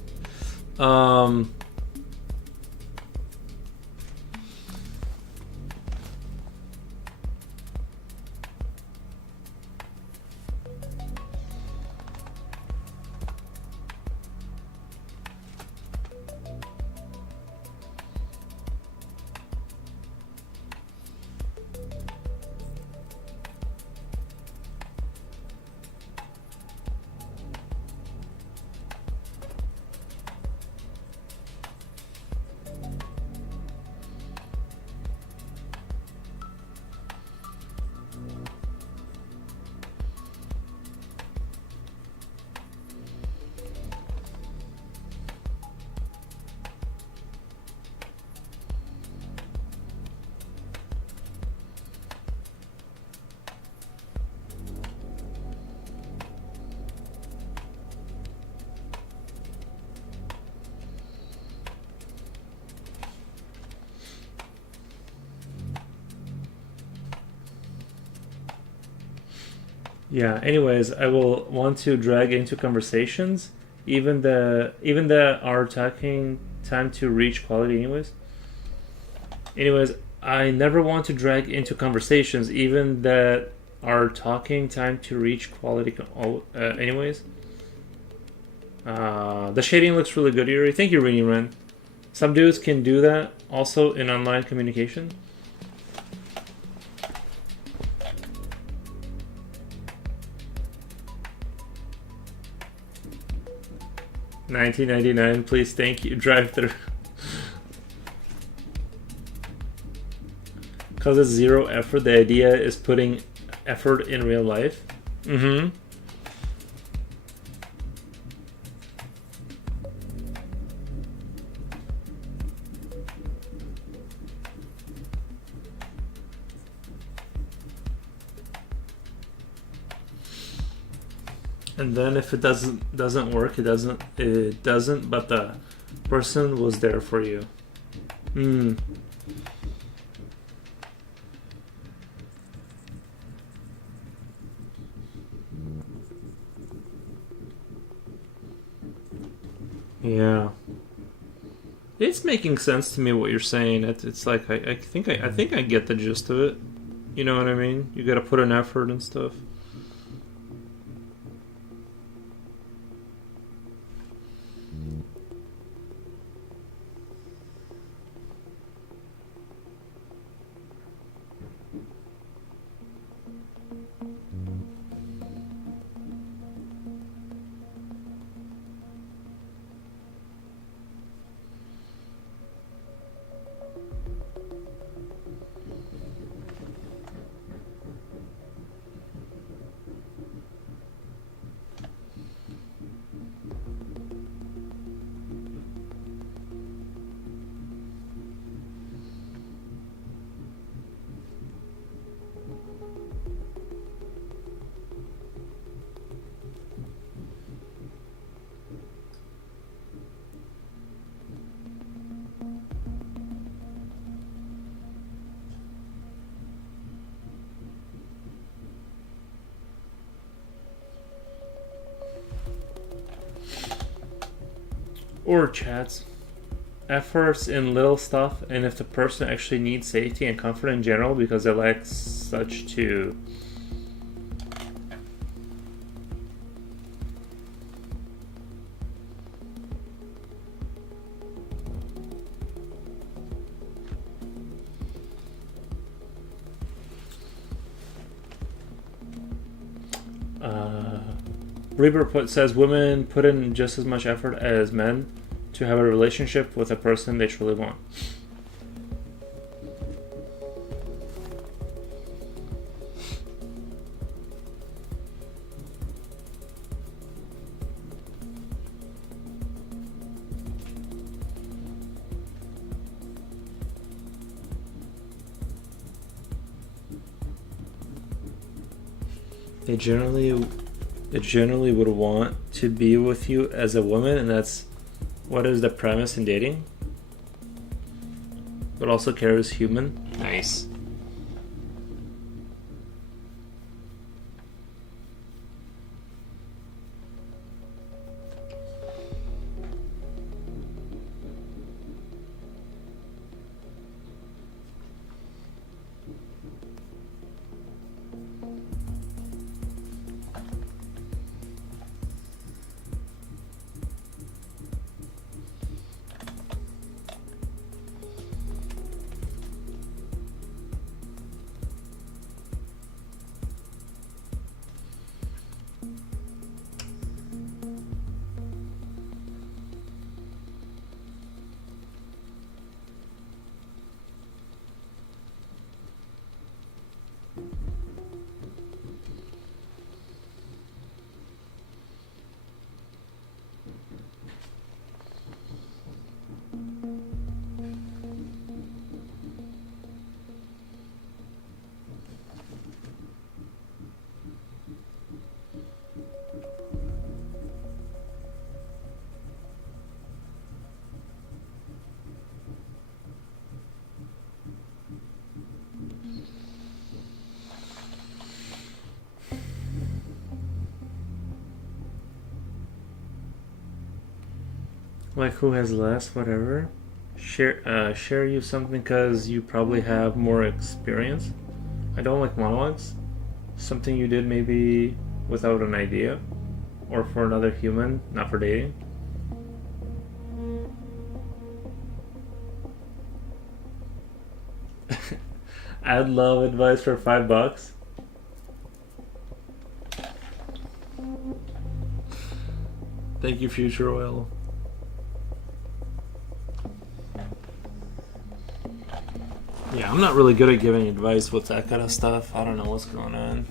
Yeah. Anyways, I will want to drag into conversations, even the are talking time to reach quality. Anyways, I never want to drag into conversations, even that are talking time to reach quality. Anyways, the shading looks really good, Yuri. Thank you, Rini Ren. Some dudes can do that also in online communication. $19.99, please, thank you. Drive through. Because it's zero effort, the idea is putting effort in real life. Mm-hmm. And then if it doesn't work, it doesn't, but the person was there for you. Yeah. It's making sense to me what you're saying. It's like I think I get the gist of it. You know what I mean? You gotta put an effort and stuff. or chats. Efforts in little stuff, and if the person actually needs safety and comfort in general because they lack such to. Reaper says women put in just as much effort as men to have a relationship with a person they truly want. They generally would want to be with you as a woman, and that's what is the premise in dating. But also care is human. Nice. Like who has less, whatever. Share you something because you probably have more experience. I don't like monologues. Something you did maybe without an idea, or for another human, not for dating. I'd love advice for $5. Thank you, Future Oil. Yeah, I'm not really good at giving advice with that kind of stuff. I don't know what's going on.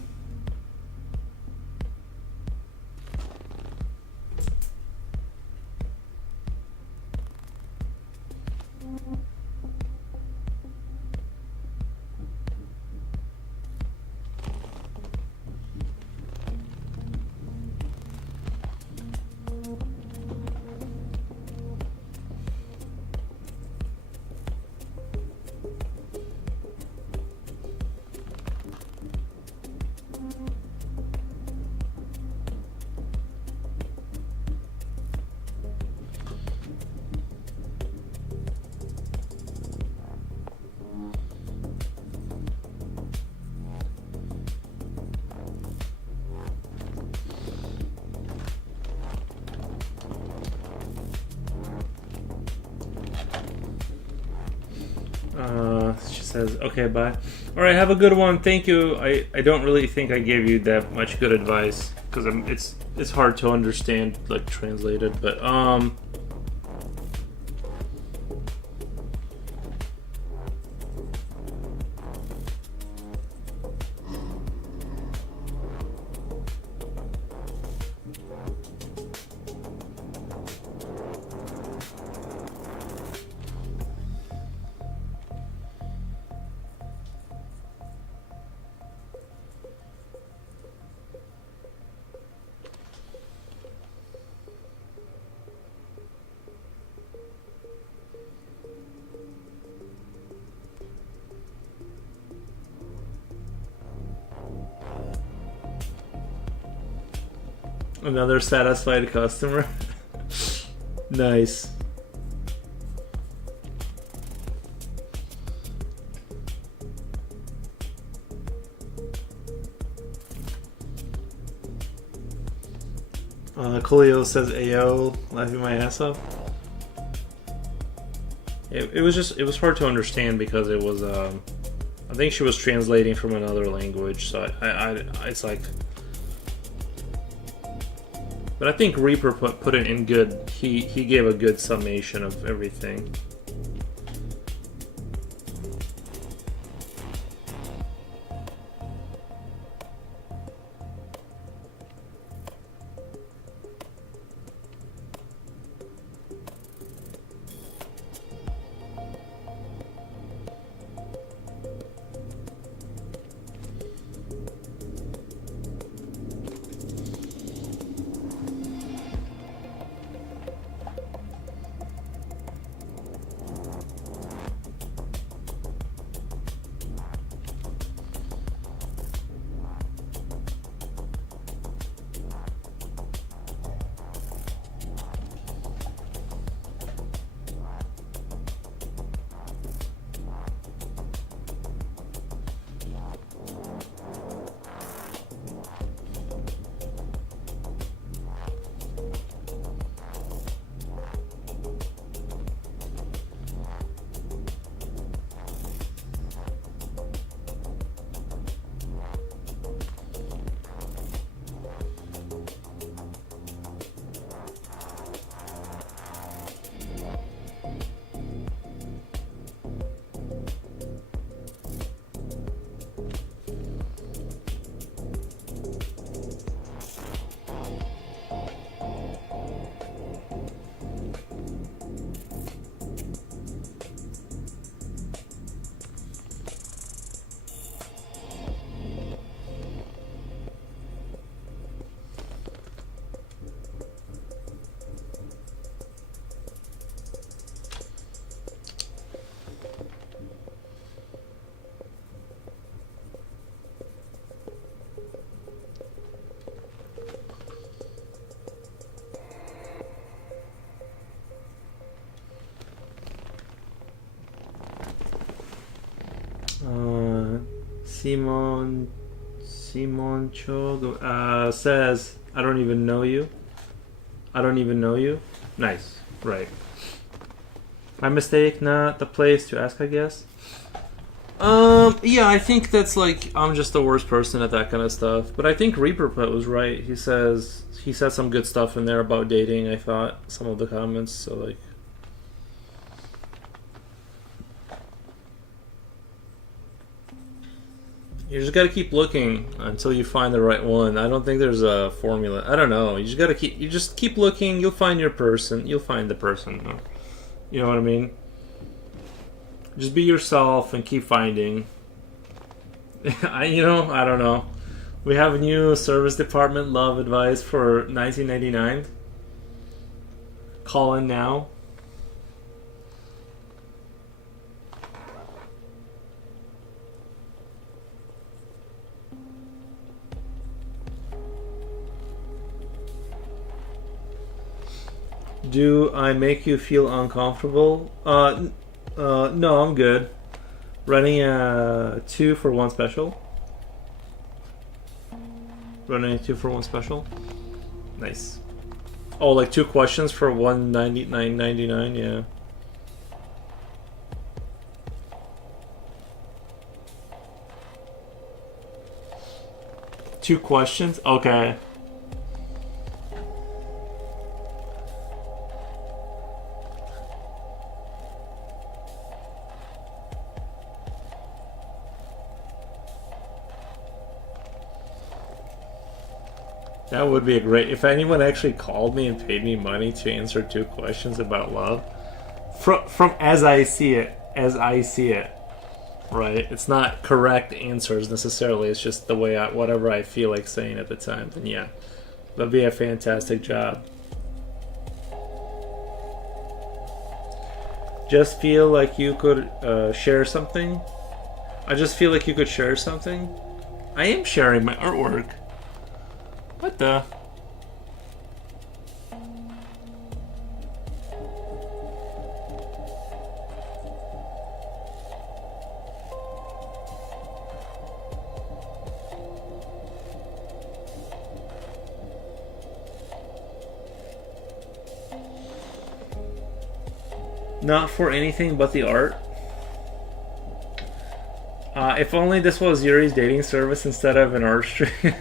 She says, okay, bye. Alright, have a good one. Thank you. I don't really think I gave you that much good advice because it's hard to understand, like, translated, but another satisfied customer. Nice. Coolio says AO, laughing my ass off. It was hard to understand because it was I think she was translating from another language, so it's like, but I think Reaper put it in good. He gave a good summation of everything. Simon Cho says, I don't even know you. I don't even know you. Nice. Right. My mistake, not the place to ask, I guess. Yeah, I think that's like, I'm just the worst person at that kind of stuff. But I think Reaper Put was right. He said some good stuff in there about dating, I thought. Some of the comments, so like. You just gotta keep looking until you find the right one. I don't think there's a formula. I don't know. You just keep looking. You'll find your person. You'll find the person. You know what I mean? Just be yourself and keep finding. I don't know. We have a new service department love advice for 1999. Call in now. Do I make you feel uncomfortable? No, I'm good. Running a 2-for-1 special. Running a 2-for-1 special. Nice. Oh, like 2 questions for $199.99. Yeah. Two questions. Okay. That would be a great... If anyone actually called me and paid me money to answer 2 questions about love. From as I see it. Right? It's not correct answers necessarily. It's just the way whatever I feel like saying at the time. Then yeah. That'd be a fantastic job. Just feel like you could share something. I just feel like you could share something. I am sharing my artwork. What the? Not for anything but the art. If only this was Yuri's dating service instead of an art stream.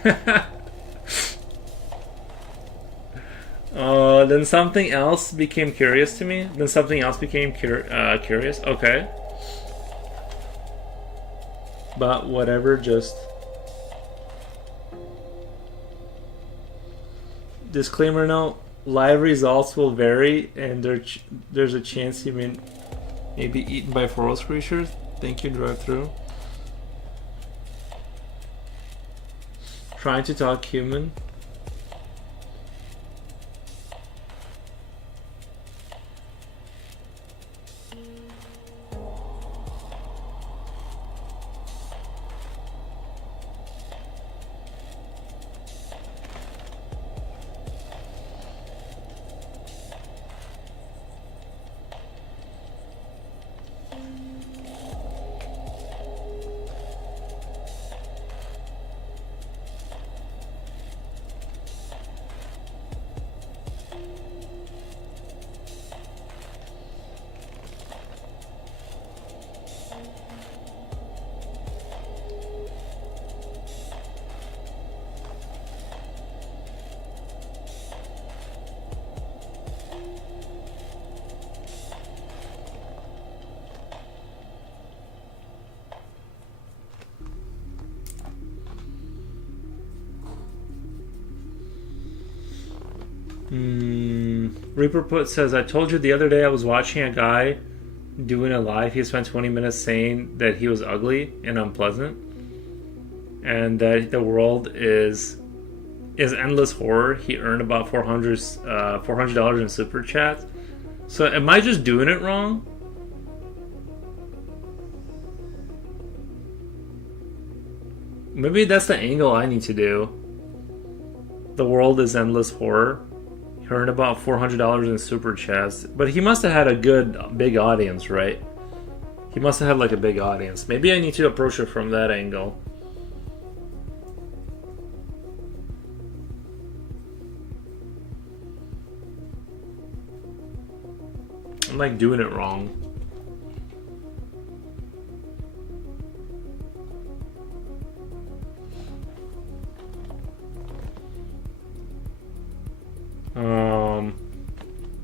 Then something else became curious to me. Then something else became curious. Okay. But whatever, just... Disclaimer note, live results will vary, and there's a chance you may be eaten by forest creatures. Thank you, drive through. Trying to talk human. Reaper Put says, I told you the other day I was watching a guy doing a live. He spent 20 minutes saying that he was ugly and unpleasant, and that the world is endless horror. He earned about $400 in super chat. So am I just doing it wrong? Maybe that's the angle I need to do. The world is endless horror. He earned about $400 in super chats, but he must have had a good big audience, right? He must have had like a big audience. Maybe I need to approach it from that angle. I'm like doing it wrong.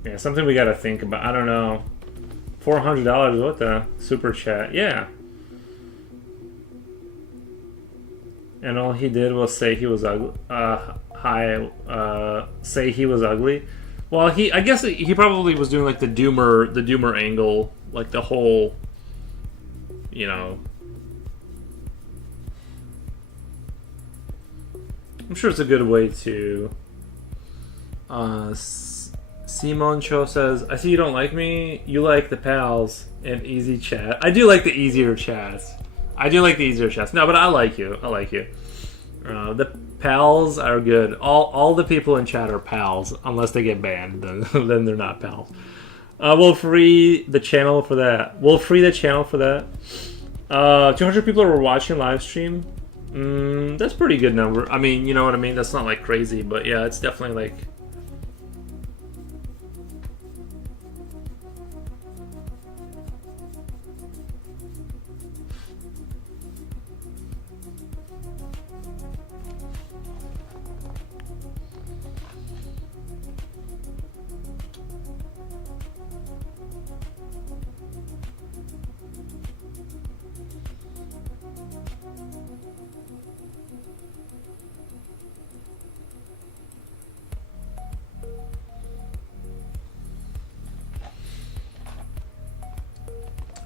Yeah, something we gotta think about. I don't know. $400, what the? Super chat. Yeah. And all he did was say he was ugly. Say he was ugly. Well, I guess he probably was doing like the doomer angle, like the whole, you know. I'm sure it's a good way to. Simon Cho says, I see you don't like me. You like the pals and easy chat. I do like the easier chats. No, but I like you. The pals are good. All the people in chat are pals, unless they get banned. Then they're not pals. We'll free the channel for that. 200 people were watching live stream. That's a pretty good number. I mean, you know what I mean? That's not like crazy, but yeah, it's definitely like...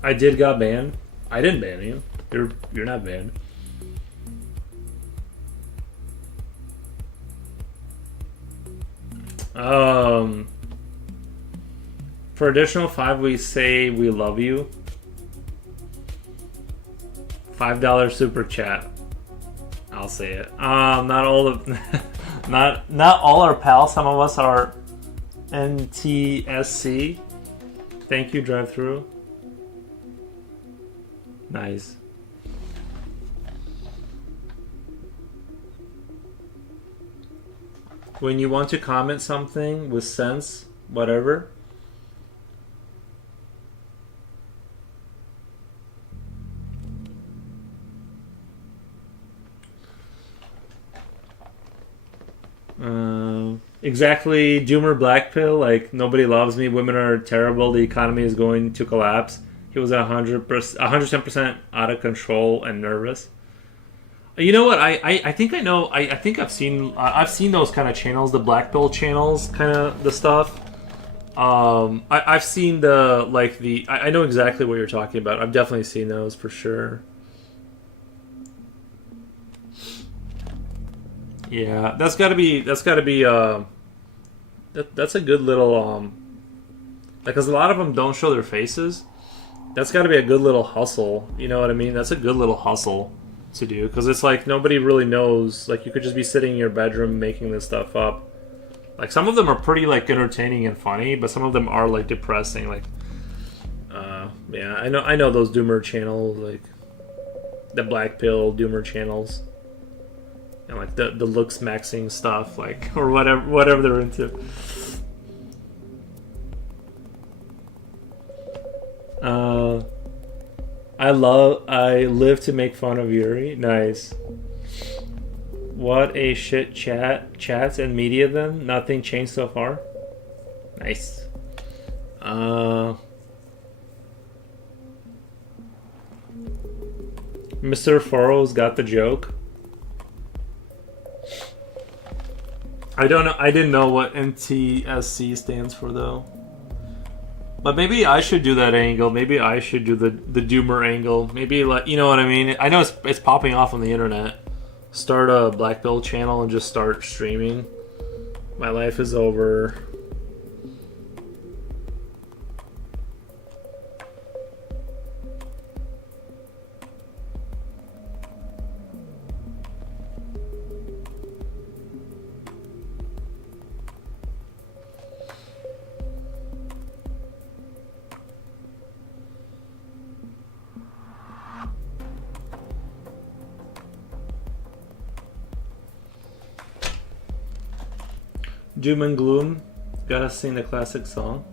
I did got banned. I didn't ban you. You're not banned. For additional 5, we say we love you. $5 super chat. I'll say it. Not all of, not all our pals. Some of us are NTSC. Thank you, drive through. Nice. When you want to comment something with sense, whatever, Exactly, Doomer Black Pill. Like nobody loves me. Women are terrible. The economy is going to collapse. He was 100%, 110% out of control and nervous. You know what? I think I know. I think I've seen those kind of channels, the Black Pill channels, kind of the stuff. I've seen the like the. I know exactly what you're talking about. I've definitely seen those for sure. Yeah, that's got to be. That's got to be. That's a good little. Like, cause a lot of them don't show their faces. That's got to be a good little hustle. You know what I mean? That's a good little hustle to do because it's like nobody really knows. Like, you could just be sitting in your bedroom making this stuff up. Like, some of them are pretty like entertaining and funny, but some of them are like depressing. Like, yeah, I know those Doomer channels, like the Black Pill Doomer channels, and like the looks maxing stuff, like or whatever they're into. Uh, I live to make fun of Yuri. Nice. What a shit chats and media then. Nothing changed so far. Nice. Uh, Mr. Furrows got the joke. I don't know. I didn't know what NTSC stands for though. But maybe I should do that angle. Maybe I should do the Doomer angle. Maybe like you know what I mean. I know it's popping off on the internet. Start a Black Pill channel and just start streaming. My life is over. Doom and gloom. Gotta sing the classic song.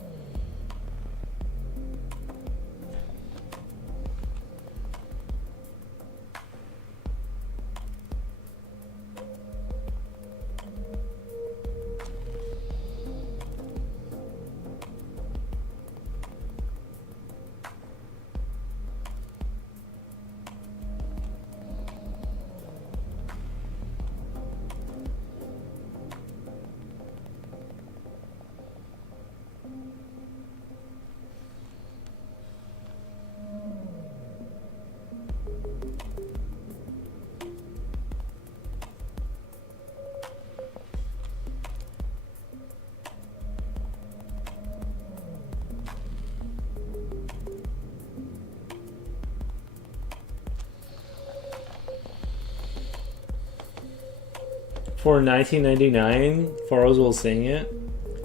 For 1999, Faros will sing it.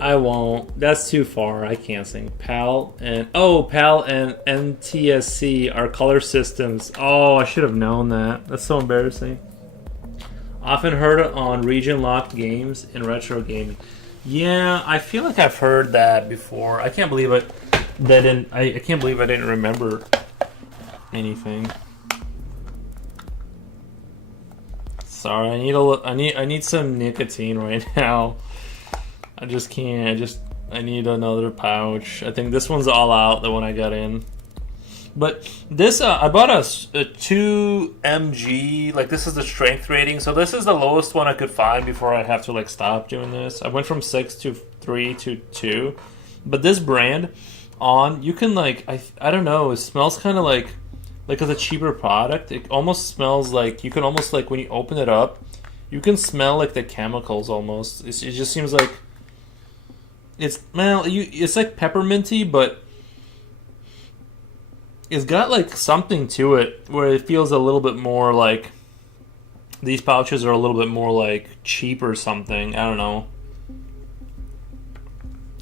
I won't. That's too far. I can't sing. PAL and NTSC are color systems. Oh, I should have known that. That's so embarrassing. Often heard it on region locked games in retro gaming. Yeah, I feel like I've heard that before. I can't believe it. I can't believe I didn't remember anything. Sorry, I need some nicotine right now. I just can't. I need another pouch. I think this one's all out. The one I got in. But this I bought a 2 mg. Like this is the strength rating. So this is the lowest one I could find before I have to like stop doing this. I went from 6 to 3 to 2. But this brand on you can like I don't know. It smells kind of like it's a cheaper product. It almost smells like you can almost like when you open it up, you can smell like the chemicals almost. It just seems like it's like pepperminty, but it's got like something to it where it feels a little bit more like these pouches are a little bit more like cheap or something. I don't know.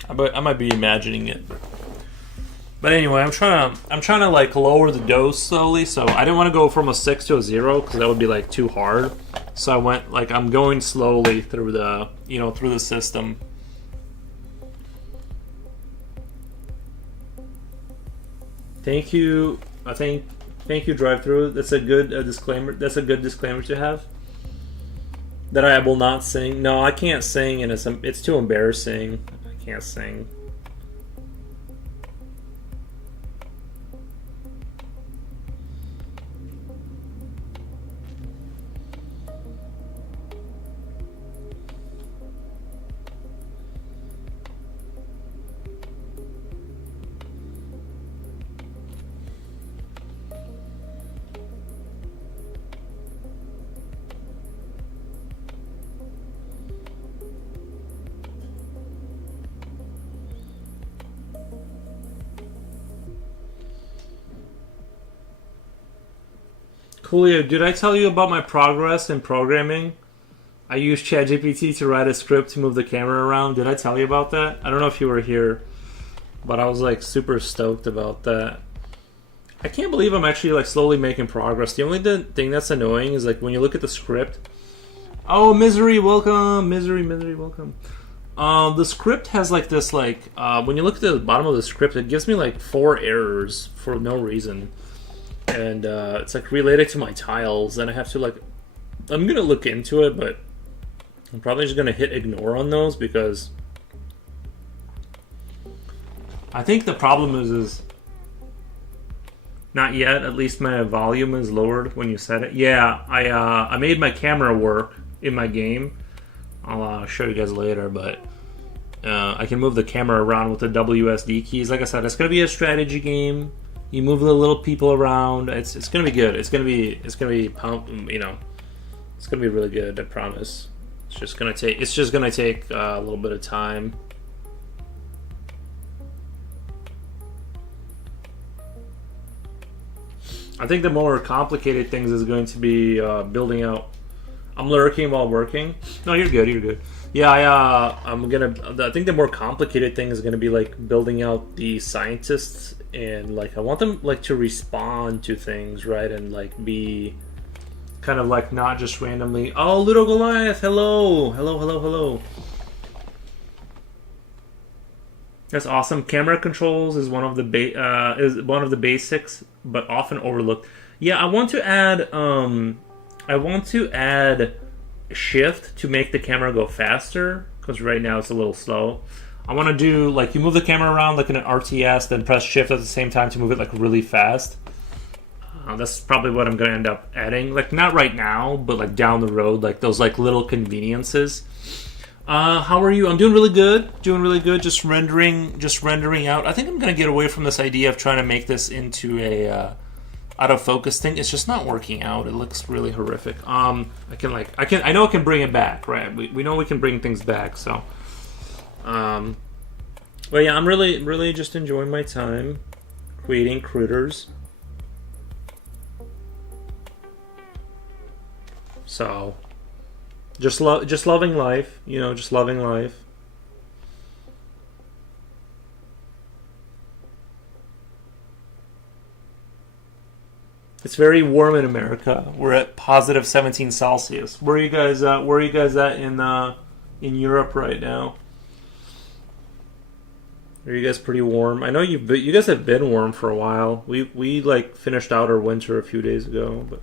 I might be imagining it. But anyway, I'm trying to like lower the dose slowly. So I didn't want to go from a 6 to a 0 because that would be like too hard. So I went like I'm going slowly through the through the system. Thank you. Thank you, drive through. That's a good disclaimer. That's a good disclaimer to have. That I will not sing. No, I can't sing, and it's too embarrassing. I can't sing. Coolio, did I tell you about my progress in programming? I used ChatGPT to write a script to move the camera around. Did I tell you about that? I don't know if you were here, but I was like super stoked about that. I can't believe I'm actually like slowly making progress. The only thing that's annoying is like when you look at the script. Oh, Misery, welcome. Misery, welcome. The script has like this like when you look at the bottom of the script, it gives me like 4 errors for no reason. And it's like related to my tiles, and I have to like, I'm gonna look into it, but I'm probably just gonna hit ignore on those because I think the problem is not yet. At least my volume is lowered when you set it. Yeah, I made my camera work in my game. I'll show you guys later, but I can move the camera around with the WSD keys. Like I said, it's gonna be a strategy game. You move the little people around. It's gonna be good. It's gonna be pump. You know, it's gonna be really good. I promise. It's just gonna take a little bit of time. I think the more complicated things is going to be building out. I'm lurking while working. No, you're good. You're good. Yeah, I think the more complicated thing is gonna be like building out the scientists. And like I want them like to respond to things, right? And like be kind of like not just randomly, oh, little Goliath, hello. That's awesome. Camera controls is one of the basics, but often overlooked. Yeah, I want to add shift to make the camera go faster because right now it's a little slow. I want to do, like, you move the camera around like in an RTS, then press shift at the same time to move it, like, really fast. That's probably what I'm going to end up adding. Like, not right now, but, like, down the road, like, those, like, little conveniences. How are you? I'm doing really good. Just rendering out. I think I'm going to get away from this idea of trying to make this into a out-of-focus thing. It's just not working out. It looks really horrific. I know I can bring it back, right? We know we can bring things back, so... But yeah, I'm really just enjoying my time creating critters. So, just loving life, you know, just loving life. It's very warm in America. We're at positive 17 Celsius. Where are you guys at in Europe right now? Are you guys pretty warm? I know you guys have been warm for a while. We like finished out our winter a few days ago, but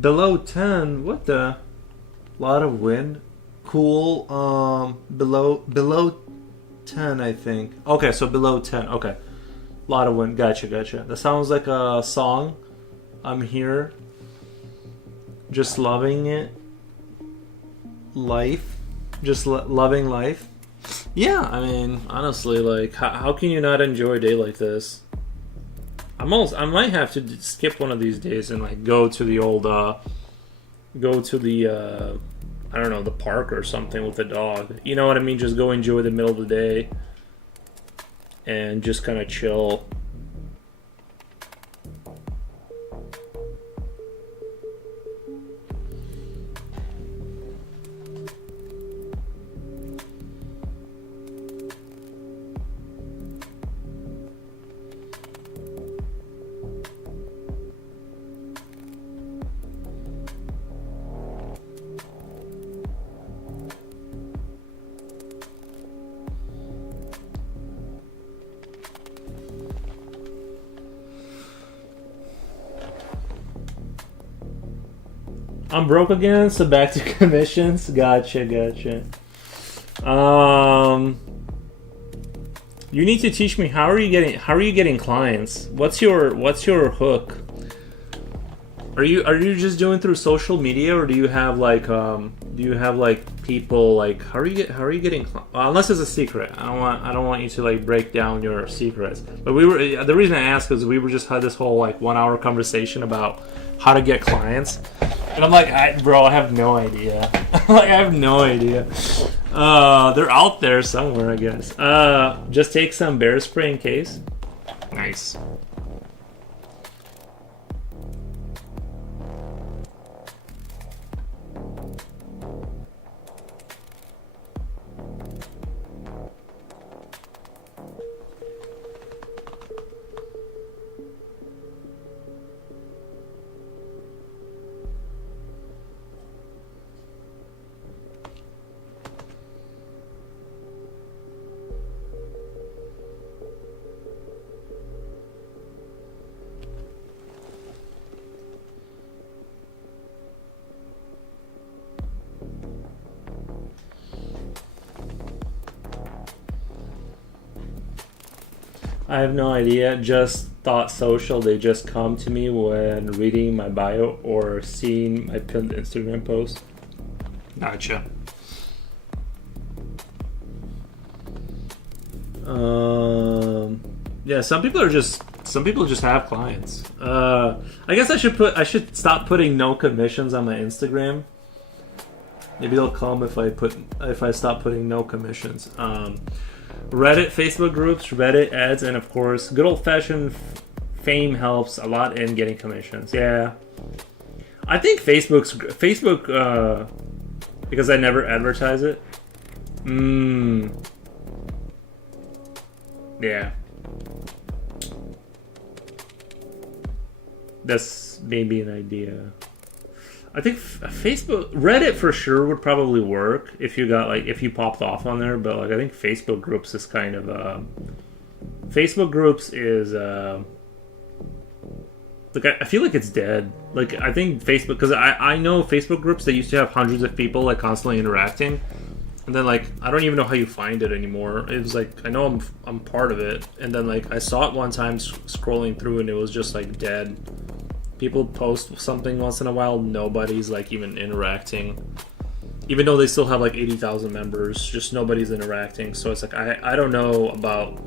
below 10. What the? Lot of wind. Cool. Below 10, I think. Okay, so below 10. Okay. Lot of wind. Gotcha. That sounds like a song. I'm here. Just loving it. Life. Just loving life. Yeah, I mean, honestly, like, how can you not enjoy a day like this? I might have to skip one of these days and like go to the I don't know, the park or something with the dog. You know what I mean? Just go enjoy the middle of the day and just kind of chill. I'm broke again, so back to commissions. Gotcha. Um, you need to teach me how are you getting clients? What's your hook? Are you just doing through social media, or do you have like people like how are you getting unless it's a secret. I don't want you to like break down your secrets. But the reason I asked is we were just had this whole like 1 hour conversation about how to get clients. And I'm like, bro, I have no idea. Like, I have no idea. They're out there somewhere, I guess. Just take some bear spray in case. Nice. I have no idea. Just thought social. They just come to me when reading my bio or seeing my pinned Instagram post. Gotcha. Yeah, some people just have clients. I guess I should stop putting no commissions on my Instagram. Maybe they'll come if I stop putting no commissions. Reddit, Facebook groups, Reddit ads, and of course, good old-fashioned fame helps a lot in getting commissions. Yeah, I think Facebook because I never advertise it. Yeah, that's maybe an idea. I think Facebook, Reddit for sure would probably work if you popped off on there. But like I think Facebook groups is kind of Facebook groups is like I feel like it's dead. Like I think Facebook, because I know Facebook groups that used to have hundreds of people like constantly interacting, and then like I don't even know how you find it anymore. It was like I know I'm part of it, and then like I saw it one time scrolling through, and it was just like dead. People post something once in a while, nobody's like even interacting. Even though they still have like 80,000 members, just nobody's interacting. So it's like I don't know about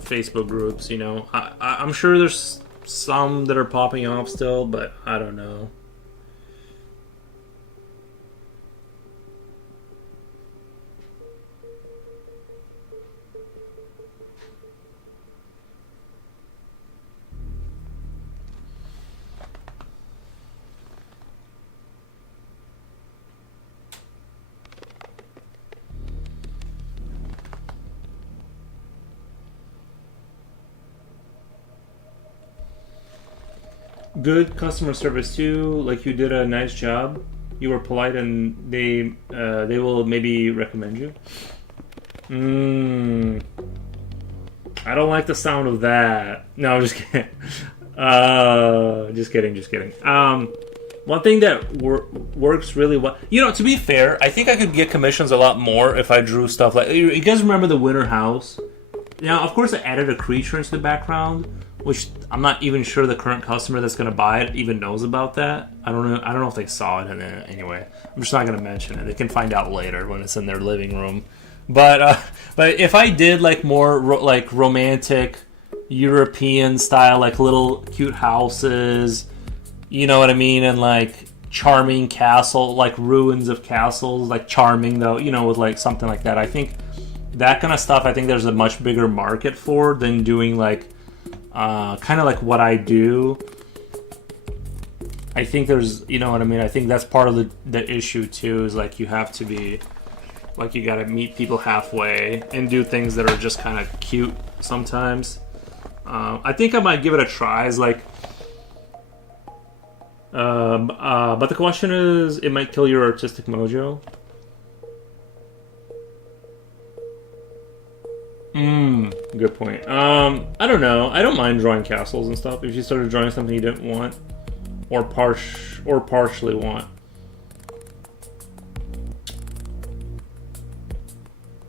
Facebook groups, you know. I'm sure there's some that are popping off still, but I don't know. Good customer service too. Like you did a nice job. You were polite, and they will maybe recommend you. I don't like the sound of that. No, I'm just kidding. Just kidding. One thing that works really well. You know, to be fair, I think I could get commissions a lot more if I drew stuff like. You guys remember the winter house? Now, of course, I added a creature into the background, which I'm not even sure the current customer that's going to buy it even knows about that. I don't know if they saw it anyway. I'm just not going to mention it. They can find out later when it's in their living room. But if I did like more like romantic European style, like little cute houses, you know what I mean, and like charming castle, like ruins of castles, like charming though, with like something like that. I think that kind of stuff, I think there's a much bigger market for than doing like kind of like what I do. I think there's, you know what I mean? I think that's part of the issue too, is like you have to be, like you gotta meet people halfway and do things that are just kind of cute sometimes. I think I might give it a try. Is like, but the question is, it might kill your artistic mojo. Good point. I don't know. I don't mind drawing castles and stuff. If you started drawing something you didn't want, or partially want.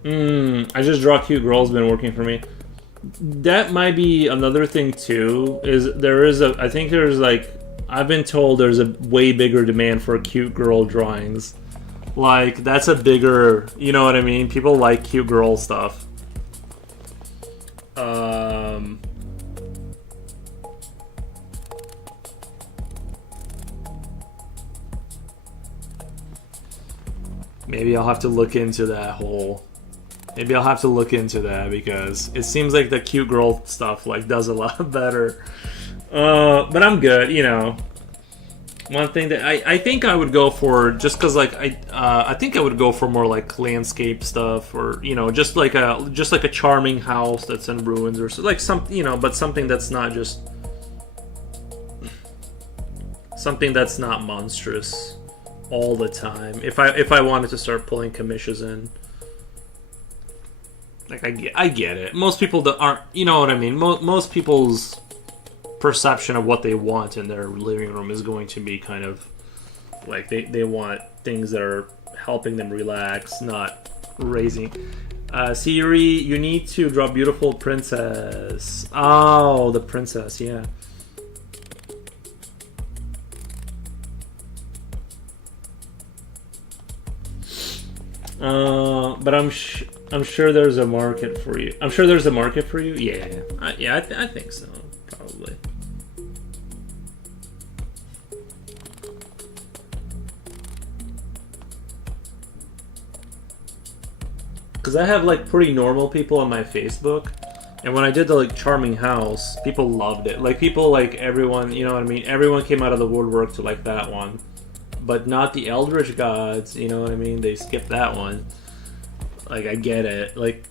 I just draw cute girls. Been working for me. That might be another thing too. I think there's like, I've been told there's a way bigger demand for cute girl drawings. Like that's a bigger, you know what I mean? People like cute girl stuff. Maybe I'll have to look into that whole. Maybe I'll have to look into that because it seems like the cute girl stuff like does a lot better. But I'm good, One thing that I think I would go for, just because like I think I would go for more like landscape stuff, or just like a charming house that's in ruins, or like but something that's not just something that's not monstrous all the time. If I wanted to start pulling commissions in. Like I get it. Most people that aren't, you know what I mean. Most people's perception of what they want in their living room is going to be kind of like they want things that are helping them relax, not raising. Siri, you need to draw beautiful princess. Oh, the princess, yeah. But I'm sure there's a market for you. I'm sure there's a market for you. Yeah, I think so. Probably. Because I have like pretty normal people on my Facebook, and when I did the like charming house, people loved it. Like people, like everyone, you know what I mean. Everyone came out of the woodwork to like that one, but not the Eldritch Gods. You know what I mean? They skipped that one. Like I get it. Like.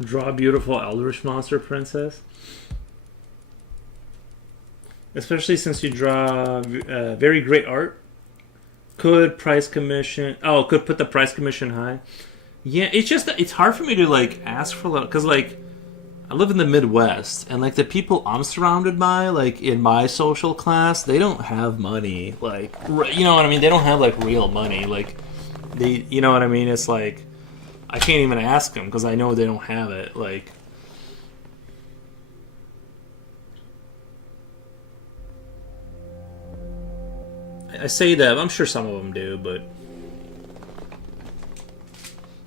Draw a beautiful Eldritch monster princess. Especially since you draw very great art. Could price commission... Oh, could put the price commission high. Yeah, it's just... It's hard for me to, like, ask for... Because, like, I live in the Midwest. And, like, the people I'm surrounded by, like, in my social class, they don't have money. Like, you know what I mean? They don't have, like, real money. Like, they... You know what I mean? It's like... I can't even ask them because I know they don't have it. Like, I say that I'm sure some of them do, but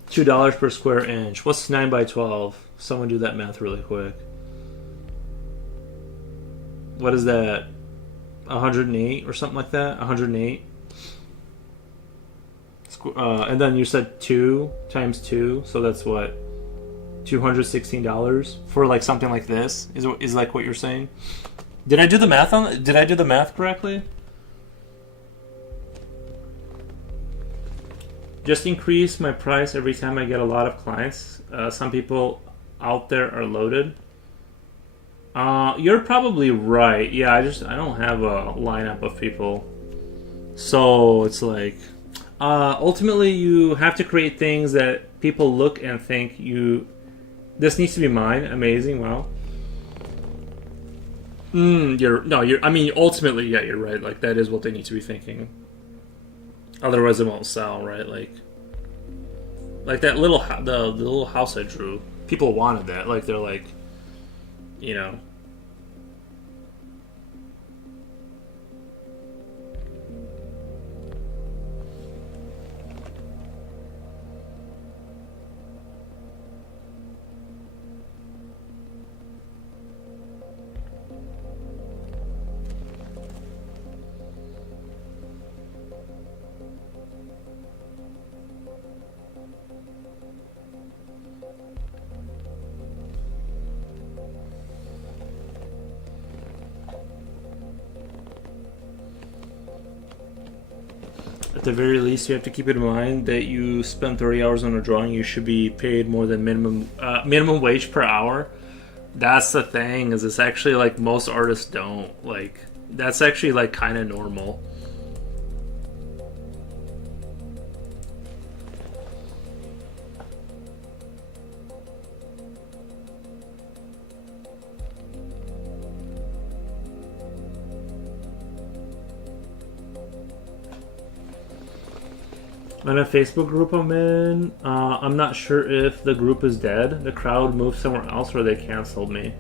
$2 per square inch. What's 9 by 12? Someone do that math really quick. What is that? 108 or something like that? 108. And then you said 2 times 2, so that's what, $216 for like something like this is like what you're saying. Did I do the math on? Did I do the math correctly? just increase my price every time I get a lot of clients. Some people out there are loaded. You're probably right. Yeah, I don't have a lineup of people. So it's like, ultimately you have to create things that people look and think this needs to be mine. Amazing. Wow. I mean, ultimately, yeah, you're right. Like, that is what they need to be thinking. Otherwise, it won't sell, right? Like that the little house I drew. People wanted that. Like, they're like, you know. At the very least, you have to keep in mind that you spend 30 hours on a drawing. You should be paid more than minimum wage per hour. That's the thing. Is it's actually like most artists don't like. That's actually like kind of normal. On a Facebook group I'm in, I'm not sure if the group is dead. The crowd moved somewhere else, or they canceled me.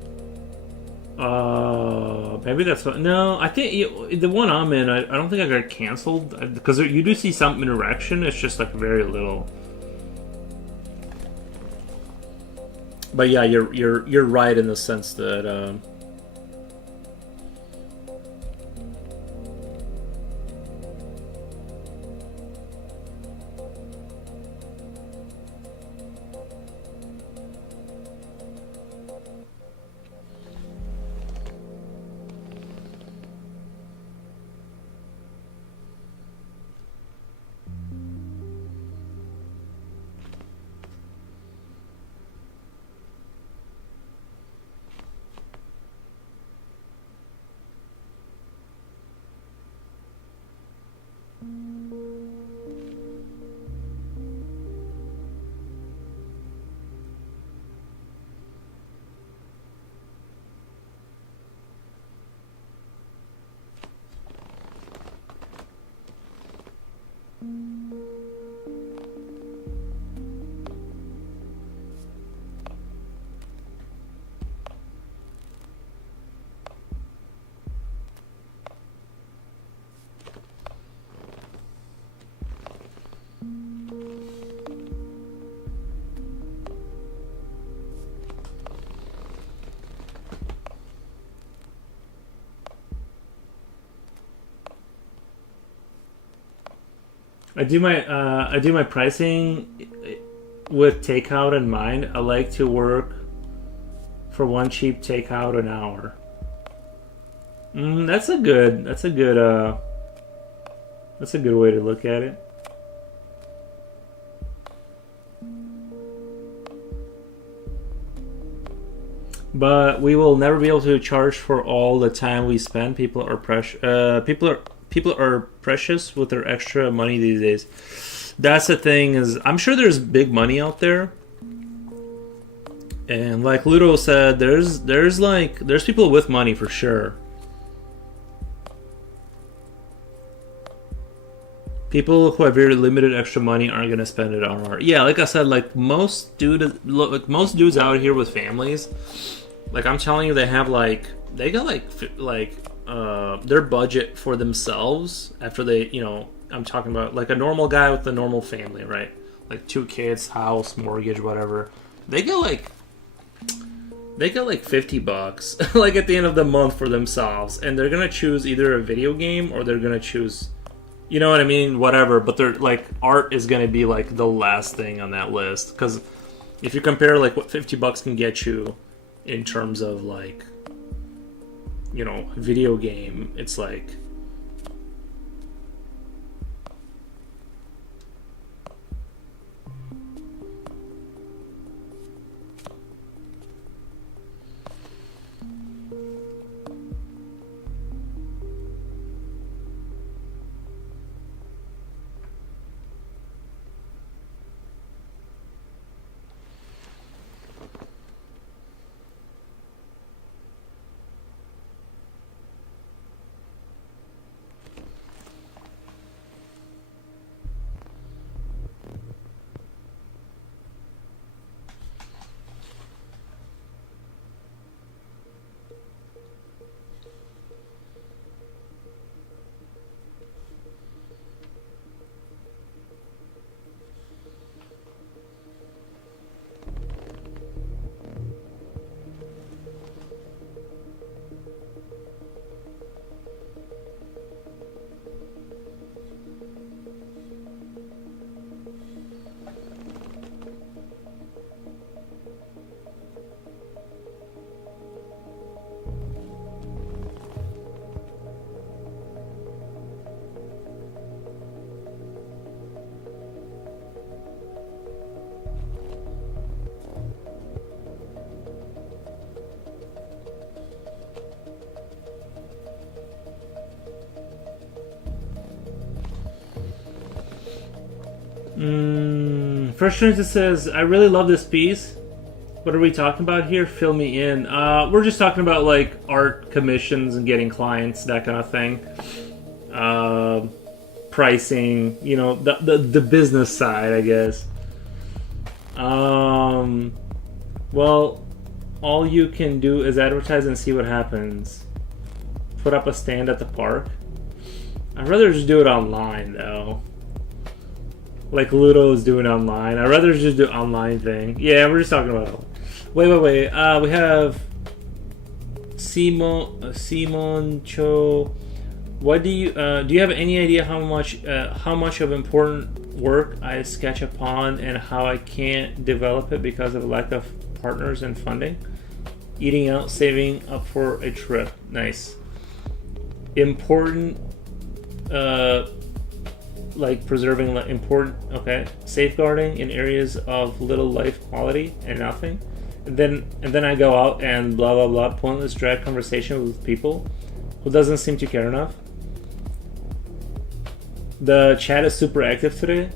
Maybe that's what. No, I think the one I'm in, I don't think I got canceled because you do see some interaction. It's just like very little. But yeah, you're right in the sense that. I do my pricing with takeout in mind. I like to work for one cheap takeout an hour. That's a good way to look at it. But we will never be able to charge for all the time we spend. People are people are precious with their extra money these days. That's the thing. Is I'm sure there's big money out there, and like Ludo said, there's people with money for sure. People who have very limited extra money aren't gonna spend it on art. Yeah, like I said, like most dudes out here with families, like I'm telling you, they got their budget for themselves after they, I'm talking about like a normal guy with a normal family, right? Like 2 kids, house, mortgage, whatever. They get like $50 like at the end of the month for themselves, and they're gonna choose either a video game or they're gonna choose, you know what I mean, whatever. But they're like, art is gonna be like the last thing on that list, because if you compare like what $50 can get you in terms of like, video game, it's like First Trinity says, I really love this piece. What are we talking about here? Fill me in. We're just talking about like art commissions and getting clients, that kind of thing. Pricing, you know, the business side, I guess. Well, all you can do is advertise and see what happens. Put up a stand at the park. I'd rather just do it online, though. Like Ludo's doing online. I'd rather just do online thing. Yeah, we're just talking about it. Wait. We have Simon Cho. What do you have any idea how much of important work I sketch upon and how I can't develop it because of lack of partners and funding? Eating out, saving up for a trip. Nice. Important. Like preserving important, okay, safeguarding in areas of little life quality and nothing, and then I go out and blah blah blah, pointless drag conversation with people who doesn't seem to care enough. The chat is super active today.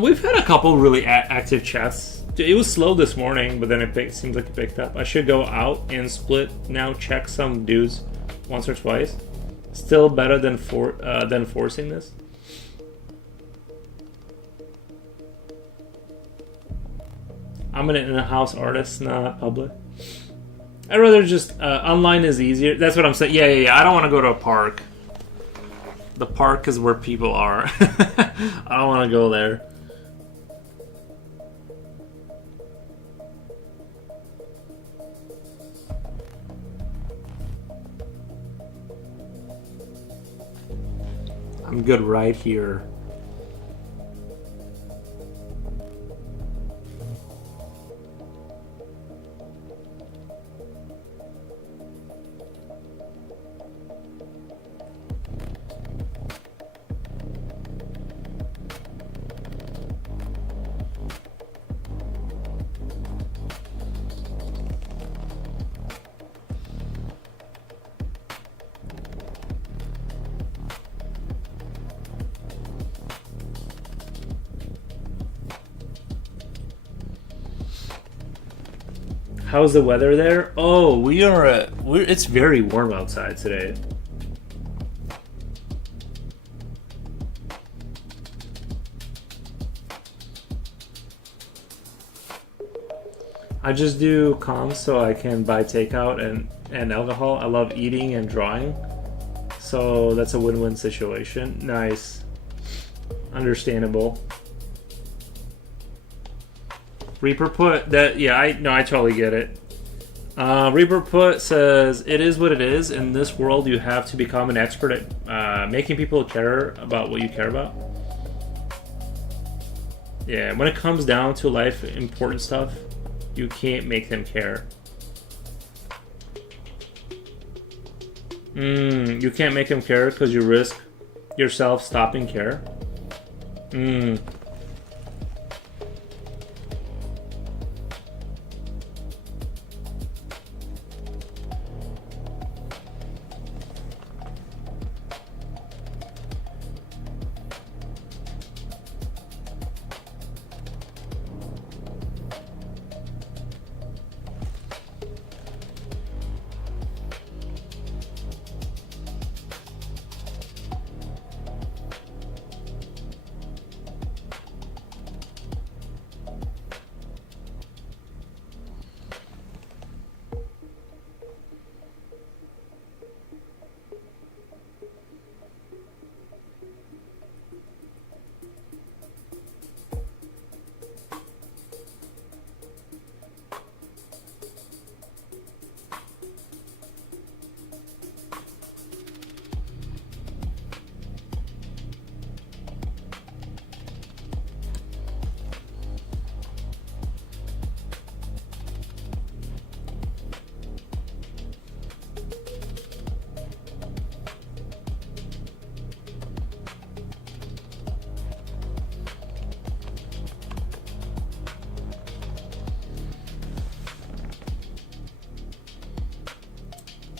We've had a couple really active chats. It was slow this morning, but then it seems like it picked up. I should go out and split now, check some dudes once or twice. Still better than forcing this. I'm an in-house artist, not public. I'd rather just online is easier. That's what I'm saying. Yeah. I don't want to go to a park. The park is where people are. I don't want to go there. I'm good right here. How's the weather there? Oh, it's very warm outside today. I just do comms so I can buy takeout and alcohol. I love eating and drawing. So that's a win-win situation. Nice. Understandable. Reaper Put that I totally get it. Reaper Put says it is what it is. In this world, you have to become an expert at making people care about what you care about. Yeah, when it comes down to life important stuff, you can't make them care. You can't make them care because you risk yourself stopping care.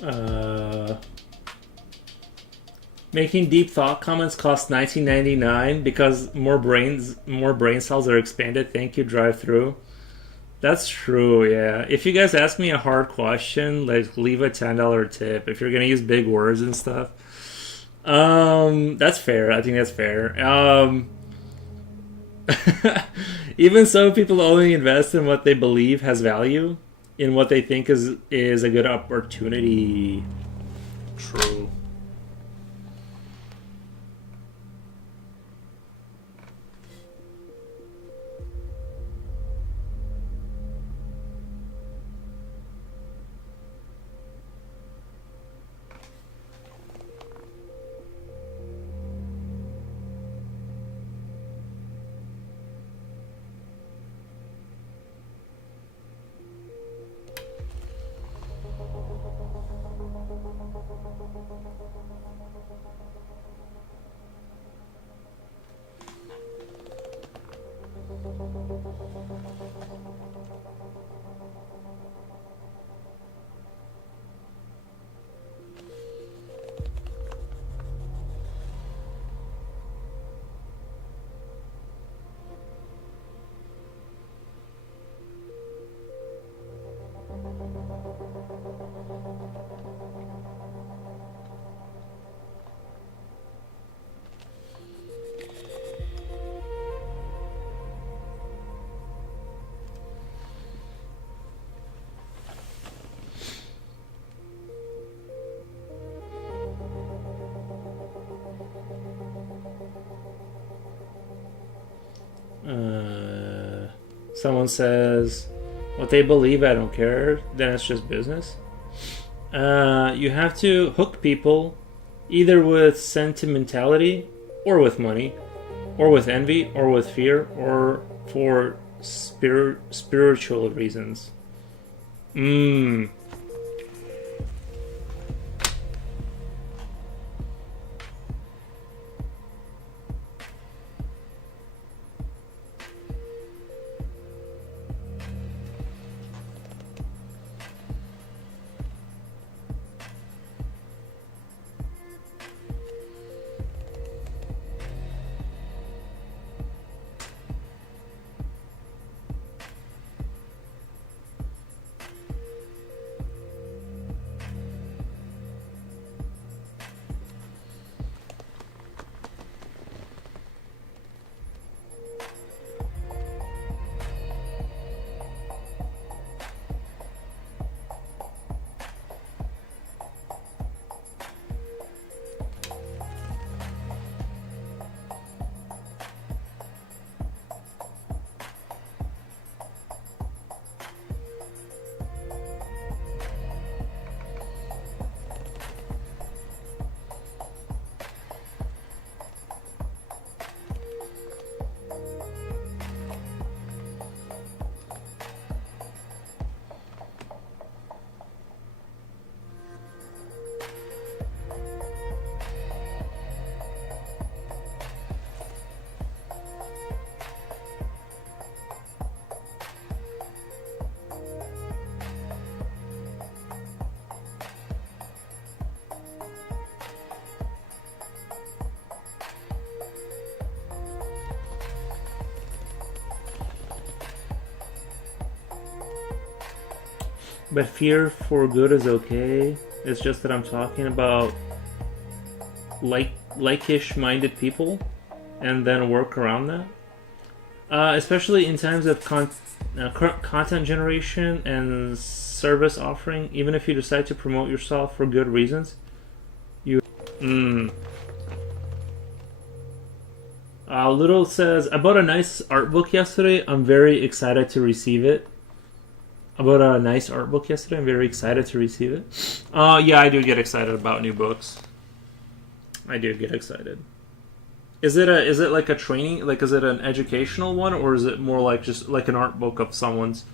Uh, Making deep thought comments costs $19.99 because more brain cells are expanded. Thank you, drive through. That's true, yeah. If you guys ask me a hard question, like leave a $10 tip. If you're gonna use big words and stuff, that's fair. I think that's fair. Even so, people only invest in what they believe has value, in what they think is a good opportunity. True. Someone says, what they believe, I don't care, then it's just business. You have to hook people either with sentimentality or with money or with envy or with fear or for spiritual reasons. But fear for good is okay. It's just that I'm talking about like-ish minded people and then work around that. Especially in times of content generation and service offering, even if you decide to promote yourself for good reasons, you. Little says, I bought a nice art book yesterday. I'm very excited to receive it. I bought a nice art book yesterday. I'm very excited to receive it. Yeah, I do get excited about new books. I do get excited. Is it like a training, like is it an educational one, or is it more like just like an art book of someone's?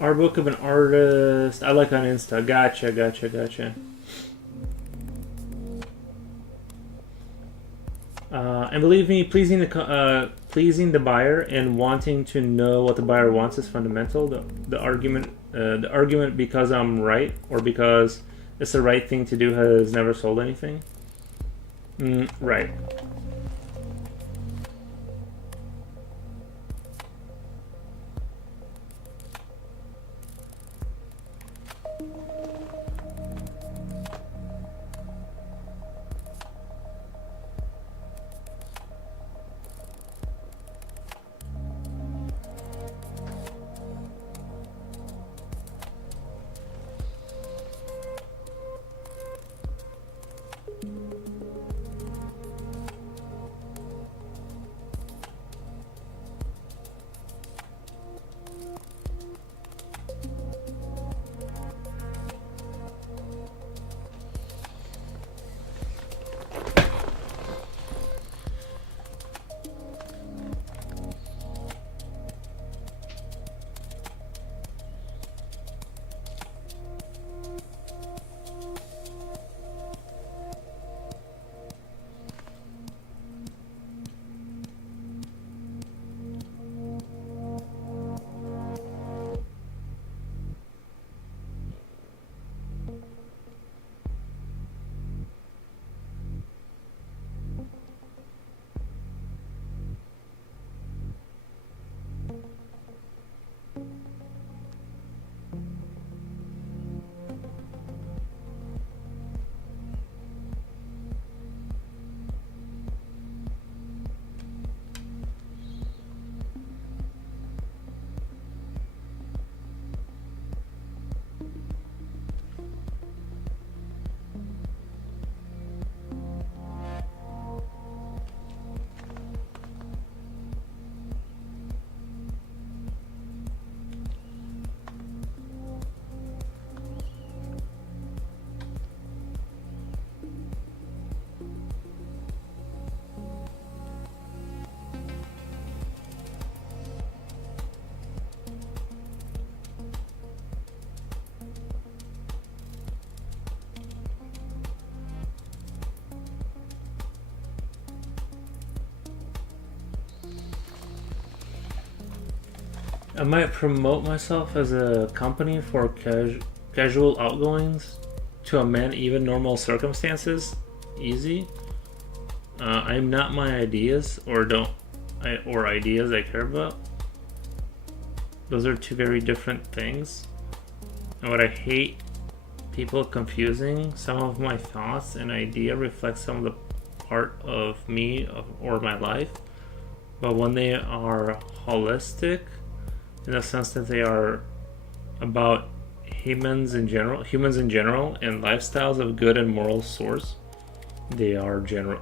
Art book of an artist I like on Insta. Gotcha, gotcha, gotcha. And believe me, pleasing the buyer and wanting to know what the buyer wants is fundamental. The argument because I'm right or because it's the right thing to do has never sold anything. Right. I might promote myself as a company for casual outgoings to amend even normal circumstances. Easy. I'm not my ideas or ideas I care about. Those are two very different things. And what I hate people confusing, some of my thoughts and idea reflect some of the part of me or my life, but when they are holistic, in the sense that they are about humans in general, and lifestyles of good and moral source, they are general.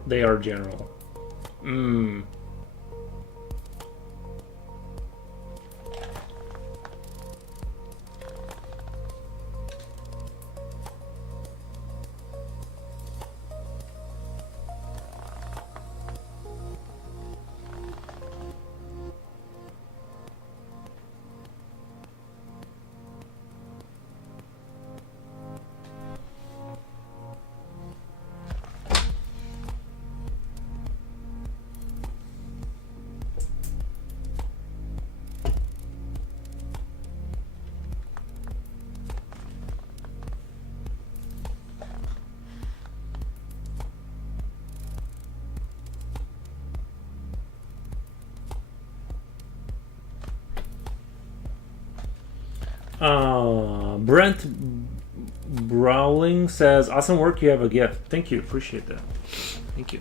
Brent Browling says, "Awesome work. You have a gift." Thank you. Appreciate that. Thank you.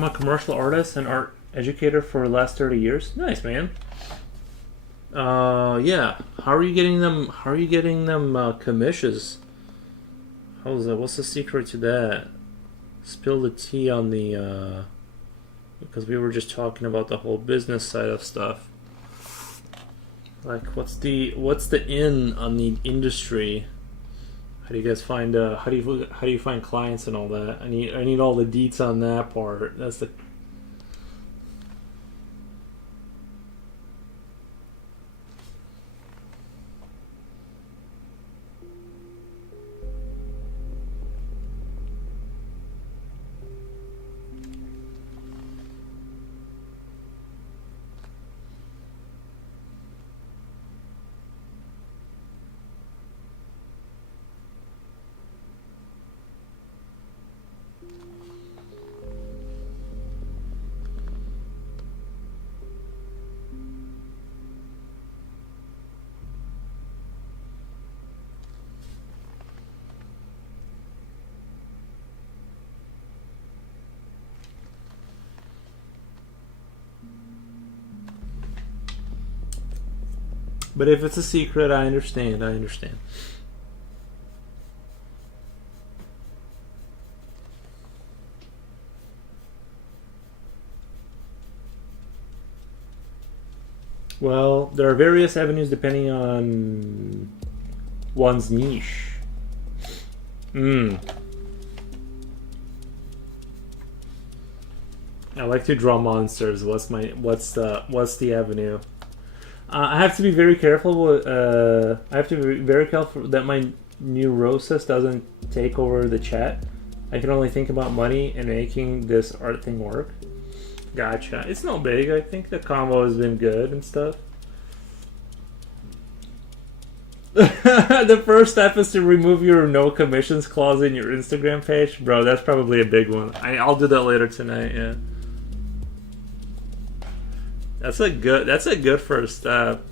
I'm a commercial artist and art educator for the last 30 years. Nice, man. Yeah. How are you getting them? How are you getting them commissions? How's that? What's the secret to that? Spill the tea on the because we were just talking about the whole business side of stuff. Like, what's the in on the industry? How do you guys find how do you find clients and all that? I need all the deets on that part. That's the But if it's a secret, I understand. I understand. Well, there are various avenues depending on one's niche. I like to draw monsters. What's the avenue? I have to be very careful. I have to be very careful that my neurosis doesn't take over the chat. I can only think about money and making this art thing work. Gotcha. It's no big. I think the combo has been good and stuff. The first step is to remove your no commissions clause in your Instagram page. Bro, that's probably a big one. I'll do that later tonight, yeah. That's a good first step.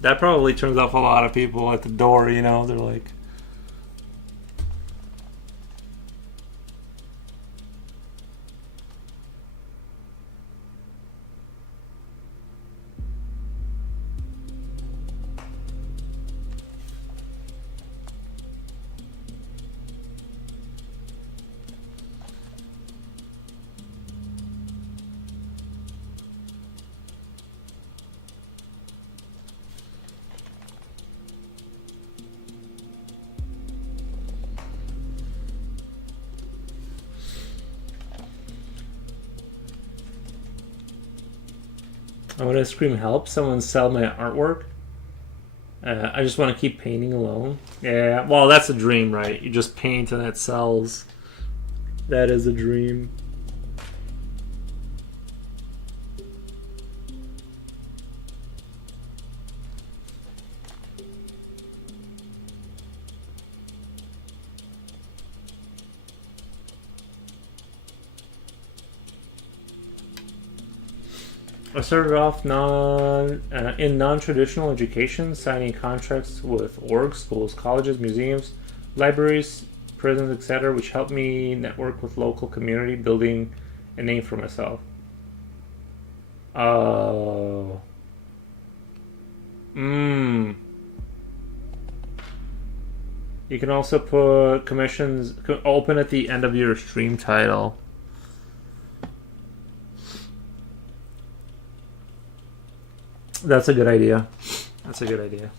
That probably turns off a lot of people at the door, you know. They're like, I want to scream help, someone sell my artwork. I just want to keep painting alone. Yeah, well, that's a dream, right? You just paint and it sells. That is a dream. I started off in non-traditional education, signing contracts with orgs, schools, colleges, museums, libraries, prisons, etc., which helped me network with local community, building a name for myself. Oh. Mmm. You can also put commissions open at the end of your stream title. That's a good idea. That's a good idea.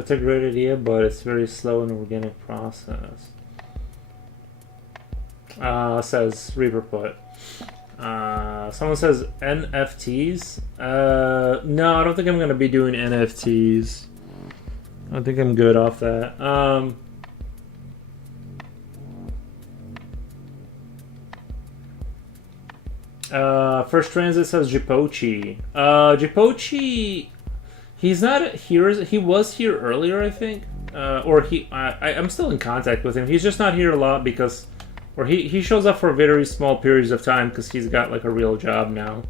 That's a great idea, but it's very slow and organic process. Says Reaperput. Someone says NFTs. No, I don't think I'm gonna be doing NFTs. I think I'm good off that. First Transit says Jipochi. Jipochi, he's not here. He was here earlier, I think. I'm still in contact with him. He's just not here a lot because, or he shows up for very small periods of time because he's got like a real job now.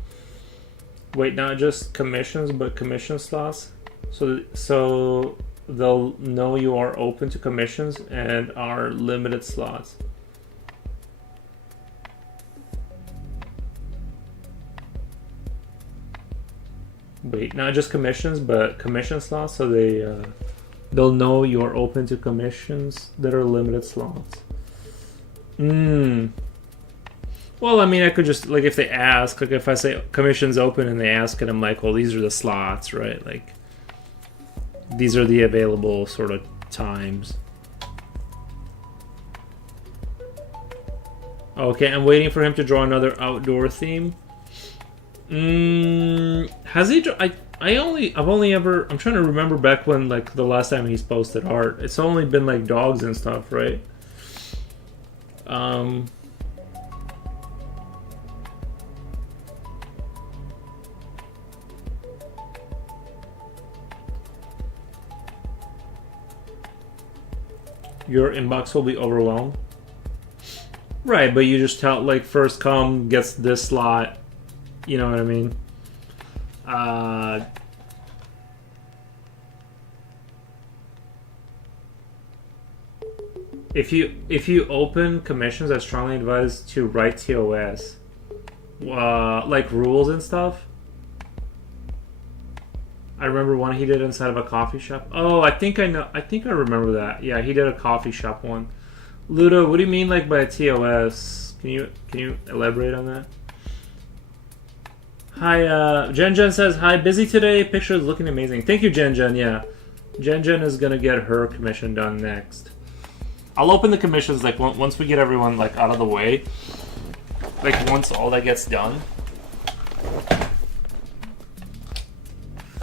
Wait, not just commissions, but commission slots. So they'll know you are open to commissions and are limited slots. Wait, not just commissions, but commission slots, so they'll know you're open to commissions that are limited slots. Well, I mean, I could just, like, if they ask, like, if I say commissions open and they ask, and I'm like, well, these are the slots, right? Like, these are the available sort of times. Okay, I'm waiting for him to draw another outdoor theme. Has he? I'm trying to remember back when, like, the last time he's posted art. It's only been like dogs and stuff, right? Your inbox will be overwhelmed. Right, but you just tell, like, first come gets this slot. You know what I mean? If you open commissions, I strongly advise to write TOS, like rules and stuff. I remember one he did inside of a coffee shop. Oh, I think I know. I think I remember that. Yeah, he did a coffee shop one. Ludo, what do you mean, like, by a TOS? Can you elaborate on that? Hi, Jen says, hi, busy today, pictures looking amazing. Thank you, Jen, yeah. Jen is gonna get her commission done next. I'll open the commissions, like, once we get everyone, like, out of the way. Like, once all that gets done.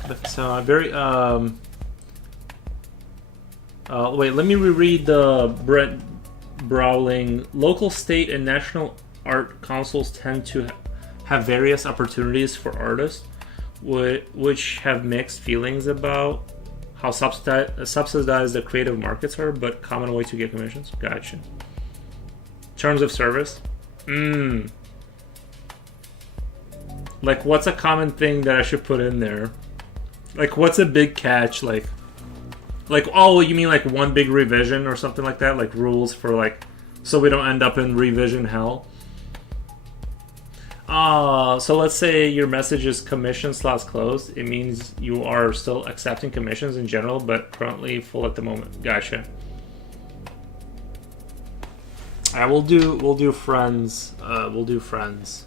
But, wait, let me reread the Brent Browling. Local, state, and national art councils tend to have various opportunities for artists, which have mixed feelings about how subsidized the creative markets are, but common way to get commissions. Gotcha. Terms of service. Like, what's a common thing that I should put in there? Like, what's a big catch? Like, oh, you mean like one big revision or something like that? Like rules for, like, so we don't end up in revision hell. So let's say your message is commission slots closed. It means you are still accepting commissions in general, but currently full at the moment. Gotcha. We'll do friends. We'll do friends.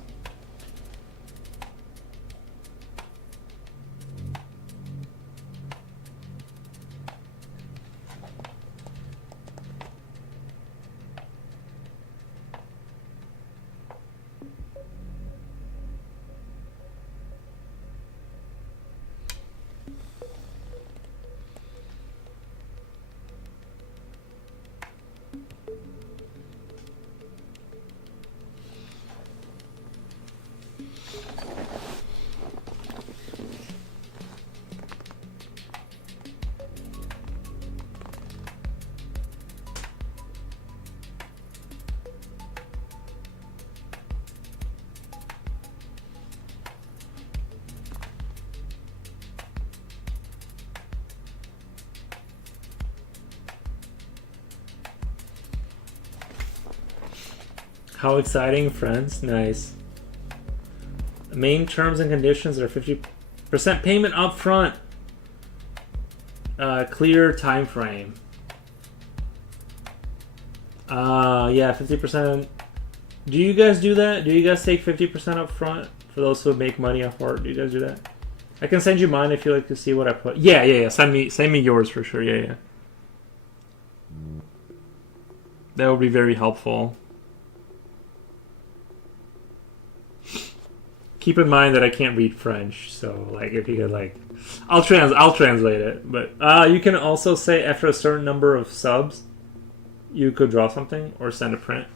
How exciting, friends. Nice. Main terms and conditions are 50% payment up front. Clear time frame. Yeah, 50%. Do you guys do that? Do you guys take 50% up front for those who make money off art? Do you guys do that? I can send you mine if you like to see what I put. Yeah. Send me yours for sure. Yeah. That would be very helpful. Keep in mind that I can't read French, so like if you could like, I'll translate it. But you can also say after a certain number of subs, you could draw something or send a print.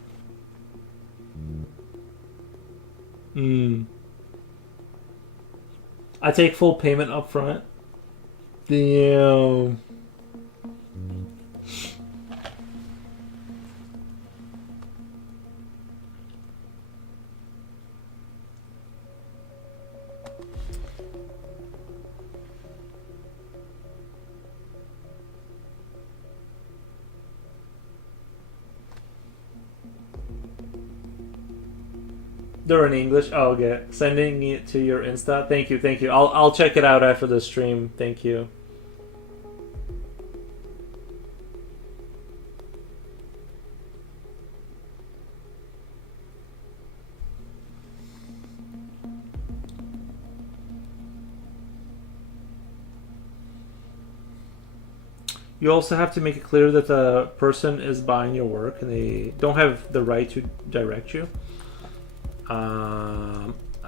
I take full payment up front. Damn. They're in English. Oh, okay. Sending it to your Insta. Thank you. I'll check it out after the stream. Thank you. You also have to make it clear that the person is buying your work and they don't have the right to direct you.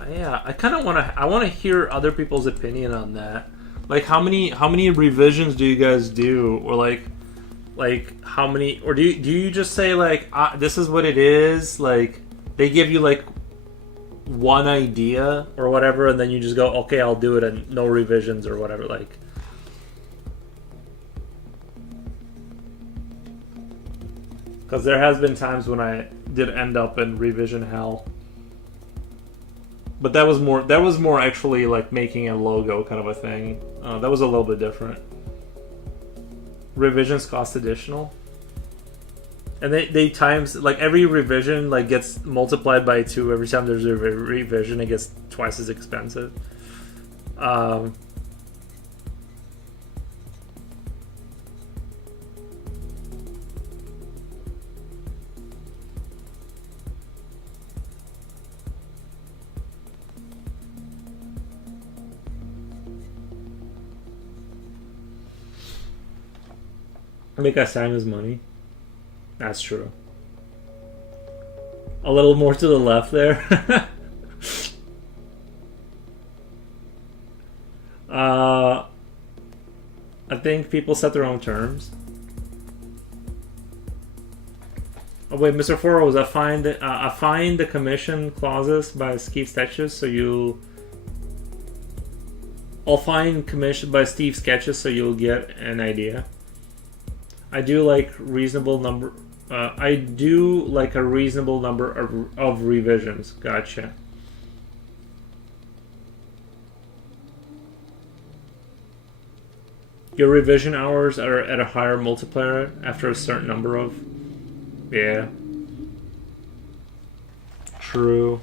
Yeah, I kind of want to hear other people's opinion on that. Like, how many revisions do you guys do, or like how many, or do you just say like this is what it is? Like, they give you like one idea or whatever, and then you just go, okay, I'll do it, and no revisions or whatever. Like, because there has been times when I did end up in revision hell. But that was more actually like making a logo kind of a thing. That was a little bit different. Revisions cost additional, and they times like every revision like gets multiplied by 2 every time there's a revision. It gets twice as expensive. Make us sign his money. That's true. A little more to the left there. I think people set their own terms. Oh wait, Mr. Foro, was I find the commission clauses by Steve Sketches, so I'll find commission by Steve Sketches so you'll get an idea. I do like reasonable number. I do like a reasonable number of revisions. Gotcha. Your revision hours are at a higher multiplier after a certain number of. Yeah. True.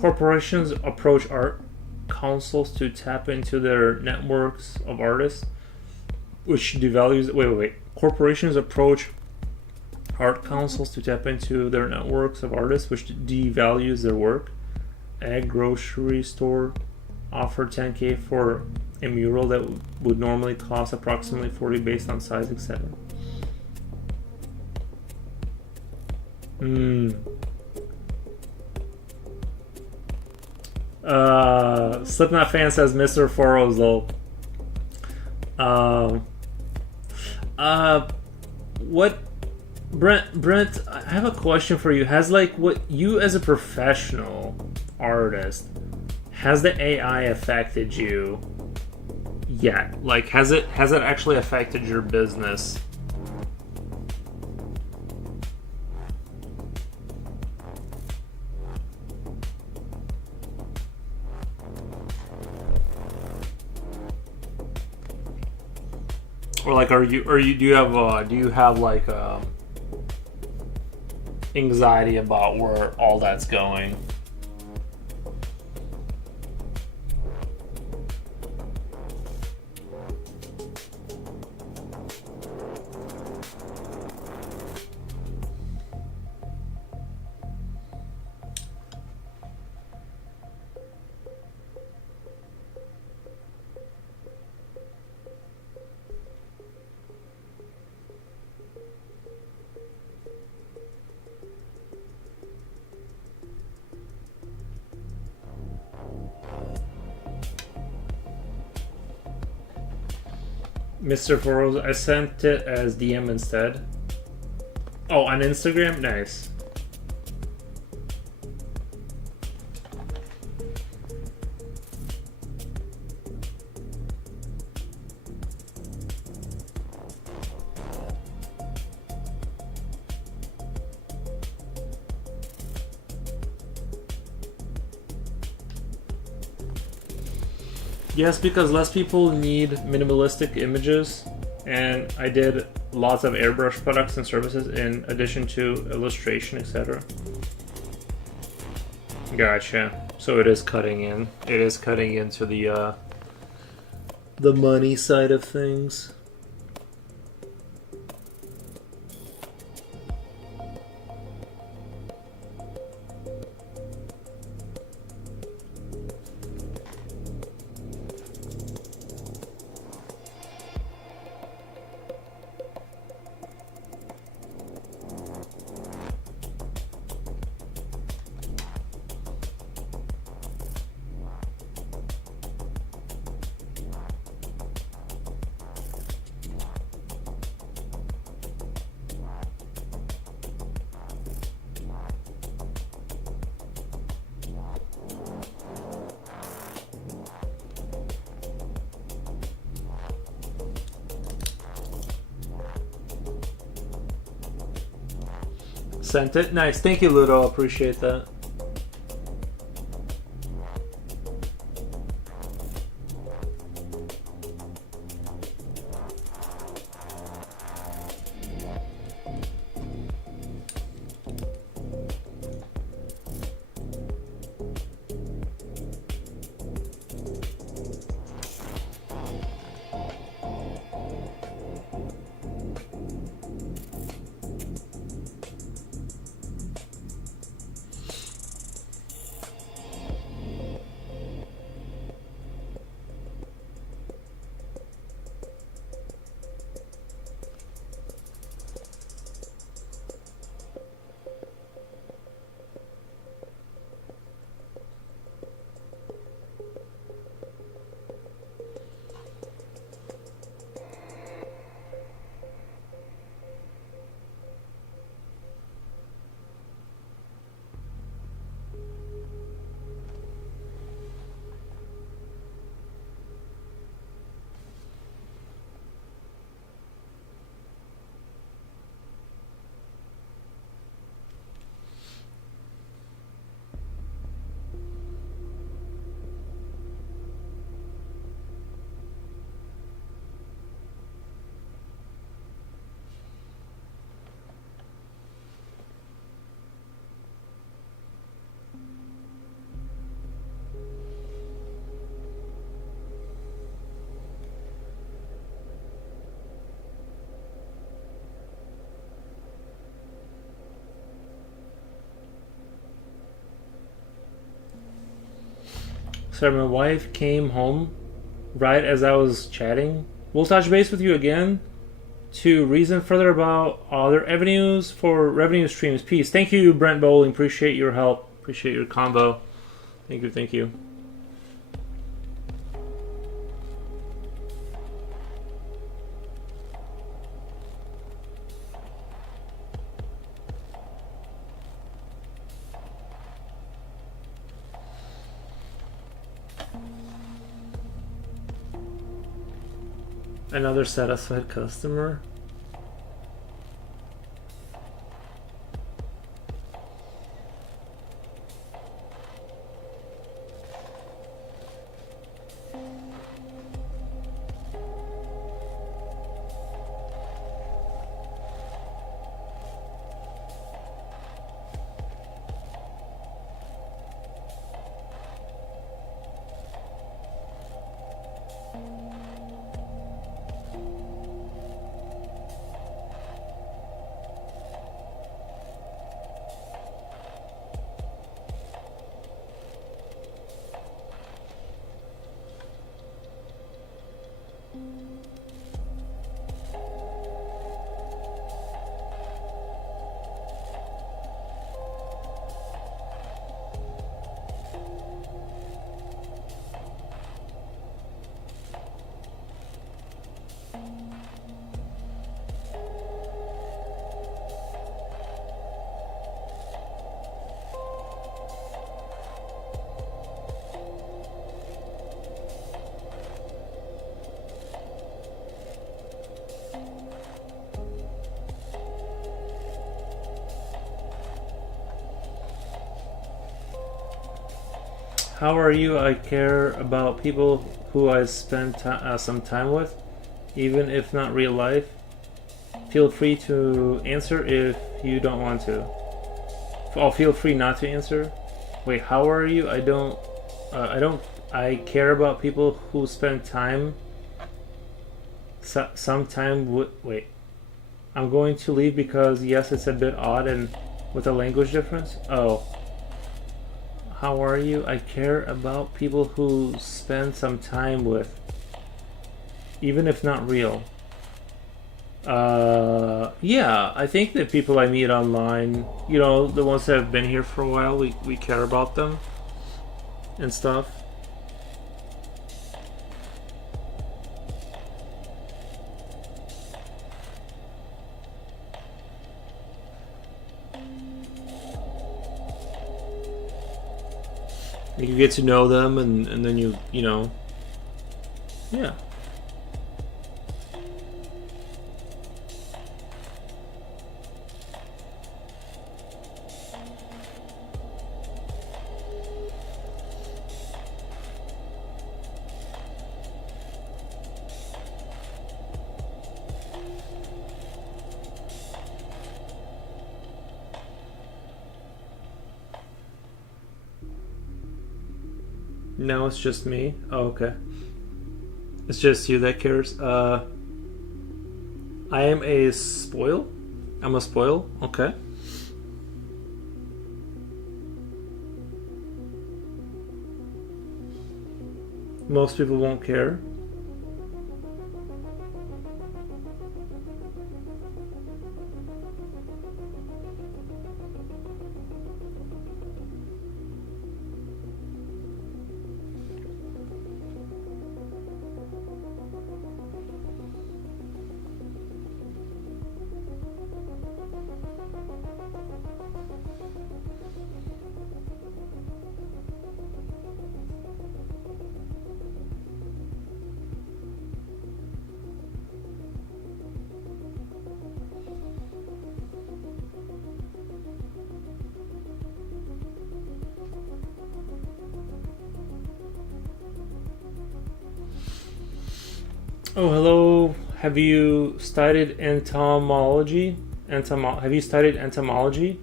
Corporations approach art councils to tap into their networks of artists, which devalues. Wait. Corporations approach art councils to tap into their networks of artists, which devalues their work. Egg grocery store offer 10K for a mural that would normally cost approximately 40 based on size, etc. Slipknot fan says Mr. Forozal. Um, uh, what, Brent? I have a question for you. Has like what you as a professional artist, has the AI affected you yet? Like, has it actually affected your business? Or like, do you have like anxiety about where all that's going? Mr. Foroz, I sent it as DM instead. Oh, on Instagram? Nice. Yes, because less people need minimalistic images, and I did lots of airbrush products and services in addition to illustration, etc. Gotcha. So it is cutting in. It is cutting into the money side of things. Sent it. Nice. Thank you, Ludo. Appreciate that. Sorry, my wife came home right as I was chatting. We'll touch base with you again to reason further about other avenues for revenue streams. Peace. Thank you, Brent Bowling. Appreciate your help. Appreciate your combo. Thank you. Thank you. Another satisfied customer. How are you? I care about people who I spend some time with, even if not real life. Feel free to answer if you don't want to. Oh, feel free not to answer. Wait, how are you? I don't. I care about people who spend time. Some time with. Wait. I'm going to leave because yes, it's a bit odd and with a language difference. Oh. How are you? I care about people who spend some time with, even if not real. Yeah, I think that people I meet online, you know, the ones that have been here for a while, we care about them and stuff. You get to know them and then you know, yeah. No, it's just me. Oh, okay. It's just you that cares. I am a spoil. I'm a spoil. Okay. Most people won't care. Oh, hello. Have you studied entomology? Have you studied entomology?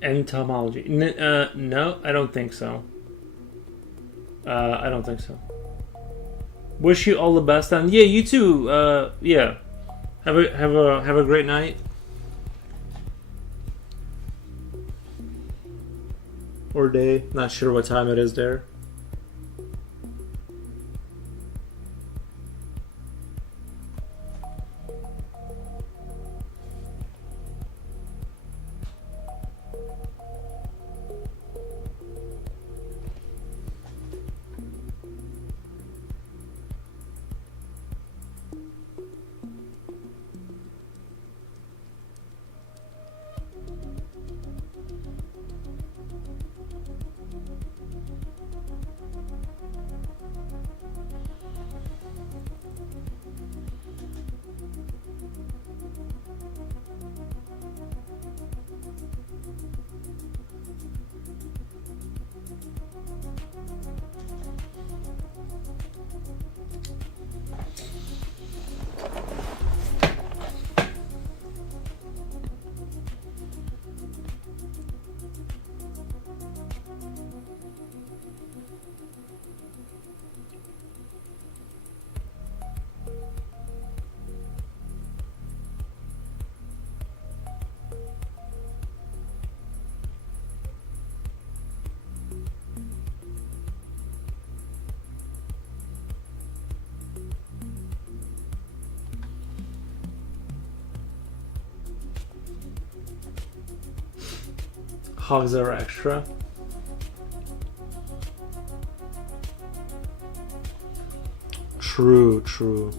Entomology. No, I don't think so. I don't think so. Wish you all the best, and yeah, you too. Yeah, have a great night or day. Not sure what time it is there. Cogs are extra. True, true.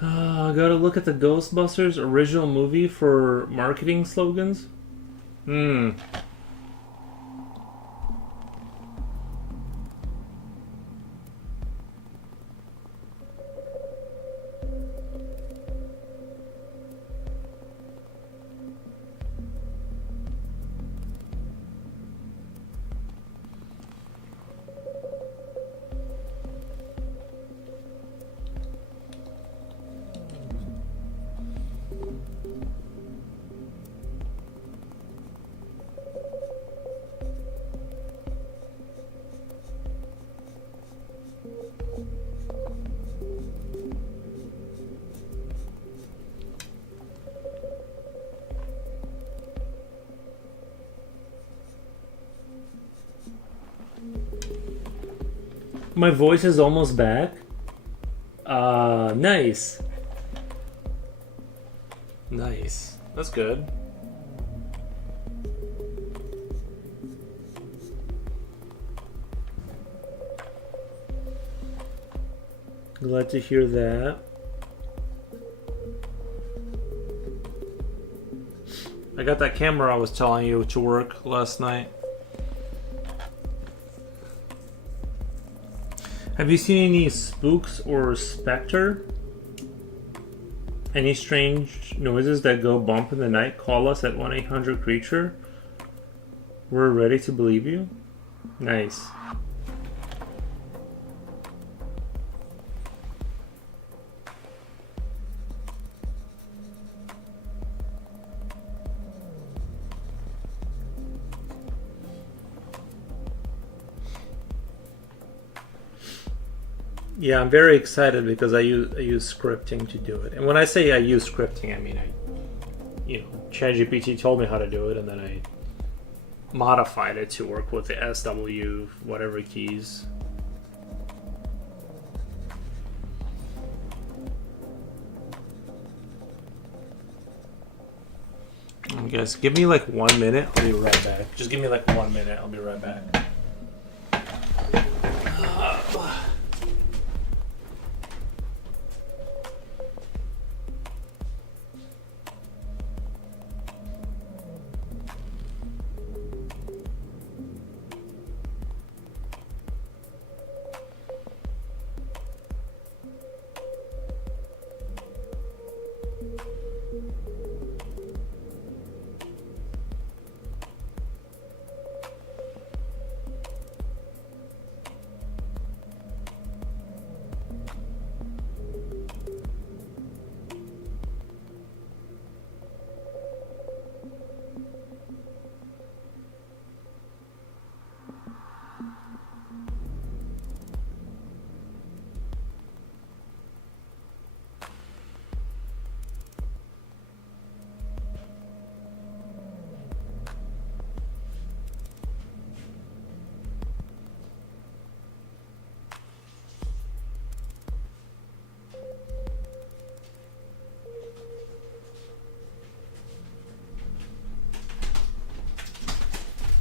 I gotta look at the Ghostbusters original movie for marketing slogans. Hmm. My voice is almost back. Nice. Nice. That's good. Glad to hear that. I got that camera I was telling you to work last night. Have you seen any spooks or specter? Any strange noises that go bump in the night? Call us at 1-800-CREATURE. We're ready to believe you. Nice. Yeah, I'm very excited because I use scripting to do it. And when I say I use scripting, I mean ChatGPT told me how to do it, and then I modified it to work with the SW whatever keys. Guys, give me like 1 minute. I'll be right back. Just give me like 1 minute. I'll be right back.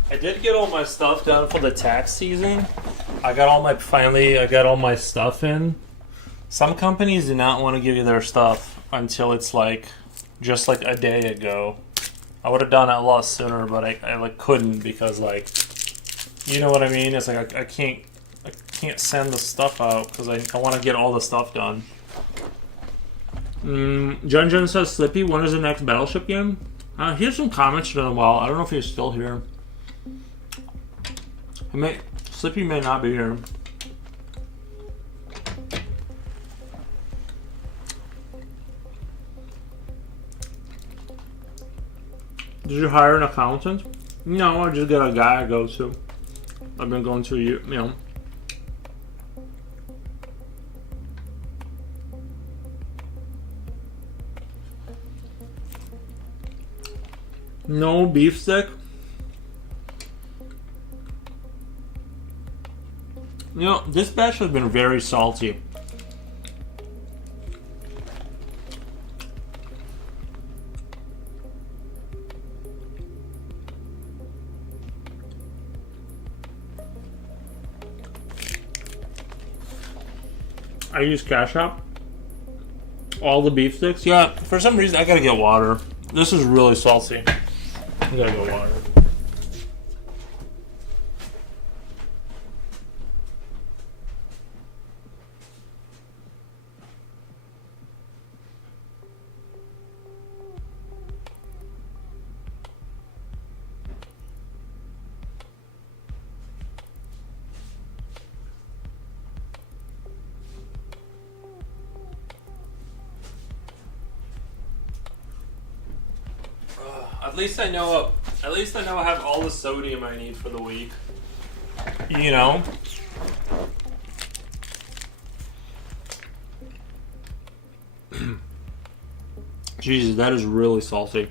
I did get all my stuff done for the tax season. I got all my stuff in. Some companies do not want to give you their stuff until it's like just like a day ago. I would have done it a lot sooner, but I couldn't because like You know what I mean? It's like I can't send the stuff out because I want to get all the stuff done. Jun says, Slippy, when is the next Battleship game? He has some comments in a while. I don't know if he's still here. Slippy may not be here. Did you hire an accountant? No, I just got a guy I go to. I've been going to, you know. No beef stick? You know, this batch has been very salty. I use Cash App. All the beef sticks. Yeah, for some reason I gotta get water. This is really salty. I gotta get water. At least I know. At least I know I have all the sodium I need for the week. You know. Jesus, that is really salty.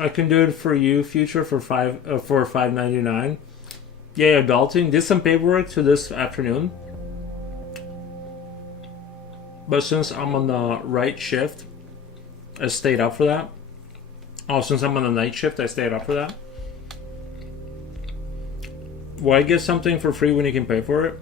I can do it for you, future, for $5.99. Yeah, adulting. Did some paperwork to this afternoon, but since I'm on the right shift, I stayed up for that. Oh, since I'm on the night shift, I stayed up for that. Why get something for free when you can pay for it?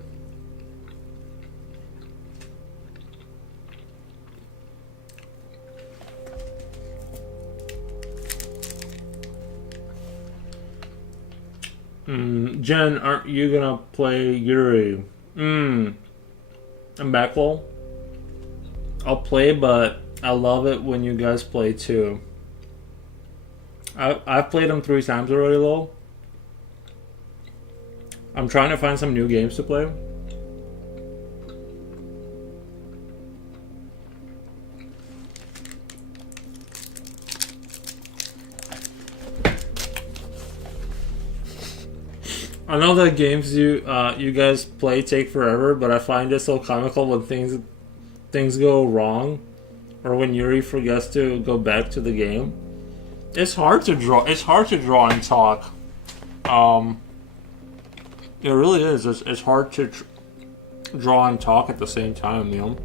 Jen, aren't you gonna play Yuri? I'm back, lol. I'll play, but I love it when you guys play too. I've played them 3 times already, lol. I'm trying to find some new games to play. I know that games you guys play take forever, but I find it so comical when things go wrong, or when Yuri forgets to go back to the game. It's hard to draw. It's hard to draw and talk. It really is. It's hard to draw and talk at the same time, you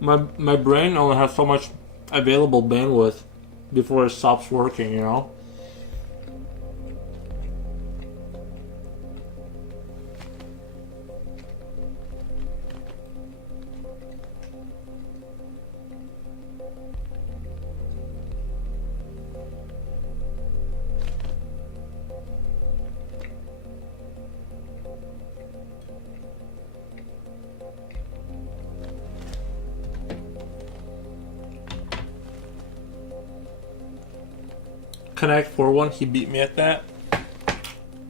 know. My brain only has so much available bandwidth before it stops working, you know. Connect 4-1, he beat me at that.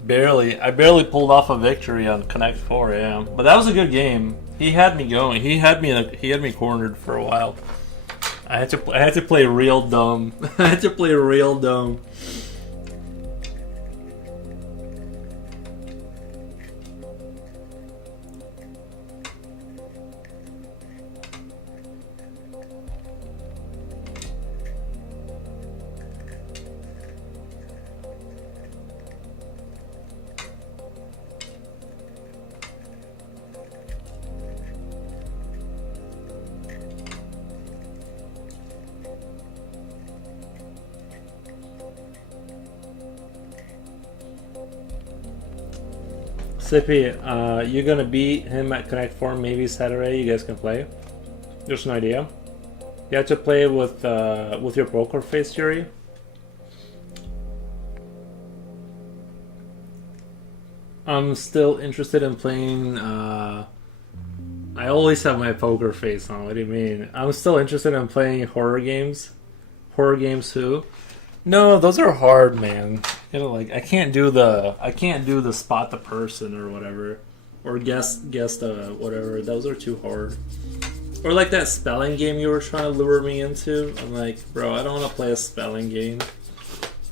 Barely. I barely pulled off a victory on Connect 4, yeah. But that was a good game. He had me going. He had me cornered for a while. I had to play real dumb. I had to play real dumb. Sippy, you're gonna beat him at Connect 4 maybe Saturday. You guys can play. Just an idea. You have to play with your poker face, Yuri. I'm still interested in playing. I always have my poker face on. What do you mean? I'm still interested in playing horror games. Horror games who? No, those are hard, man. You know, like I can't do the spot the person or whatever, or guess whatever. Those are too hard. Or like that spelling game you were trying to lure me into. I'm like, bro, I don't want to play a spelling game.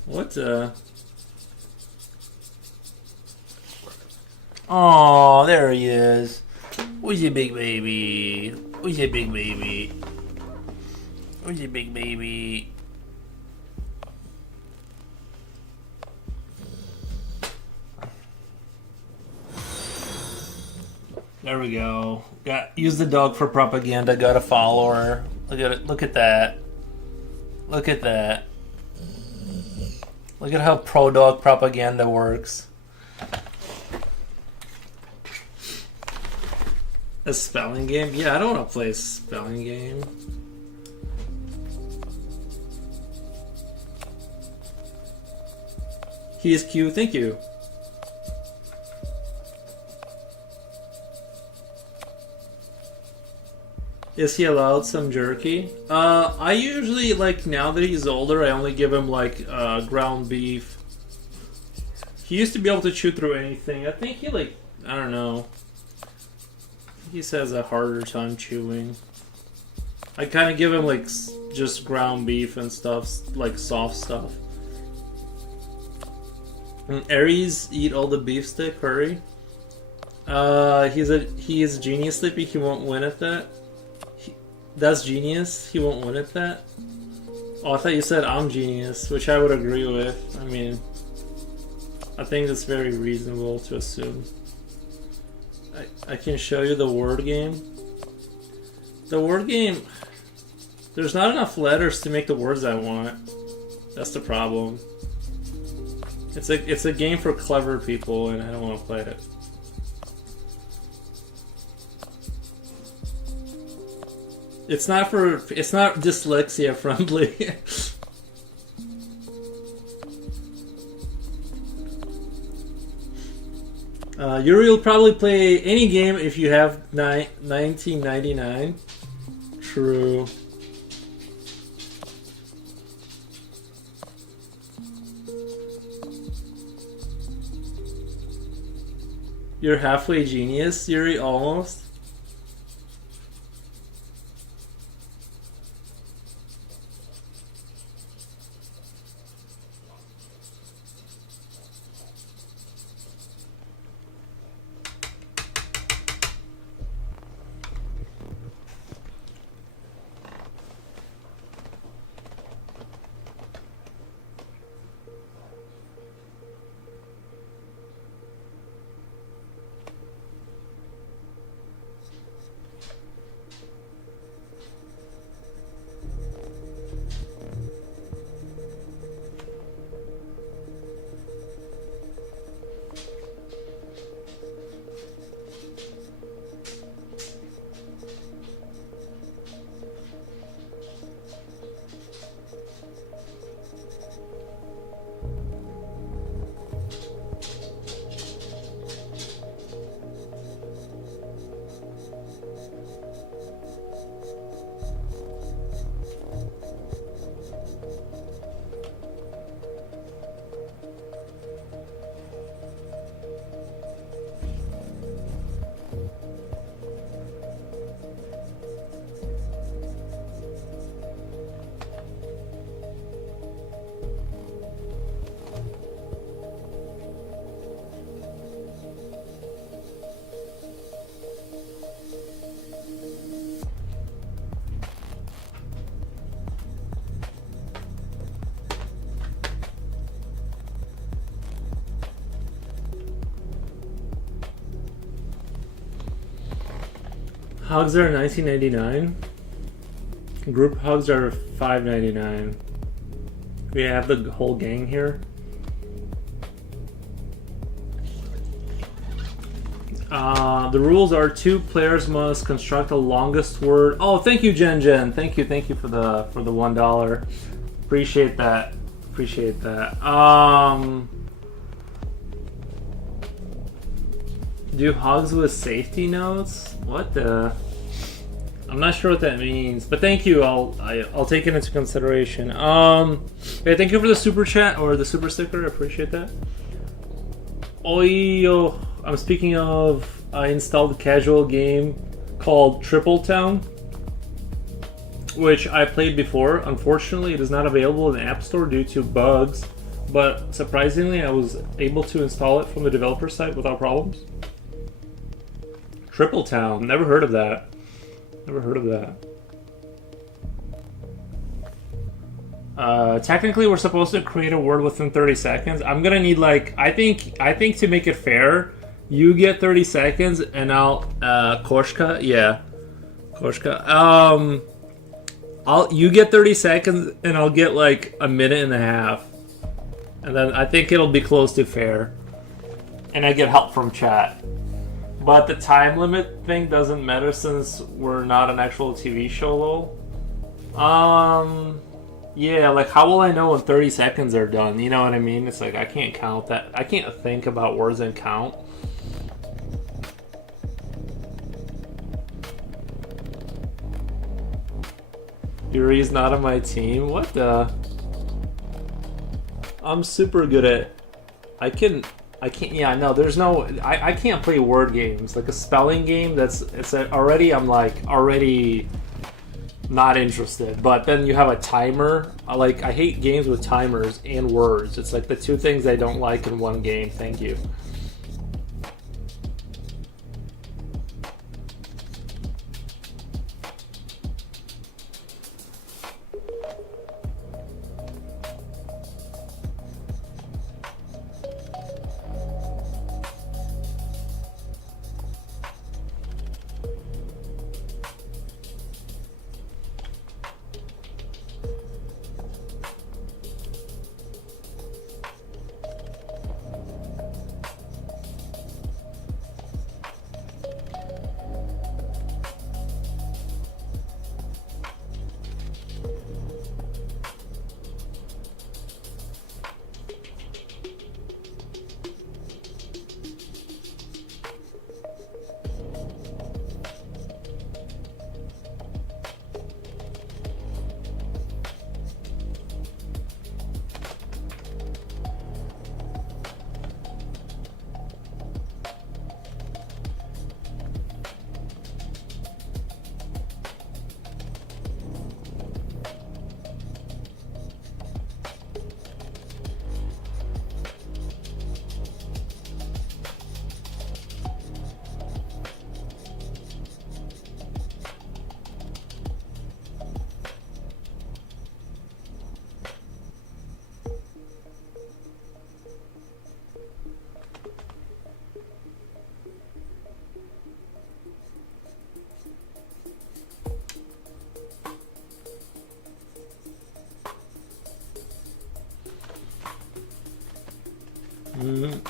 What? Oh, there he is. Who's your big baby? Who's your big baby? Who's your big baby? There we go. Use the dog for propaganda. Got a follower. Look at it. Look at that. Look at that. Look at how pro dog propaganda works. A spelling game? Yeah, I don't want to play a spelling game. He is cute. Thank you. Is he allowed some jerky? I usually, like, now that he's older, I only give him, like, ground beef. He used to be able to chew through anything. I think he, like, I don't know. He has a harder time chewing. I kind of give him, like, just ground beef and stuff, like, soft stuff. And Aries eat all the beef stick, hurry. He is genius, Sleepy. He won't win at that. That's genius. He won't win at that. Oh, I thought you said I'm genius, which I would agree with. I mean, I think it's very reasonable to assume. I can show you the word game. The word game, there's not enough letters to make the words I want. That's the problem. It's a game for clever people, and I don't want to play it. It's not dyslexia friendly. Yuri will probably play any game if you have 1999. True. You're halfway genius, Yuri, almost. Hugs are $19.99. Group hugs are $5.99. We have the whole gang here. The rules are two players must construct the longest word. Oh, thank you, Jen Jen. Thank you for the $1. Appreciate that. Appreciate that. Do hugs with safety notes? What the? I'm not sure what that means, but thank you. I'll take it into consideration. Yeah, thank you for the super chat or the super sticker. I appreciate that. Yo, I'm speaking of. I installed a casual game called Triple Town, which I played before. Unfortunately, it is not available in the App Store due to bugs, but surprisingly, I was able to install it from the developer site without problems. Triple Town, never heard of that. Never heard of that. Technically, we're supposed to create a word within 30 seconds. I'm gonna need I think to make it fair, you get 30 seconds and I'll Koshka, yeah, Koshka. You get 30 seconds and I'll get like a minute and a half, and then I think it'll be close to fair, and I get help from chat. But the time limit thing doesn't matter since we're not an actual TV show, lol. Yeah, like how will I know when 30 seconds are done? You know what I mean? It's like I can't count that. I can't think about words and count. Yuri's not on my team? What the? I'm super good at... I can't, yeah, no, there's no... I can't play word games. Like a spelling game, I'm already not interested. But then you have a timer. I hate games with timers and words. It's like the two things I don't like in one game. Thank you.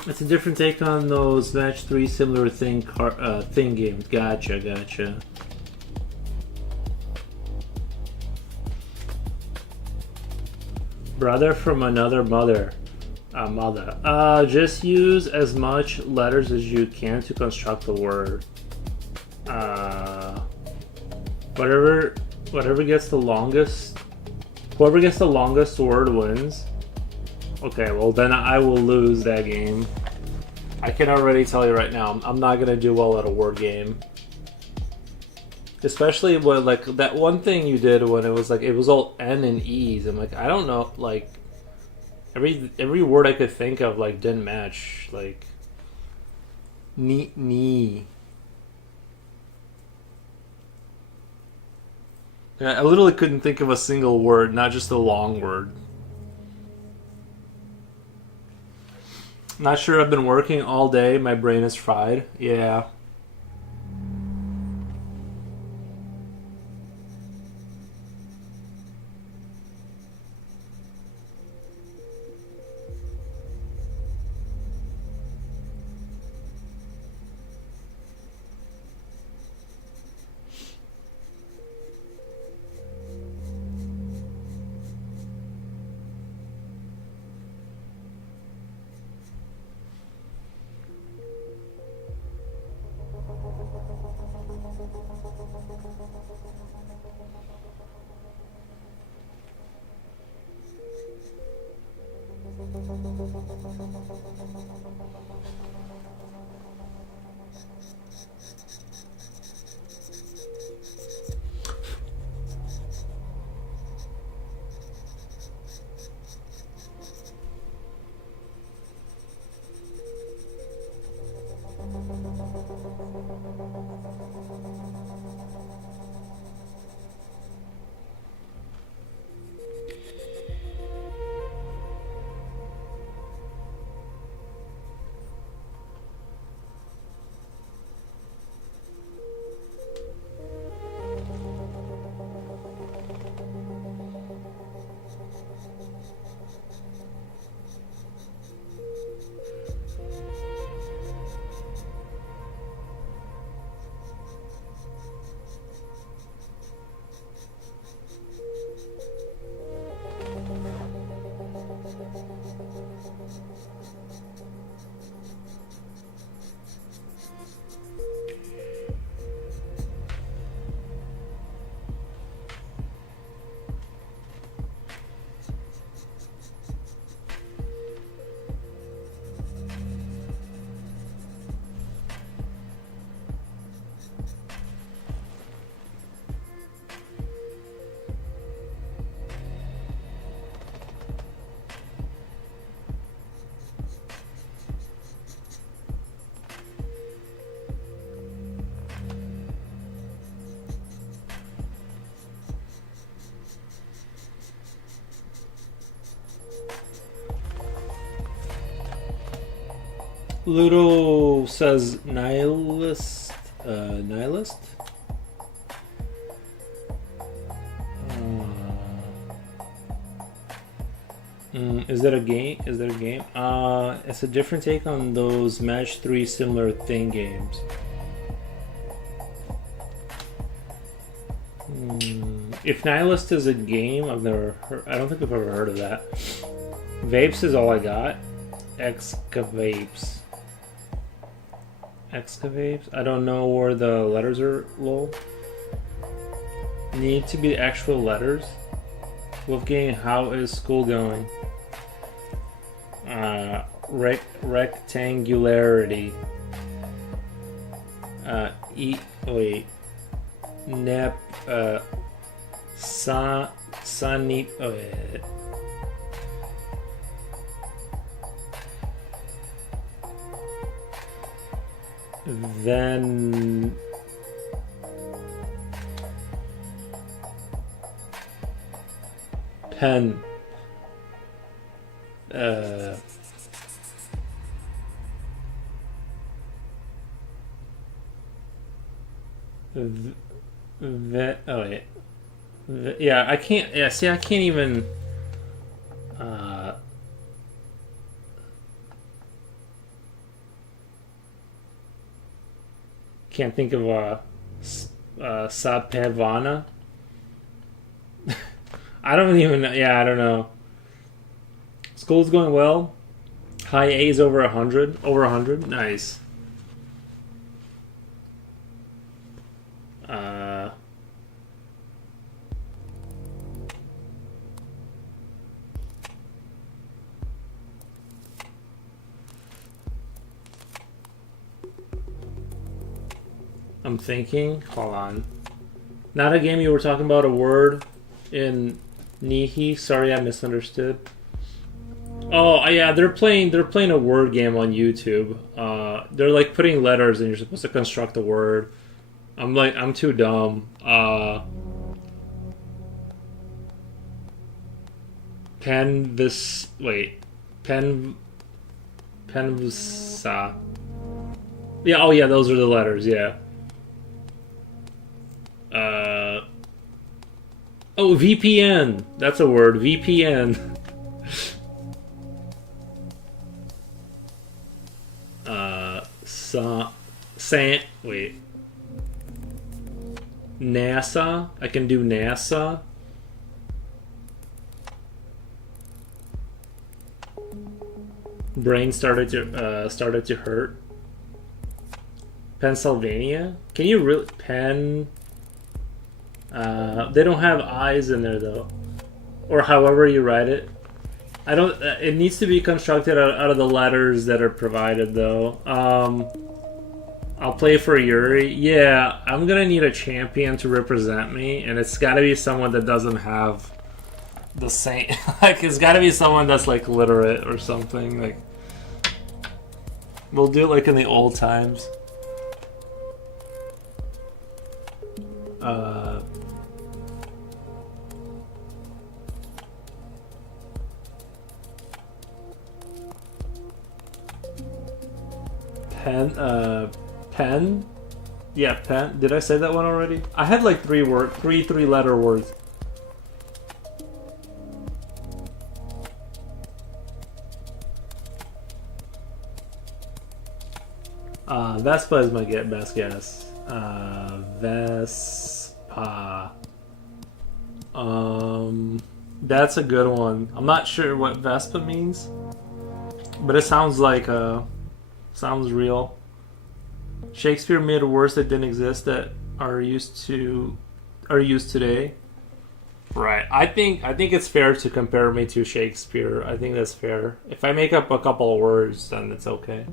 It's a different take on those match 3 similar thing games. Gotcha. Brother from another mother. Just use as much letters as you can to construct the word. Whatever gets the longest. Whoever gets the longest word wins. Okay, well then I will lose that game. I can already tell you right now, I'm not gonna do well at a word game. Especially when like that one thing you did when it was all N and E's. I'm like, I don't know, like every word I could think of like didn't match. Like knee. Yeah, I literally couldn't think of a single word, not just a long word. Not sure. I've been working all day. My brain is fried. Yeah. Ludo says nihilist. Nihilist. Is that a game? Is that a game? It's a different take on those match 3 similar thing games. If Nihilist is a game, I've never heard. I don't think I've ever heard of that. Vapes is all I got. Excavates. Excavates? I don't know where the letters are, lol. Need to be actual letters. Wolfgang, how is school going? Rectangularity. Nep. Sunny. Oh, yeah. Then. Pen. Oh yeah. Yeah, I can't. Yeah, see, I can't even. Can't think of Sapavana. I don't even know. Yeah, I don't know. School's going well. High A's over 100. Over 100. Nice. I'm thinking. Hold on. Not a game you were talking about a word in Nihi. Sorry, I misunderstood. Oh yeah, they're playing a word game on YouTube. They're like putting letters and you're supposed to construct a word. I'm too dumb. Penvisa. Yeah, oh yeah, those are the letters, yeah. Oh, VPN. That's a word. VPN. Wait. NASA. I can do NASA. Brain started to hurt. Pennsylvania. Can you really they don't have I's in there though, or however you write it. I don't. It needs to be constructed out of the letters that are provided though. I'll play for Yuri. Yeah, I'm gonna need a champion to represent me, and it's got to be someone that doesn't have the same. Like, it's got to be someone that's like literate or something. Like, we'll do it like in the old times. Pen? Yeah, pen. Did I say that one already? I had like three letter words. Vespa is my best guess. Vespa. That's a good one. I'm not sure what Vespa means, but it sounds like sounds real. Shakespeare made words that didn't exist that are used today. Right. I think it's fair to compare me to Shakespeare. I think that's fair. If I make up a couple of words, then it's okay.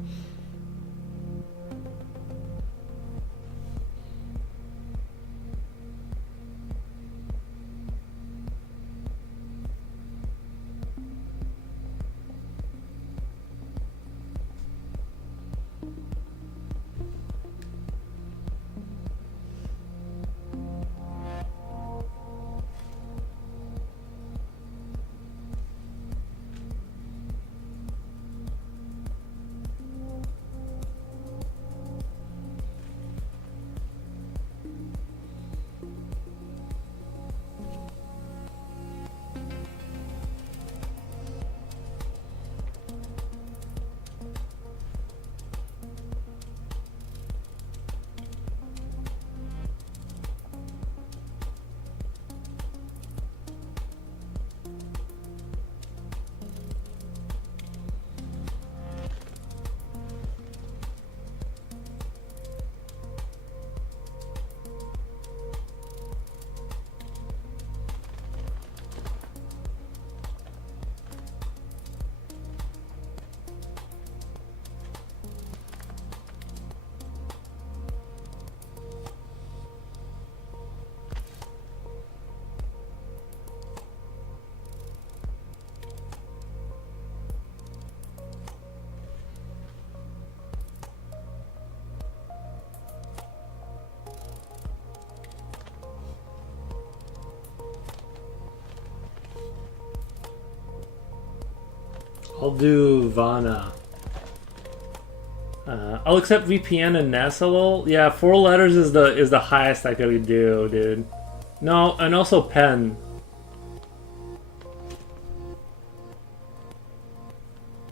I'll do Vana. I'll accept VPN and Nasalol. Yeah, 4 letters is the highest I could do, dude. No, and also pen.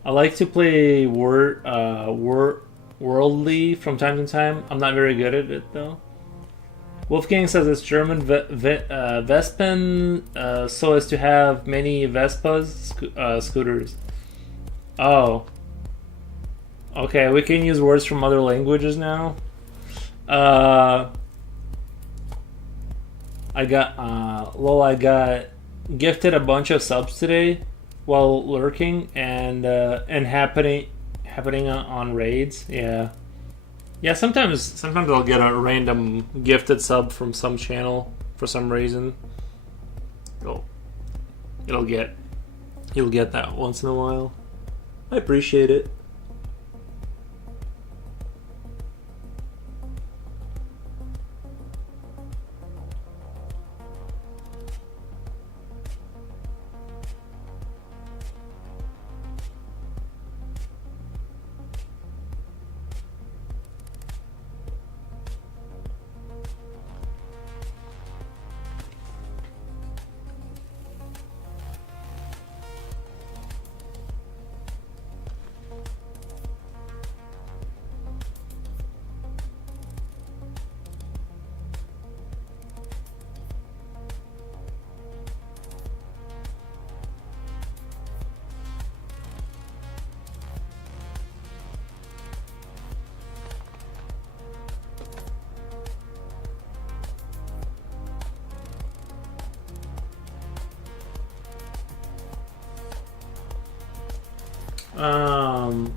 I like to play worldly from time to time. I'm not very good at it though. Wolfgang says it's German Vespen, so as to have many Vespas scooters. Oh, okay. We can use words from other languages now. I got gifted a bunch of subs today while lurking and happening on raids. Yeah. Yeah, sometimes I'll get a random gifted sub from some channel for some reason. You'll get that once in a while. I appreciate it.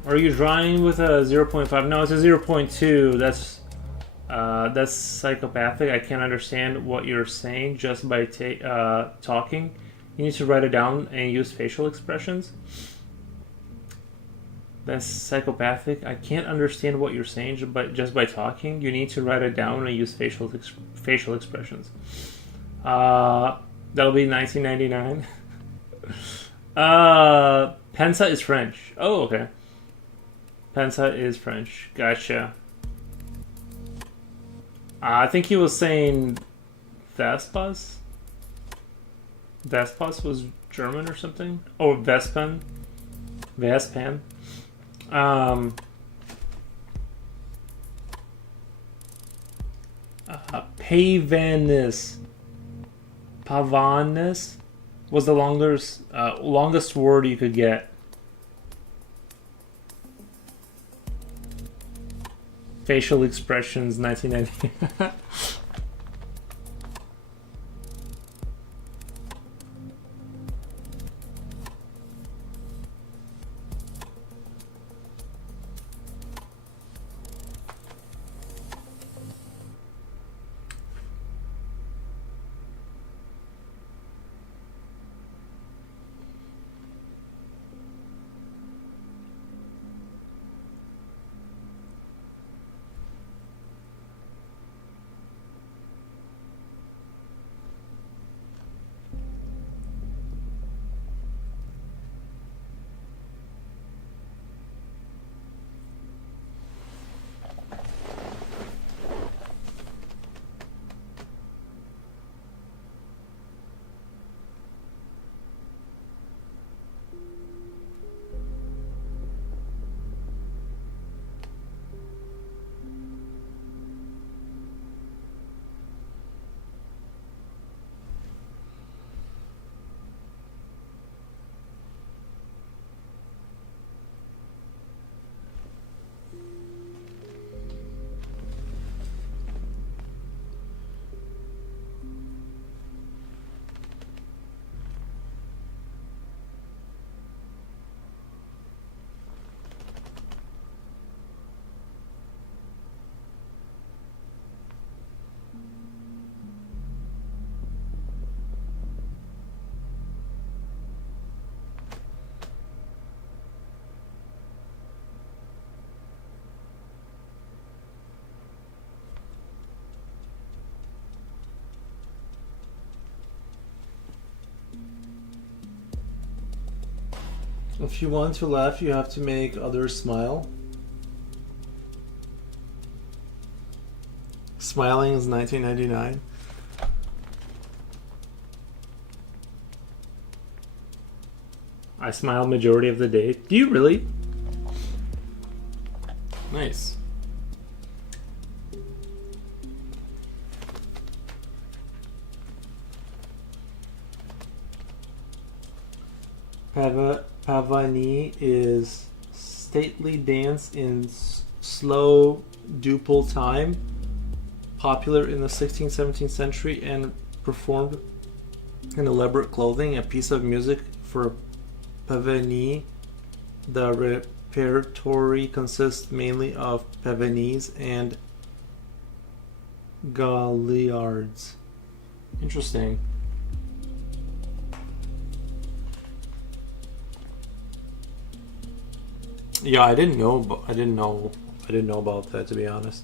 Are you drawing with a 0.5? No, it's a 0.2. That's psychopathic. I can't understand what you're saying just by talking. You need to write it down and use facial expressions. That's psychopathic. I can't understand what you're saying just by talking. You need to write it down and use facial expressions. That'll be 1999. Pensa is French. Oh, okay. Pensa is French. Gotcha. I think he was saying Vespas. Vespas was German or something. Oh, Vespan. Vespan. Pavanus. Pavanus was the longest word you could get. Facial expressions, 1990. If you want to laugh, you have to make others smile. Smiling is 1999. I smile majority of the day. Do you really? Nice. Pavani is stately dance in slow duple time, popular in the 16th, 17th century, and performed in elaborate clothing. A piece of music for Pavani. The repertory consists mainly of Pavanese and Galliards. Interesting. Yeah, I didn't know. I didn't know. I didn't know about that, to be honest.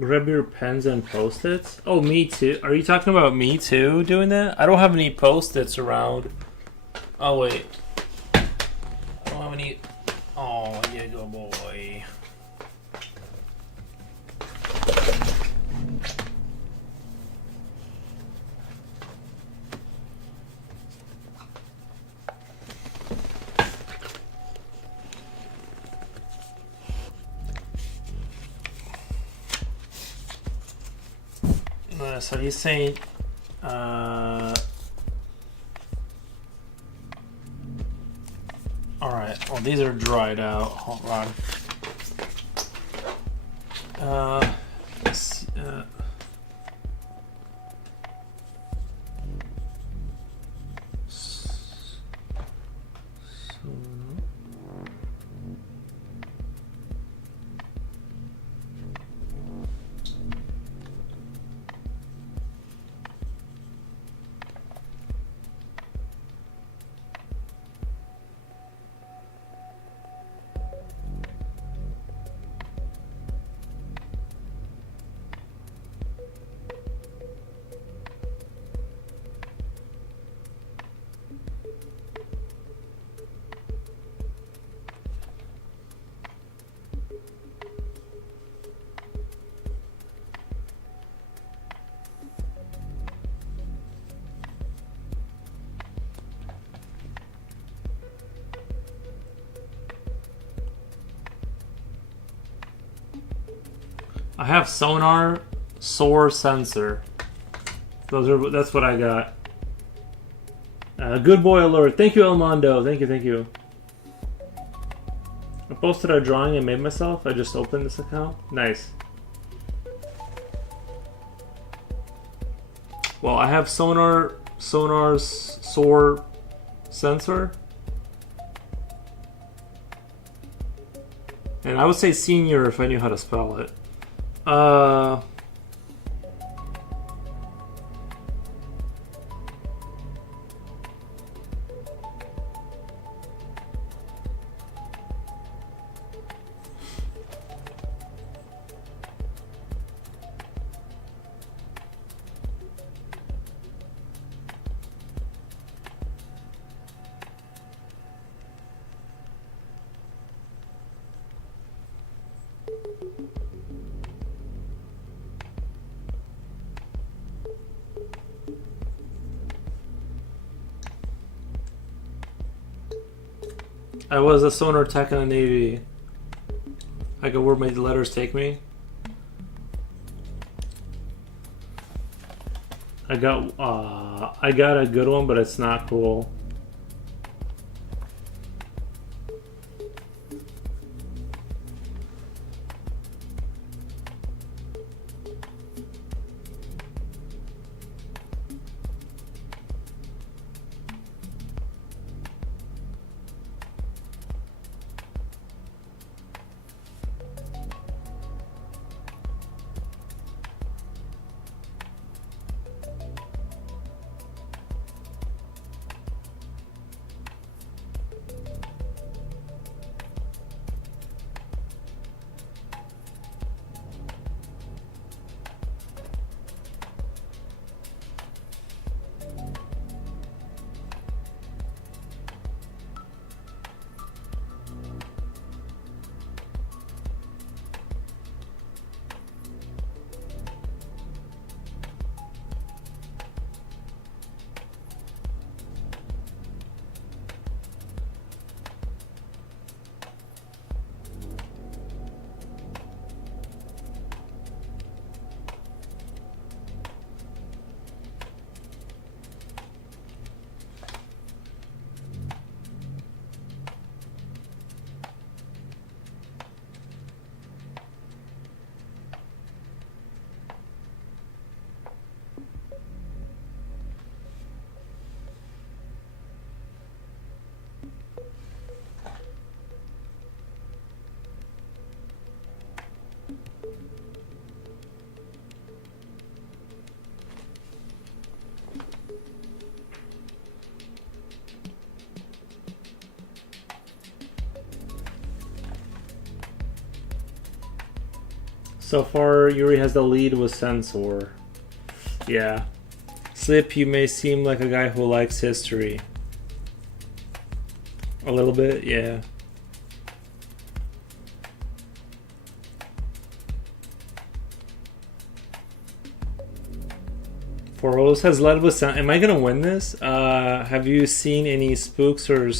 Grab your pens and post-its. Oh, me too. Are you talking about me too doing that? I don't have any post-its around. Oh wait, I don't have any. Oh, yeah, go boy. So he's saying, all right. Well, these are dried out. Hold on. Let's, I have sonar, soar sensor. That's what I got. Good boy alert. Thank you, Elmondo. Thank you, thank you. I posted a drawing I made myself. I just opened this account. Nice. Well, I have Sonar's SOAR sensor. And I would say senior if I knew how to spell it. I was a sonar tech in the Navy. I go where my letters take me. I got a good one, but it's not cool. So far, Yuri has the lead with Sensor. Yeah. Slip, you may seem like a guy who likes history. A little bit, yeah. Foros has led with Am I gonna win this? Have you seen any Spooks or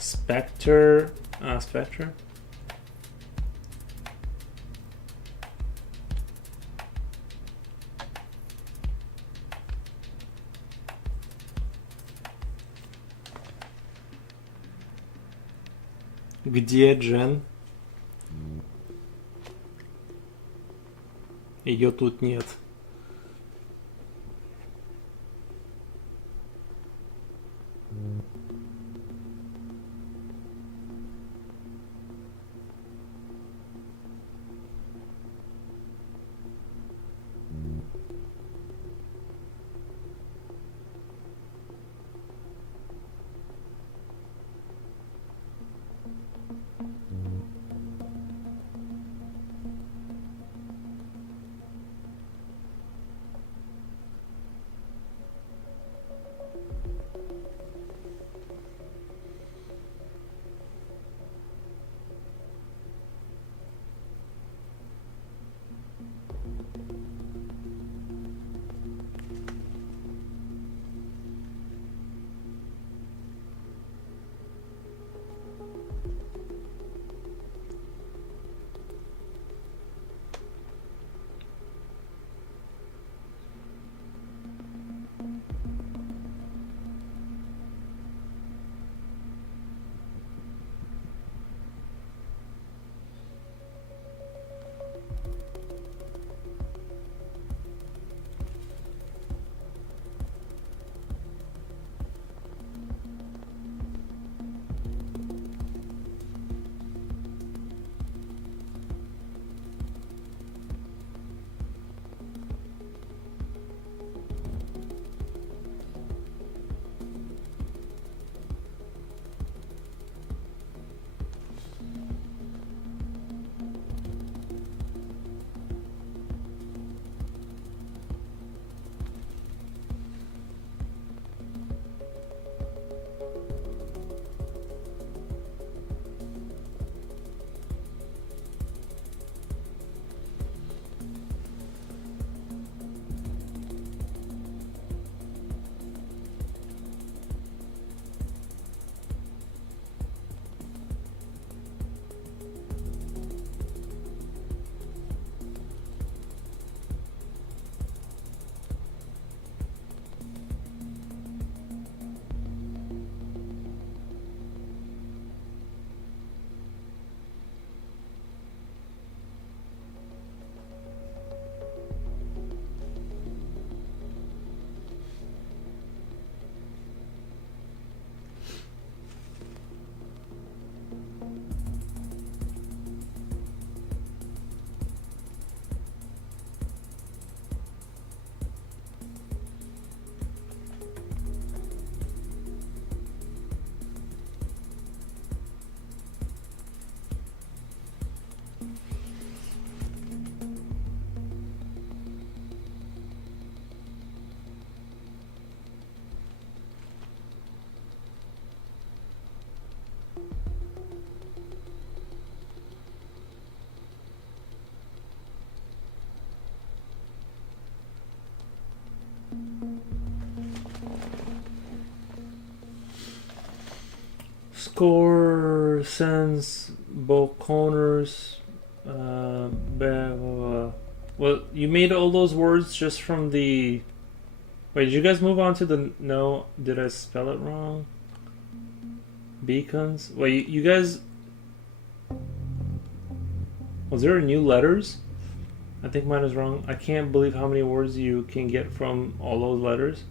Spectre? Spectre? Где Джен? Ее тут нет. score sends both corners. Blah, blah, blah. Well, you made all those words just from the. Wait, did you guys move on to the. No, did I spell it wrong? Beacons? Wait, you guys. Was there new letters? I think mine is wrong. I can't believe how many words you can get from all those letters.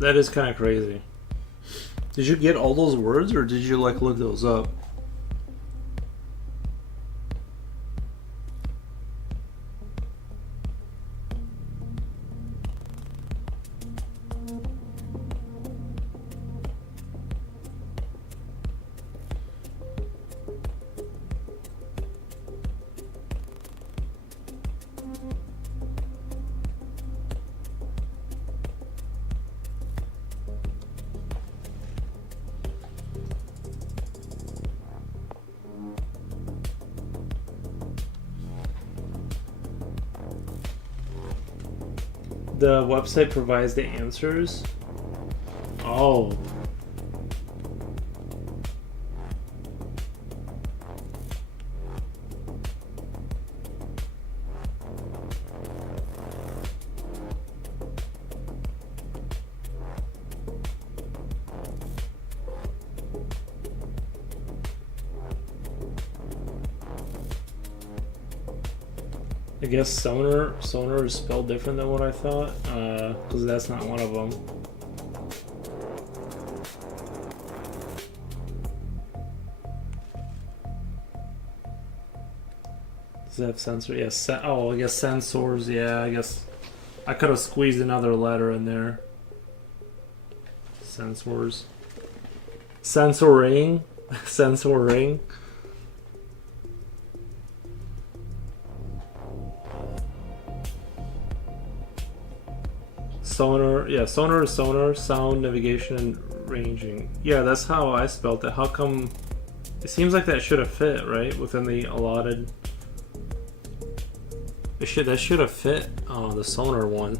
That is kind of crazy. Did you get all those words, or did you like look those up? The website provides the answers. Oh. I guess sonar is spelled different than what I thought, because that's not one of them. Does it have sensor? Yes. Oh, I guess sensors. Yeah, I guess I could have squeezed another letter in there. Sensors. Sensoring. Sensoring. Sonar, yeah, sonar is sonar, sound, navigation, and ranging. Yeah, that's how I spelt it. How come? It seems like that should have fit, right? Within the allotted. That should have fit. Oh, the sonar one.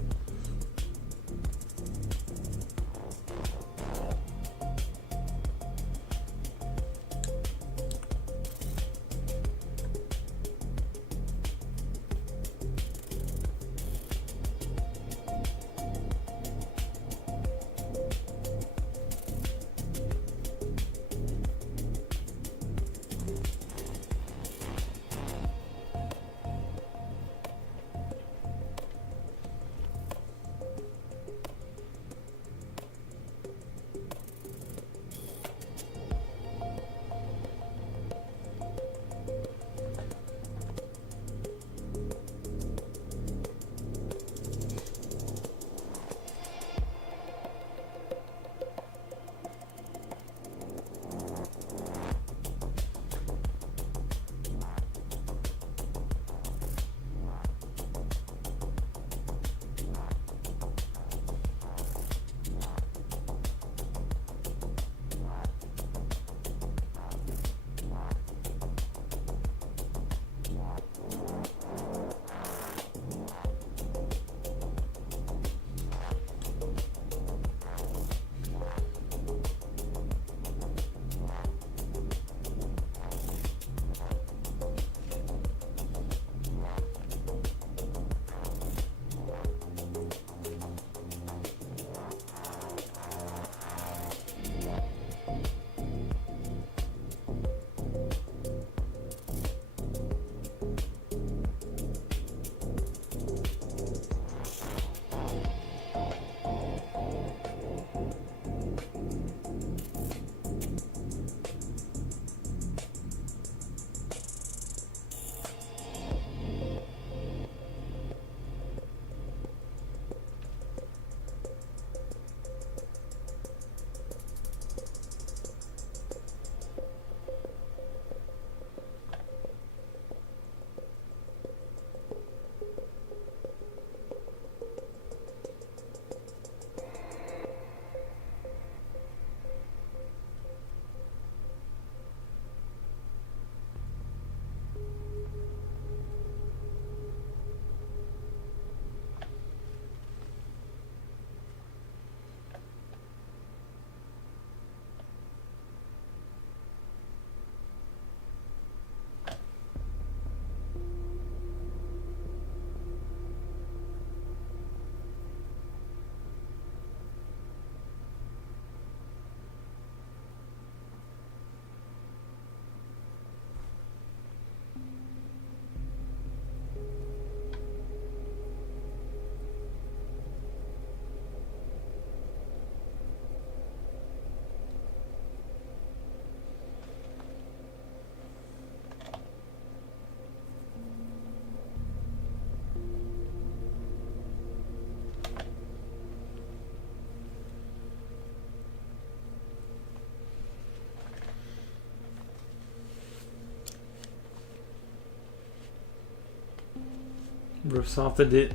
rips off the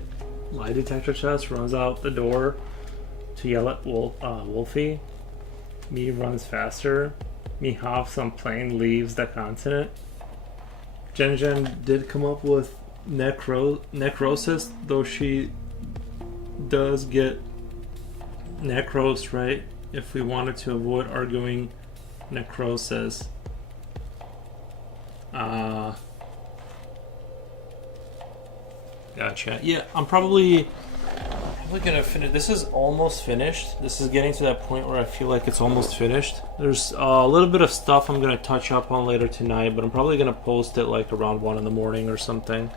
lie detector test, runs out the door to yell at Wolfie. Me runs faster. Me hops on plane, leaves the continent. Jen Jen did come up with necrosis, though she does get necros, right? If we wanted to avoid arguing necrosis. Gotcha. Yeah, I'm probably gonna finish. This is almost finished. This is getting to that point where I feel like it's almost finished. There's a little bit of stuff I'm gonna touch up on later tonight, but I'm probably gonna post it like around 1 in the morning or something.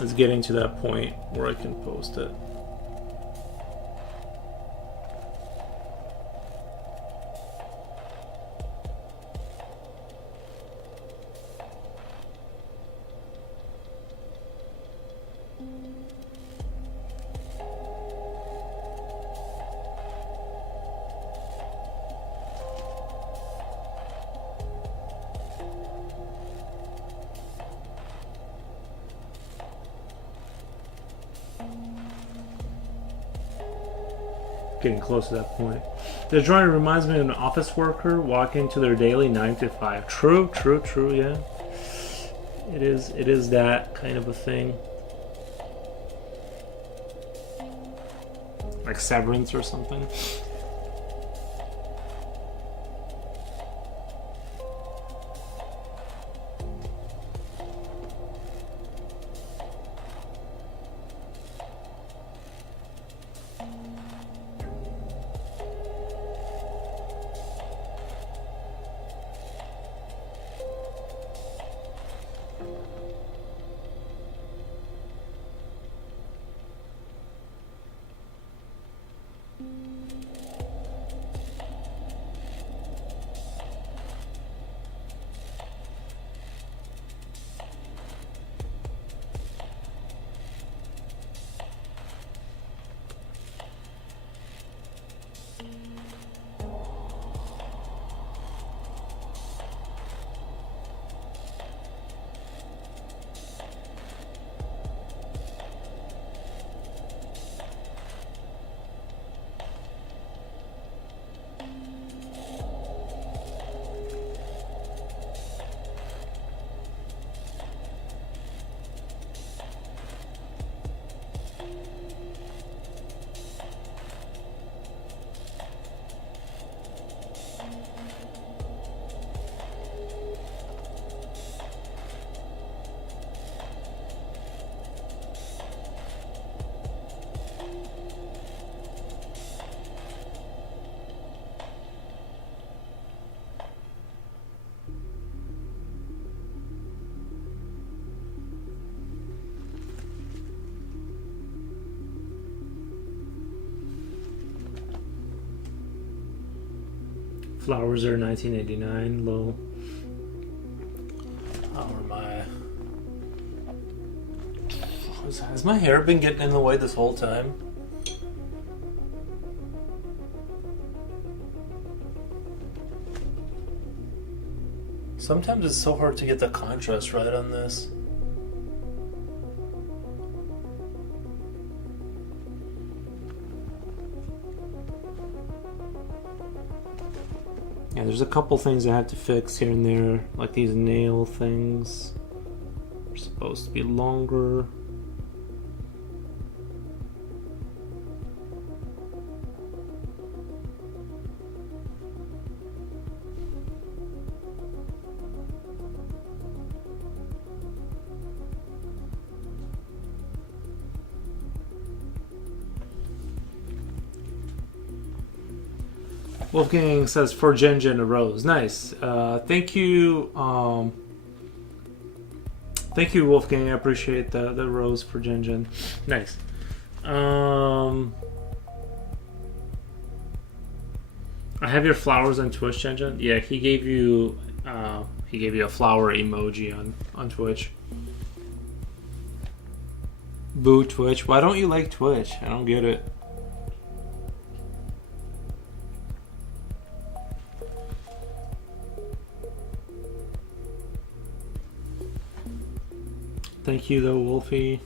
It's getting to that point where I can post it. Getting close to that point. The drawing reminds me of an office worker walking to their daily 9 to 5. True, yeah. It is that kind of a thing. Like Severance or something. Flowers are 1989. Low. How am I? Has my hair been getting in the way this whole time? Sometimes it's so hard to get the contrast right on this. Yeah, there's a couple things I have to fix here and there, like these nail things. They're supposed to be longer. Wolfgang says for Jen Jen a rose. Nice. Thank you. Thank you, Wolfgang. I appreciate the rose for Jen Jen. Nice. I have your flowers on Twitch, Jen Jen. Yeah, he gave you a flower emoji on Twitch. Boo Twitch. Why don't you like Twitch? I don't get it. Thank you, though, Wolfie.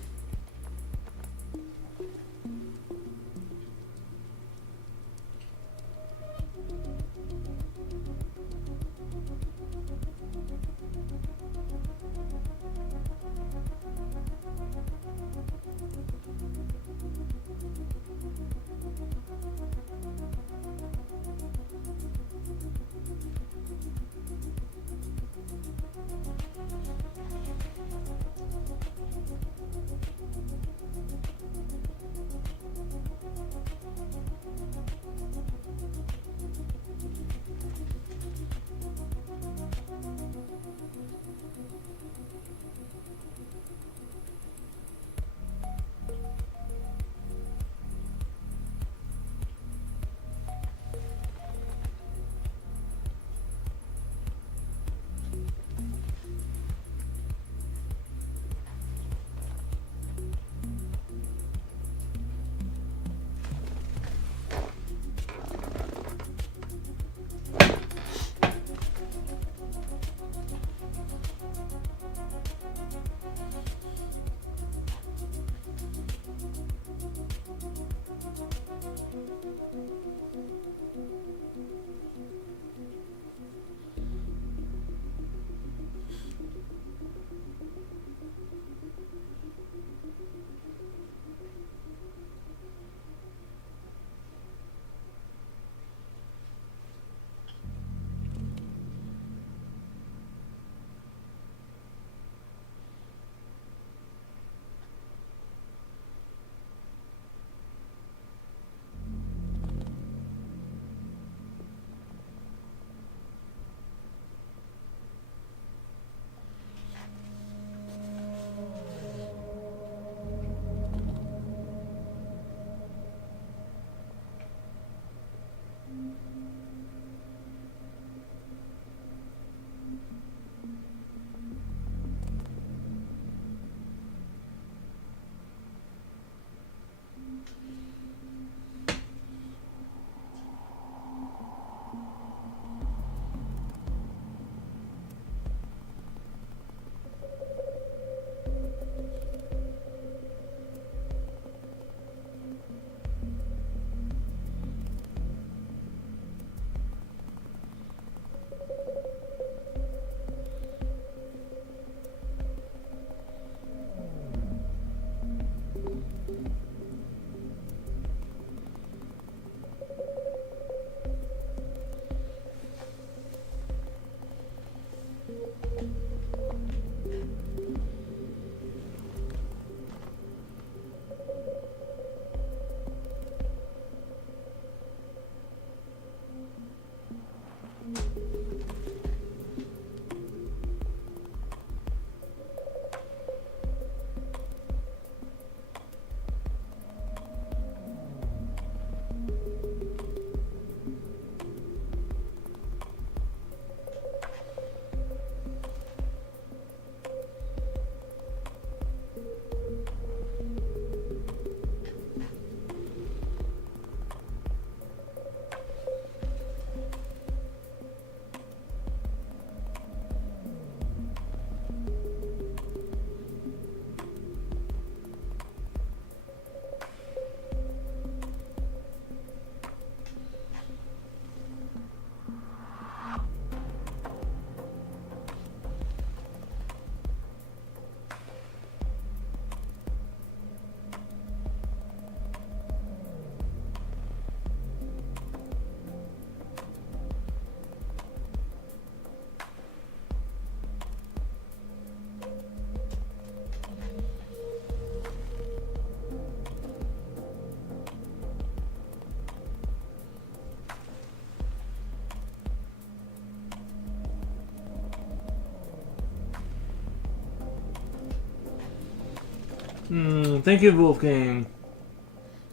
Thank you, Wolfgang.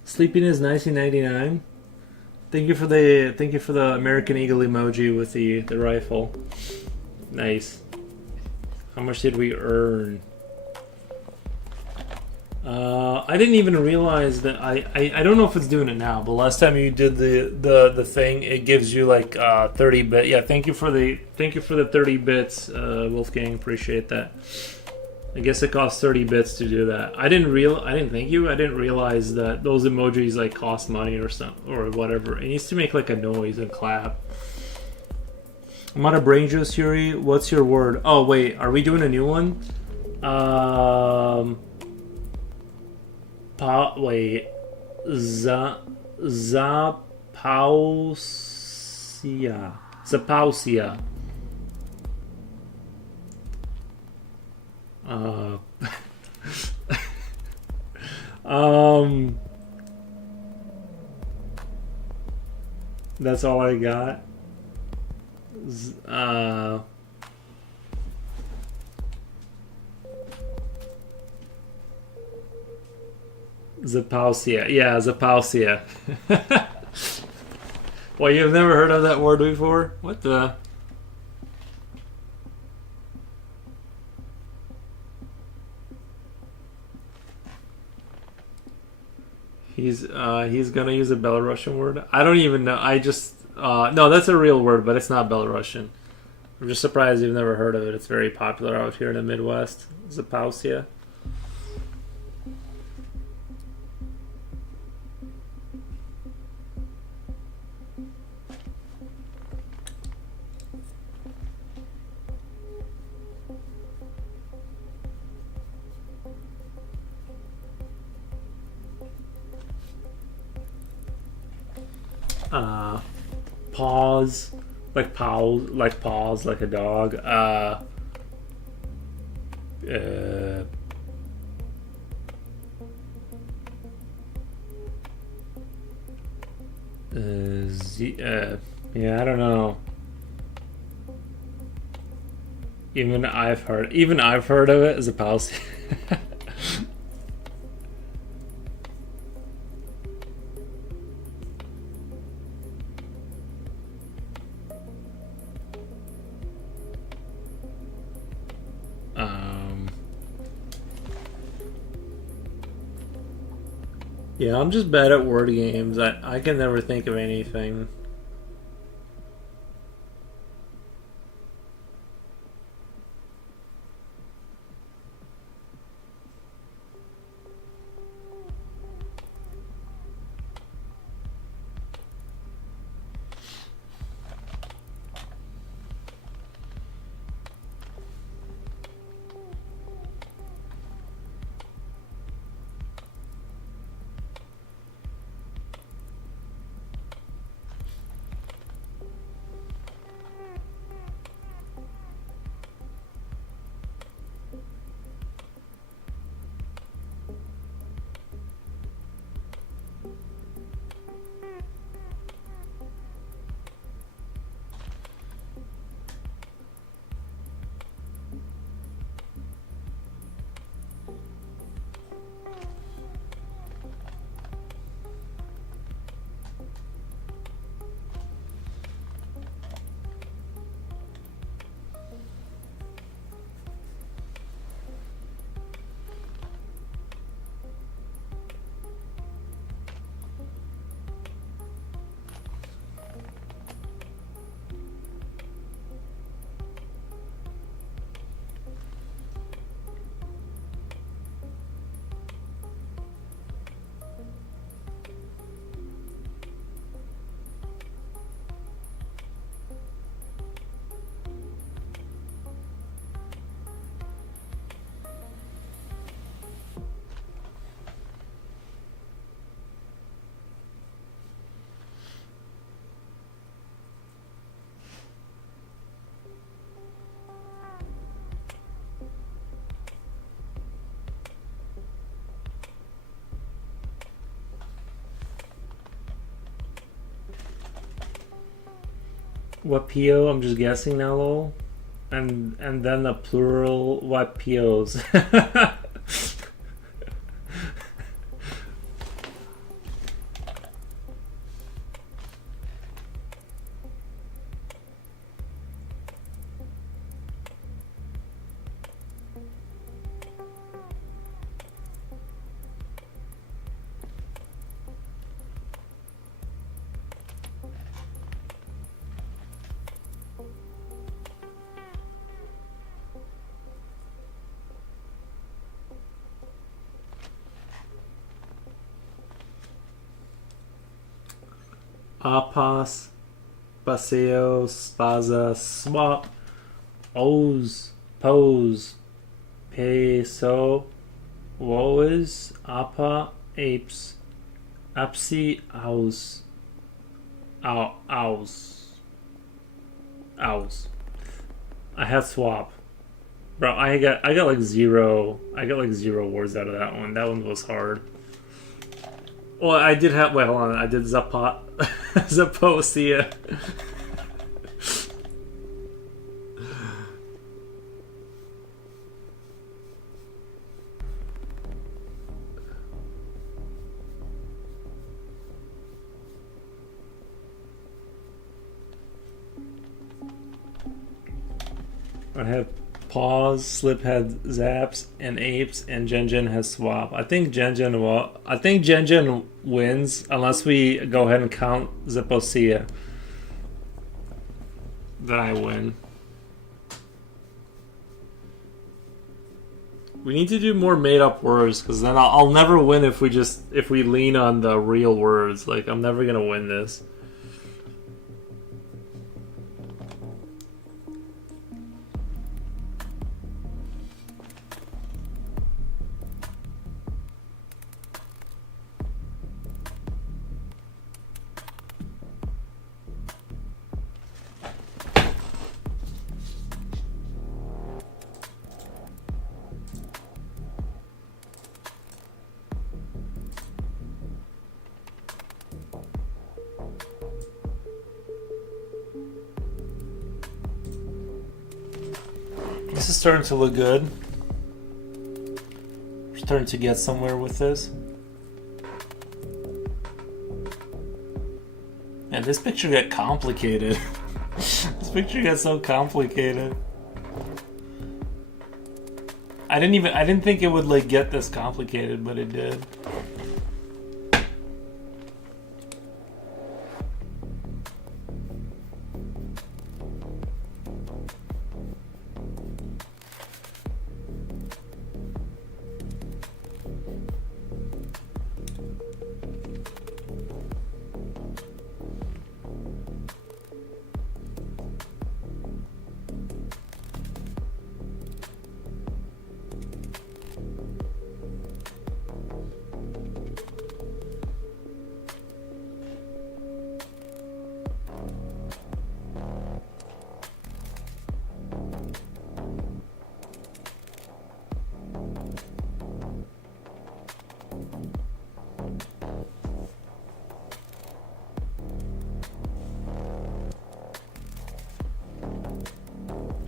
Sleeping is 1999. Thank you for the American Eagle emoji with the rifle. Nice. How much did we earn? I didn't even realize that I don't know if it's doing it now, but last time you did the thing, it gives you like 30 bit. Yeah, thank you for the 30 bits, Wolfgang. Appreciate that. I guess it costs 30 bits to do that. I didn't thank you. I didn't realize that those emojis like cost money or something or whatever. It needs to make like a noise and clap. I'm out of brain juice, Yuri. What's your word? Oh wait, are we doing a new one? Wait. Zapausia. Zapausia. That's all I got. Zapausia. Yeah, Zapausia. Well, you've never heard of that word before? What the? He's gonna use a Belarusian word. I don't even know. I just no, that's a real word, but it's not Belarusian. I'm just surprised you've never heard of it. It's very popular out here in the Midwest. Zapausia. Paws, like paws, like a dog. Yeah, I don't know. Even I've heard of it as a policy. Yeah, I'm just bad at word games. I can never think of anything. What PO? I'm just guessing now, lol. And then the plural what POs. Apas, Paseo, Spaza, Swap, Oz, Pose, Peso, Woes, Apa, Apes, Apsi, Aus, Aus. I had Swap. Bro, I got like zero. I got like 0 words out of that one. That one was hard. Well, I did have. Wait, hold on. I did Zaposia. I have Pause, Slip had Zaps, and Apes, and Gen has Swap. I think Gen wins unless we go ahead and count Zaposia. Then I win. We need to do more made-up words because then I'll never win if we lean on the real words. Like I'm never gonna win this. This is starting to look good. We're starting to get somewhere with this. And this picture got complicated. This picture got so complicated. I didn't think it would like get this complicated, but it did.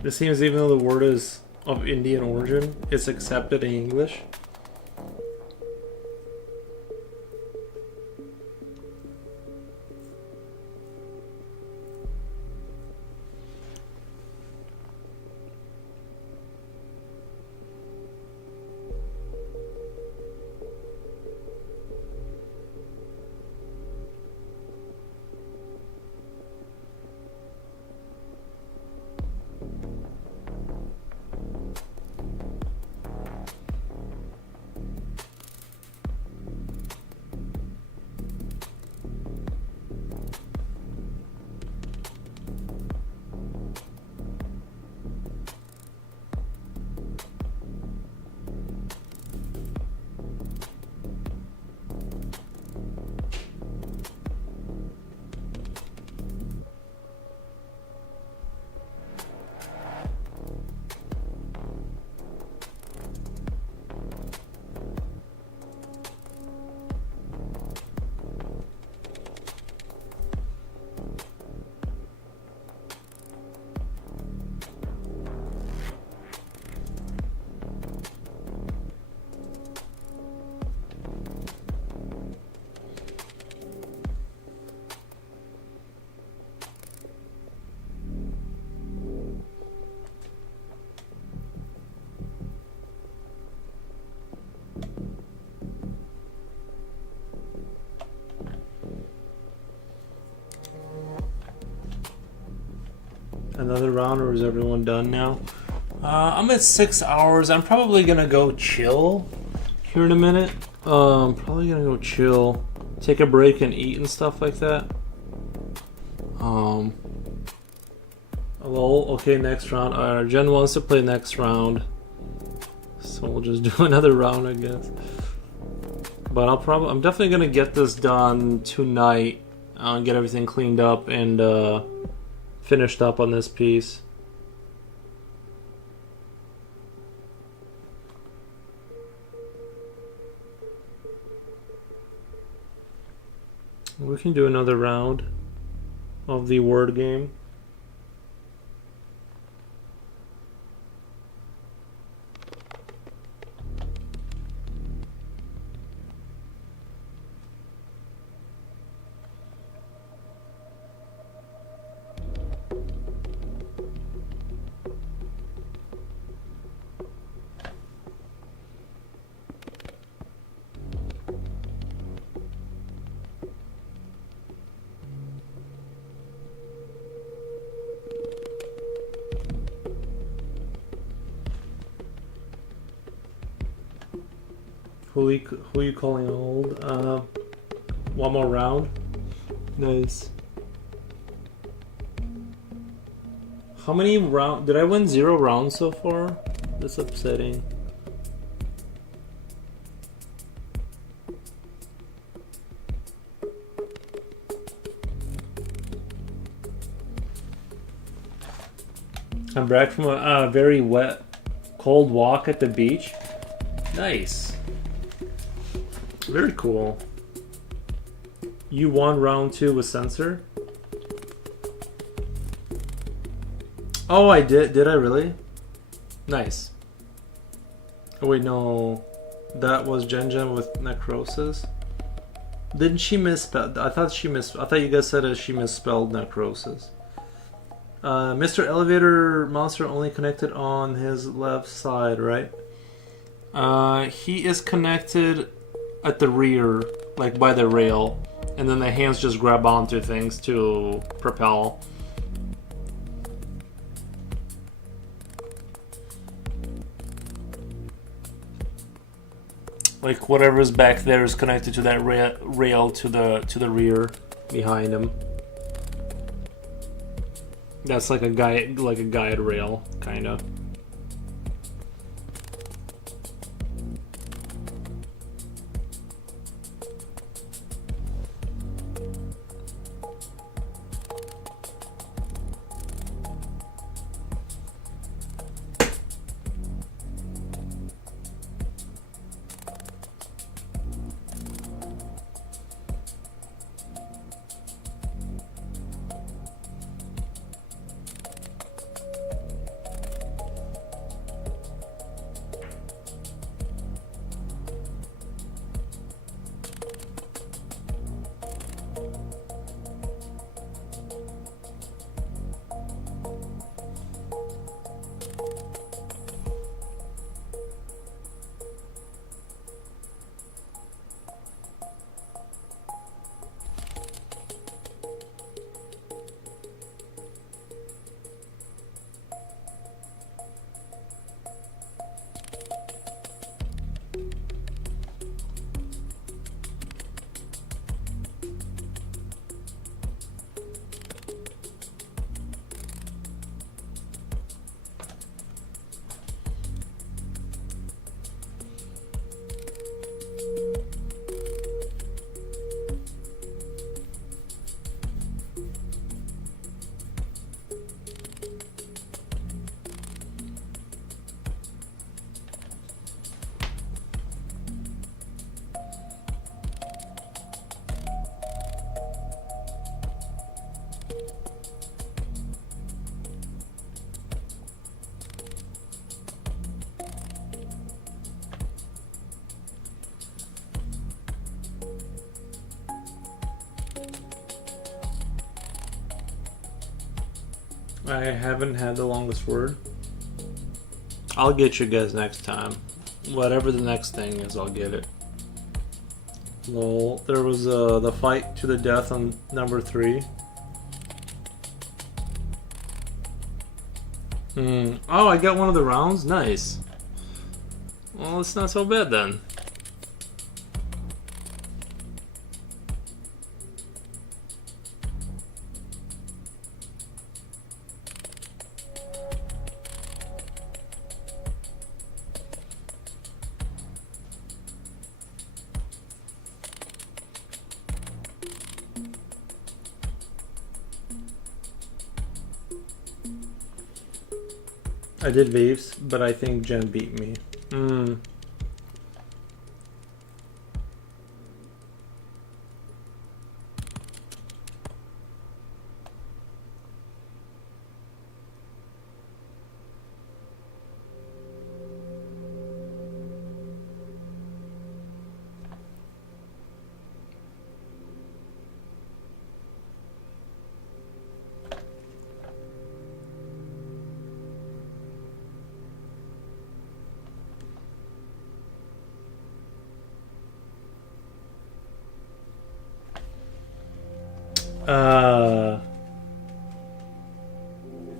It seems even though the word is of Indian origin, it's accepted in English. Another round, or is everyone done now? I'm at 6 hours. I'm probably gonna go chill here in a minute. Probably gonna go chill, take a break and eat and stuff like that. Lol. Okay, next round. Jen wants to play next round, so we'll just do another round, I guess. But I'm definitely gonna get this done tonight. Get everything cleaned up and finished up on this piece. We can do another round of the word game. Who are you calling old? One more round. Nice. How many rounds? Did I win 0 rounds so far? That's upsetting. I'm back from a very wet, cold walk at the beach. Nice. Very cool. You won round 2 with Sensor? Oh, I did. Did I really? Nice. Oh, wait, no. That was Gen with Necrosis. Didn't she misspell? I thought you guys said that she misspelled Necrosis. Mr. Elevator Monster only connected on his left side, right? He is connected at the rear, like by the rail, and then the hands just grab onto things to propel. Like whatever's back there is connected to that rail to the rear behind him. That's like a guide rail, kind of. I haven't had the longest word. I'll get you guys next time. Whatever the next thing is, I'll get it. Lol. There was the fight to the death on number 3. Oh, I got one of the rounds? Nice. Well, it's not so bad then. I did Waves, but I think Jen beat me. Hmm.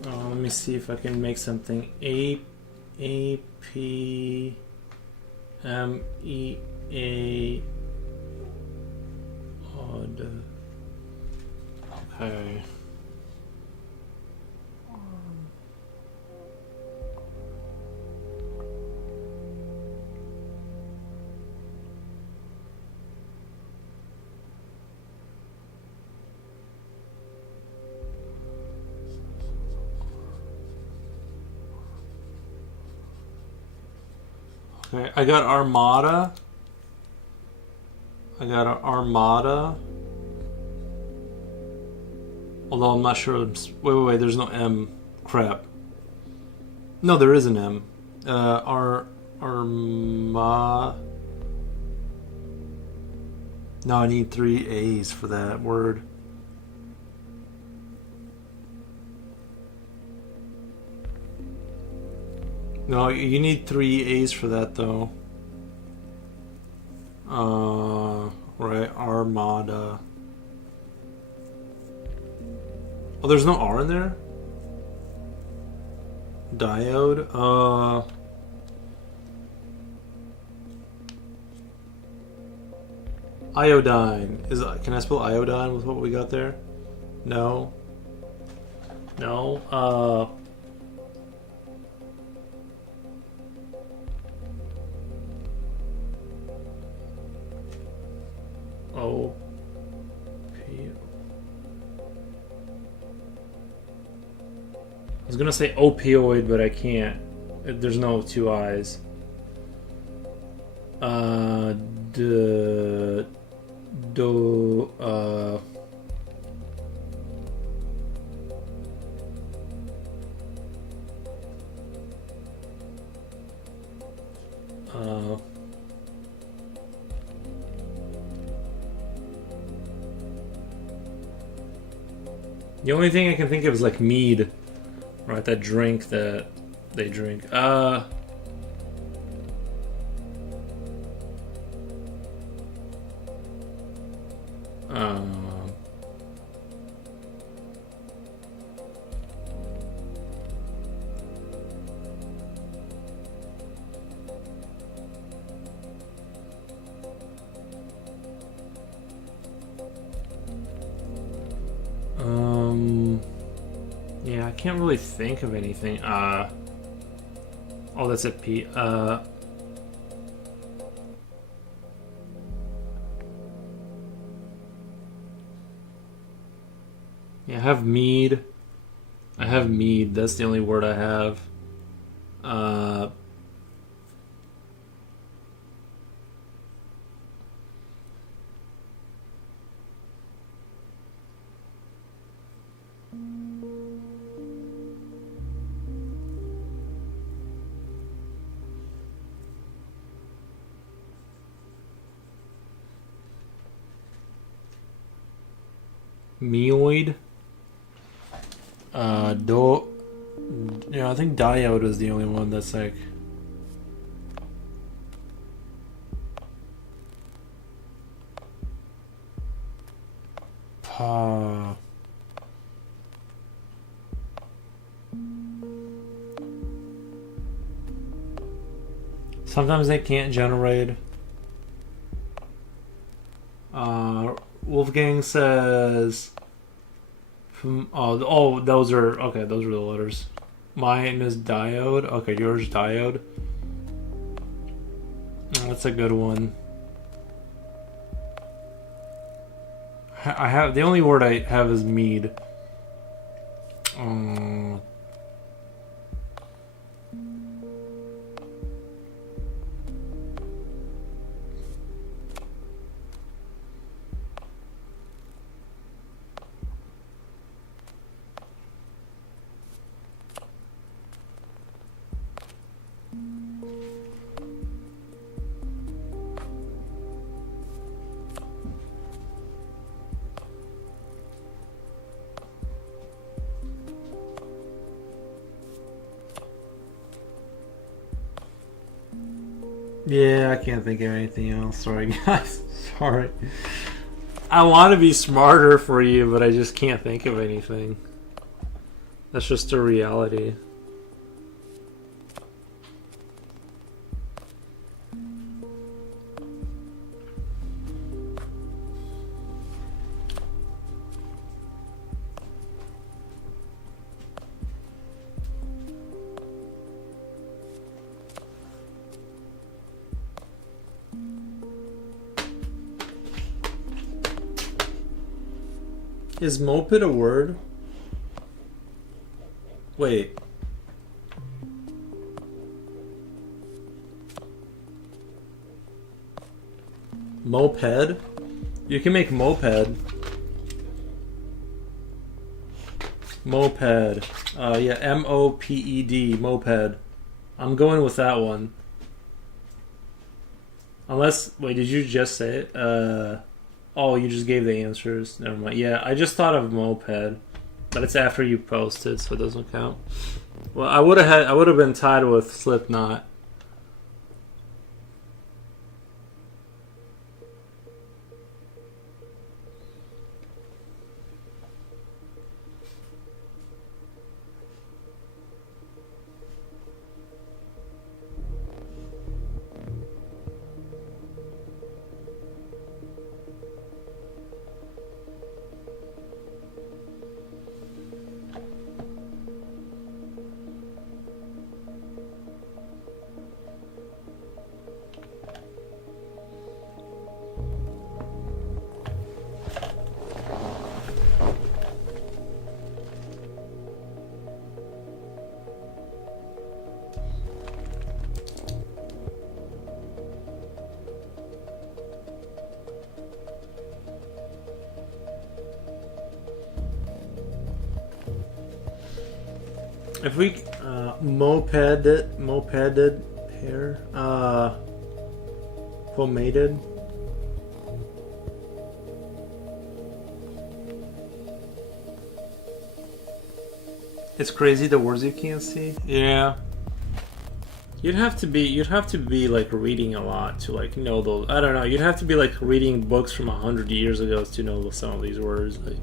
Let me see if I can make something. A P M E A odd. Okay. Okay, I got Armada. I got an Armada. Although I'm not sure. Wait. There's no M. Crap. No, there is an M. Arma. No, I need 3 A's for that word. No, you need 3 A's for that though. Right, Armada. Oh, there's no R in there? Diode? Iodine. Can I spell iodine with what we got there? No. No. O P. I was gonna say opioid, but I can't. There's no 2 I's. The only thing I can think of is like mead, right? That drink that they drink. Yeah, I can't really think of anything. Oh, that's a P. Yeah, I have mead. I have mead. That's the only word I have. Meoid. Yeah, I think diode is the only one that's like. Sometimes they can't generate. Wolfgang says. Oh, those are okay. Those are the letters. Mine is diode. Okay, yours diode. That's a good one. I have the only word I have is mead. Yeah, I can't think of anything else. Sorry, guys. Sorry. I want to be smarter for you, but I just can't think of anything. That's just a reality. Is moped a word? Wait. Moped? You can make moped. Moped. Yeah, M-O-P-E-D. Moped. I'm going with that one. Unless, wait, did you just say it? Oh, you just gave the answers. Never mind. Yeah, I just thought of moped, but it's after you posted, so it doesn't count. Well, I would have been tied with Slipknot. If we mopeded hair, pomaded. It's crazy the words you can't see. Yeah. You'd have to be like reading a lot to like know those. I don't know. You'd have to be like reading books from 100 years ago to know some of these words. Like,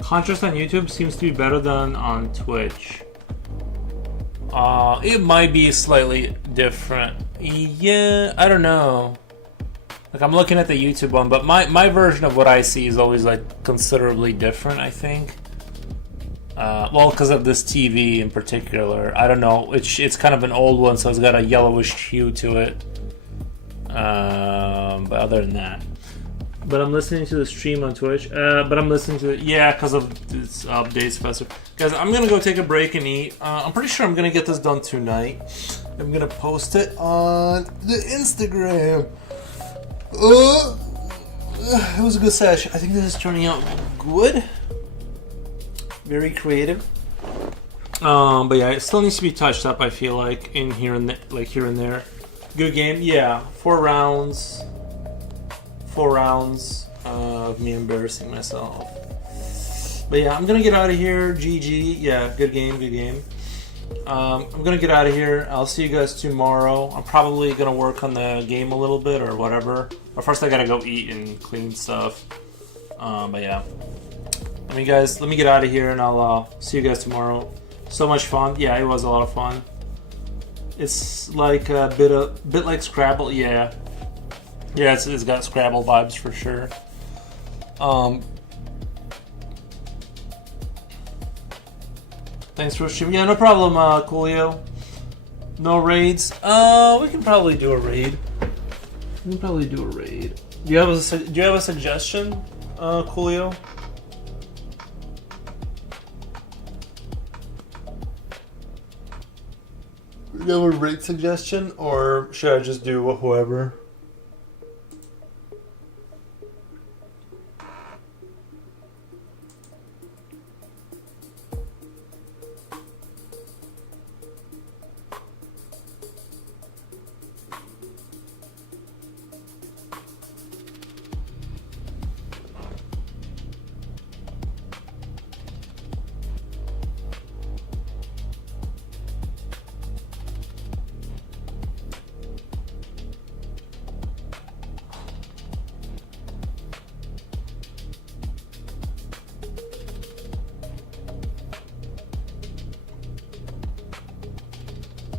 contrast on YouTube seems to be better than on Twitch. It might be slightly different. Yeah, I don't know. Like, I'm looking at the YouTube one, but my version of what I see is always like considerably different, I think. Well, because of this TV in particular. I don't know. It's kind of an old one, so it's got a yellowish hue to it. But other than that. But I'm listening to the stream on Twitch. But I'm listening to it. Yeah, because of this updates faster. Guys, I'm gonna go take a break and eat. I'm pretty sure I'm gonna get this done tonight. I'm gonna post it on the Instagram. It was a good session. I think this is turning out good. Very creative. But yeah, it still needs to be touched up. I feel like in here and here and there. Good game. Yeah, 4 rounds. 4 rounds of me embarrassing myself. But yeah, I'm gonna get out of here. GG. Yeah, good game. Good game. I'm gonna get out of here. I'll see you guys tomorrow. I'm probably gonna work on the game a little bit or whatever. But first, I gotta go eat and clean stuff. But yeah, let me get out of here, and I'll see you guys tomorrow. So much fun. Yeah, it was a lot of fun. It's like a bit like Scrabble. Yeah, it's got Scrabble vibes for sure. Thanks for streaming. Yeah, no problem, Coolio. No raids. We can probably do a raid. Do you have a suggestion, Coolio? Do you have a raid suggestion, or should I just do whoever?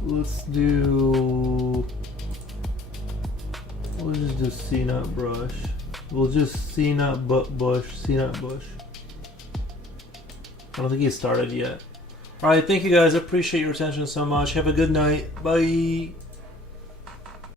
Let's do. We'll just do C-Nut Brush. We'll just C-Nut Bush. C-Nut Bush. I don't think he started yet. Alright, thank you guys. I appreciate your attention so much. Have a good night. Bye.